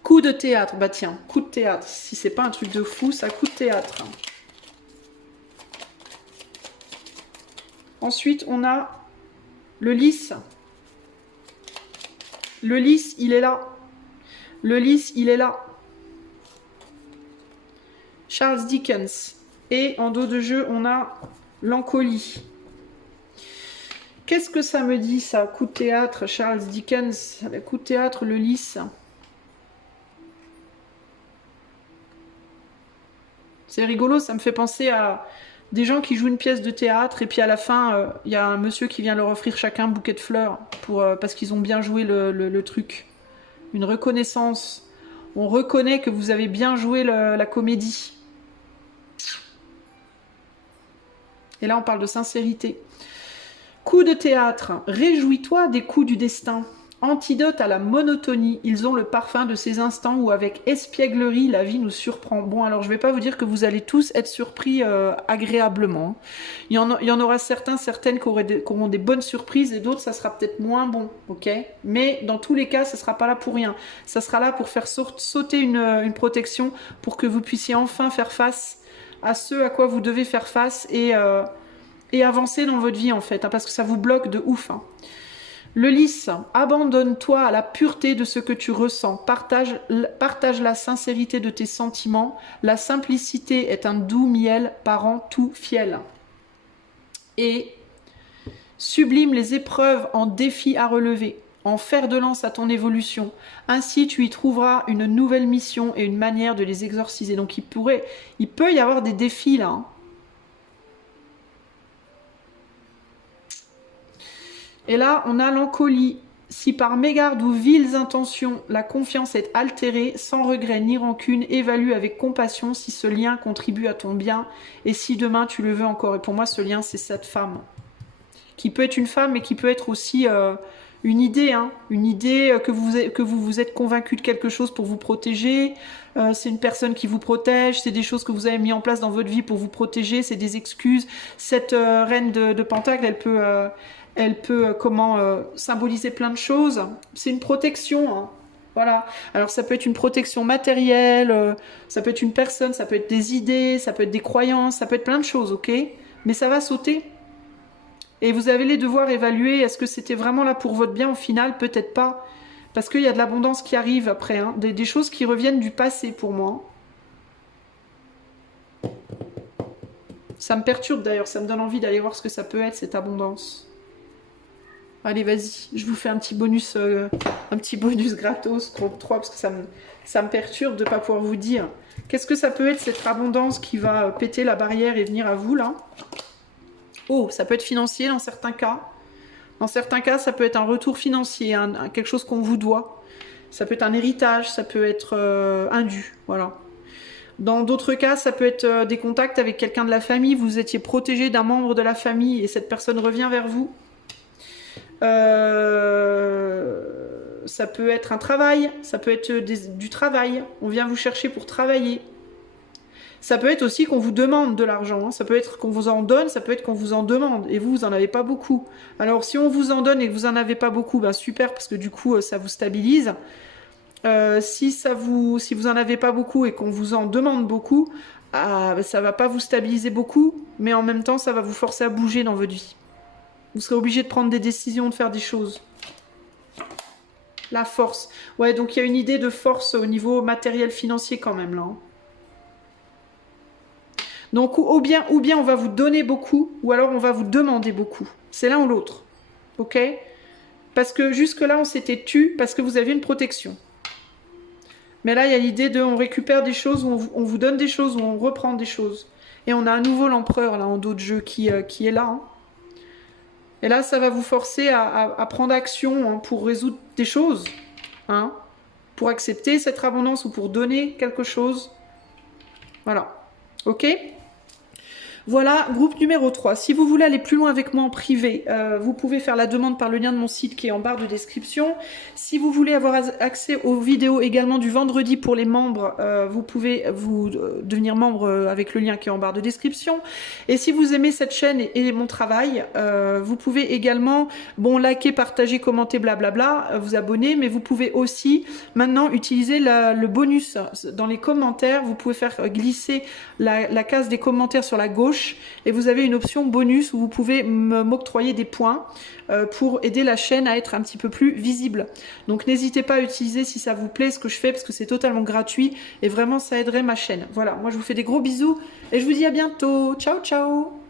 coup de théâtre. Bah tiens, coup de théâtre. Si c'est pas un truc de fou, ça coup de théâtre. Ensuite, on a le lys. Le lys, il est là. Le lys, il est là. Charles Dickens. Et en dos de jeu, on a l'encolie. Qu'est-ce que ça me dit, ça? Coup de théâtre, Charles Dickens. Coup de théâtre, le lys. C'est rigolo, ça me fait penser à des gens qui jouent une pièce de théâtre et puis à la fin, il y a un monsieur qui vient leur offrir chacun un bouquet de fleurs parce qu'ils ont bien joué le truc. Une reconnaissance. On reconnaît que vous avez bien joué la comédie. Et là, on parle de sincérité. Coup de théâtre, réjouis-toi des coups du destin. Antidote à la monotonie, ils ont le parfum de ces instants où avec espièglerie la vie nous surprend. Bon, alors je vais pas vous dire que vous allez tous être surpris agréablement. Il y en aura certaines qui auront des bonnes surprises et d'autres ça sera peut-être moins bon, ok? Mais dans tous les cas, ça sera pas là pour rien. Ça sera là pour faire sauter une protection pour que vous puissiez enfin faire face à ce à quoi vous devez faire face et avancer dans votre vie en fait, hein, parce que ça vous bloque de ouf. Hein. Le lys, abandonne-toi à la pureté de ce que tu ressens, partage la sincérité de tes sentiments, la simplicité est un doux miel parent tout fiel. Et sublime les épreuves en défis à relever, en fer de lance à ton évolution, ainsi tu y trouveras une nouvelle mission et une manière de les exorciser. Donc il peut y avoir des défis là, hein. Et là, on a l'encolie. Si par mégarde ou viles intentions, la confiance est altérée, sans regret ni rancune, évalue avec compassion si ce lien contribue à ton bien et si demain tu le veux encore. Et pour moi, ce lien, c'est cette femme. Qui peut être une femme, mais qui peut être aussi une idée. Hein, une idée que vous vous êtes convaincu de quelque chose pour vous protéger. C'est une personne qui vous protège. C'est des choses que vous avez mis en place dans votre vie pour vous protéger. C'est des excuses. Cette reine de Pentacle, elle peut symboliser plein de choses. C'est une protection, hein. Voilà. Alors ça peut être une protection matérielle, ça peut être une personne, ça peut être des idées, ça peut être des croyances, ça peut être plein de choses, ok? Mais ça va sauter. Et vous allez devoir évaluer, est-ce que c'était vraiment là pour votre bien au final? Peut-être pas. Parce qu'il y a de l'abondance qui arrive après, hein. Des choses qui reviennent du passé pour moi. Ça me perturbe d'ailleurs, ça me donne envie d'aller voir ce que ça peut être cette abondance. Allez, vas-y, je vous fais un petit bonus gratos, groupe 3, parce que ça me perturbe de ne pas pouvoir vous dire. Qu'est-ce que ça peut être, cette abondance qui va péter la barrière et venir à vous, là? Oh, ça peut être financier dans certains cas. Dans certains cas, ça peut être un retour financier, quelque chose qu'on vous doit. Ça peut être un héritage, ça peut être un dû, voilà. Dans d'autres cas, ça peut être des contacts avec quelqu'un de la famille. Vous étiez protégé d'un membre de la famille et cette personne revient vers vous. Ça peut être un travail, ça peut être du travail, on vient vous chercher pour travailler. Ça peut être aussi qu'on vous demande de l'argent, hein. Ça peut être qu'on vous en donne, ça peut être qu'on vous en demande, et vous en avez pas beaucoup. Alors si on vous en donne et que vous en avez pas beaucoup, ben super, parce que du coup ça vous stabilise. Si vous en avez pas beaucoup et qu'on vous en demande beaucoup, ça va pas vous stabiliser beaucoup, mais en même temps ça va vous forcer à bouger dans votre vie. Vous serez obligé de prendre des décisions, de faire des choses. La force. Ouais, donc il y a une idée de force au niveau matériel financier quand même là. Hein. Donc ou bien on va vous donner beaucoup, ou alors on va vous demander beaucoup. C'est l'un ou l'autre. Ok? Parce que jusque-là, on s'était tu parce que vous avez une protection. Mais là, il y a l'idée de on récupère des choses, on vous donne des choses, ou on reprend des choses. Et on a un nouveau l'empereur là en dos de jeu qui est là. Hein. Et là, ça va vous forcer à prendre action hein, pour résoudre des choses. Hein, pour accepter cette abondance ou pour donner quelque chose. Voilà. Ok ? Voilà, groupe numéro 3. Si vous voulez aller plus loin avec moi en privé, vous pouvez faire la demande par le lien de mon site qui est en barre de description. Si vous voulez avoir accès aux vidéos également du vendredi pour les membres, vous pouvez devenir membre avec le lien qui est en barre de description. Et si vous aimez cette chaîne et mon travail, vous pouvez également, liker, partager, commenter, blablabla, vous abonner, mais vous pouvez aussi maintenant utiliser le bonus dans les commentaires. Vous pouvez faire glisser la case des commentaires sur la gauche et vous avez une option bonus où vous pouvez m'octroyer des points pour aider la chaîne à être un petit peu plus visible. Donc n'hésitez pas à utiliser si ça vous plaît ce que je fais parce que c'est totalement gratuit et vraiment ça aiderait ma chaîne. Voilà, moi je vous fais des gros bisous et je vous dis à bientôt. Ciao ciao.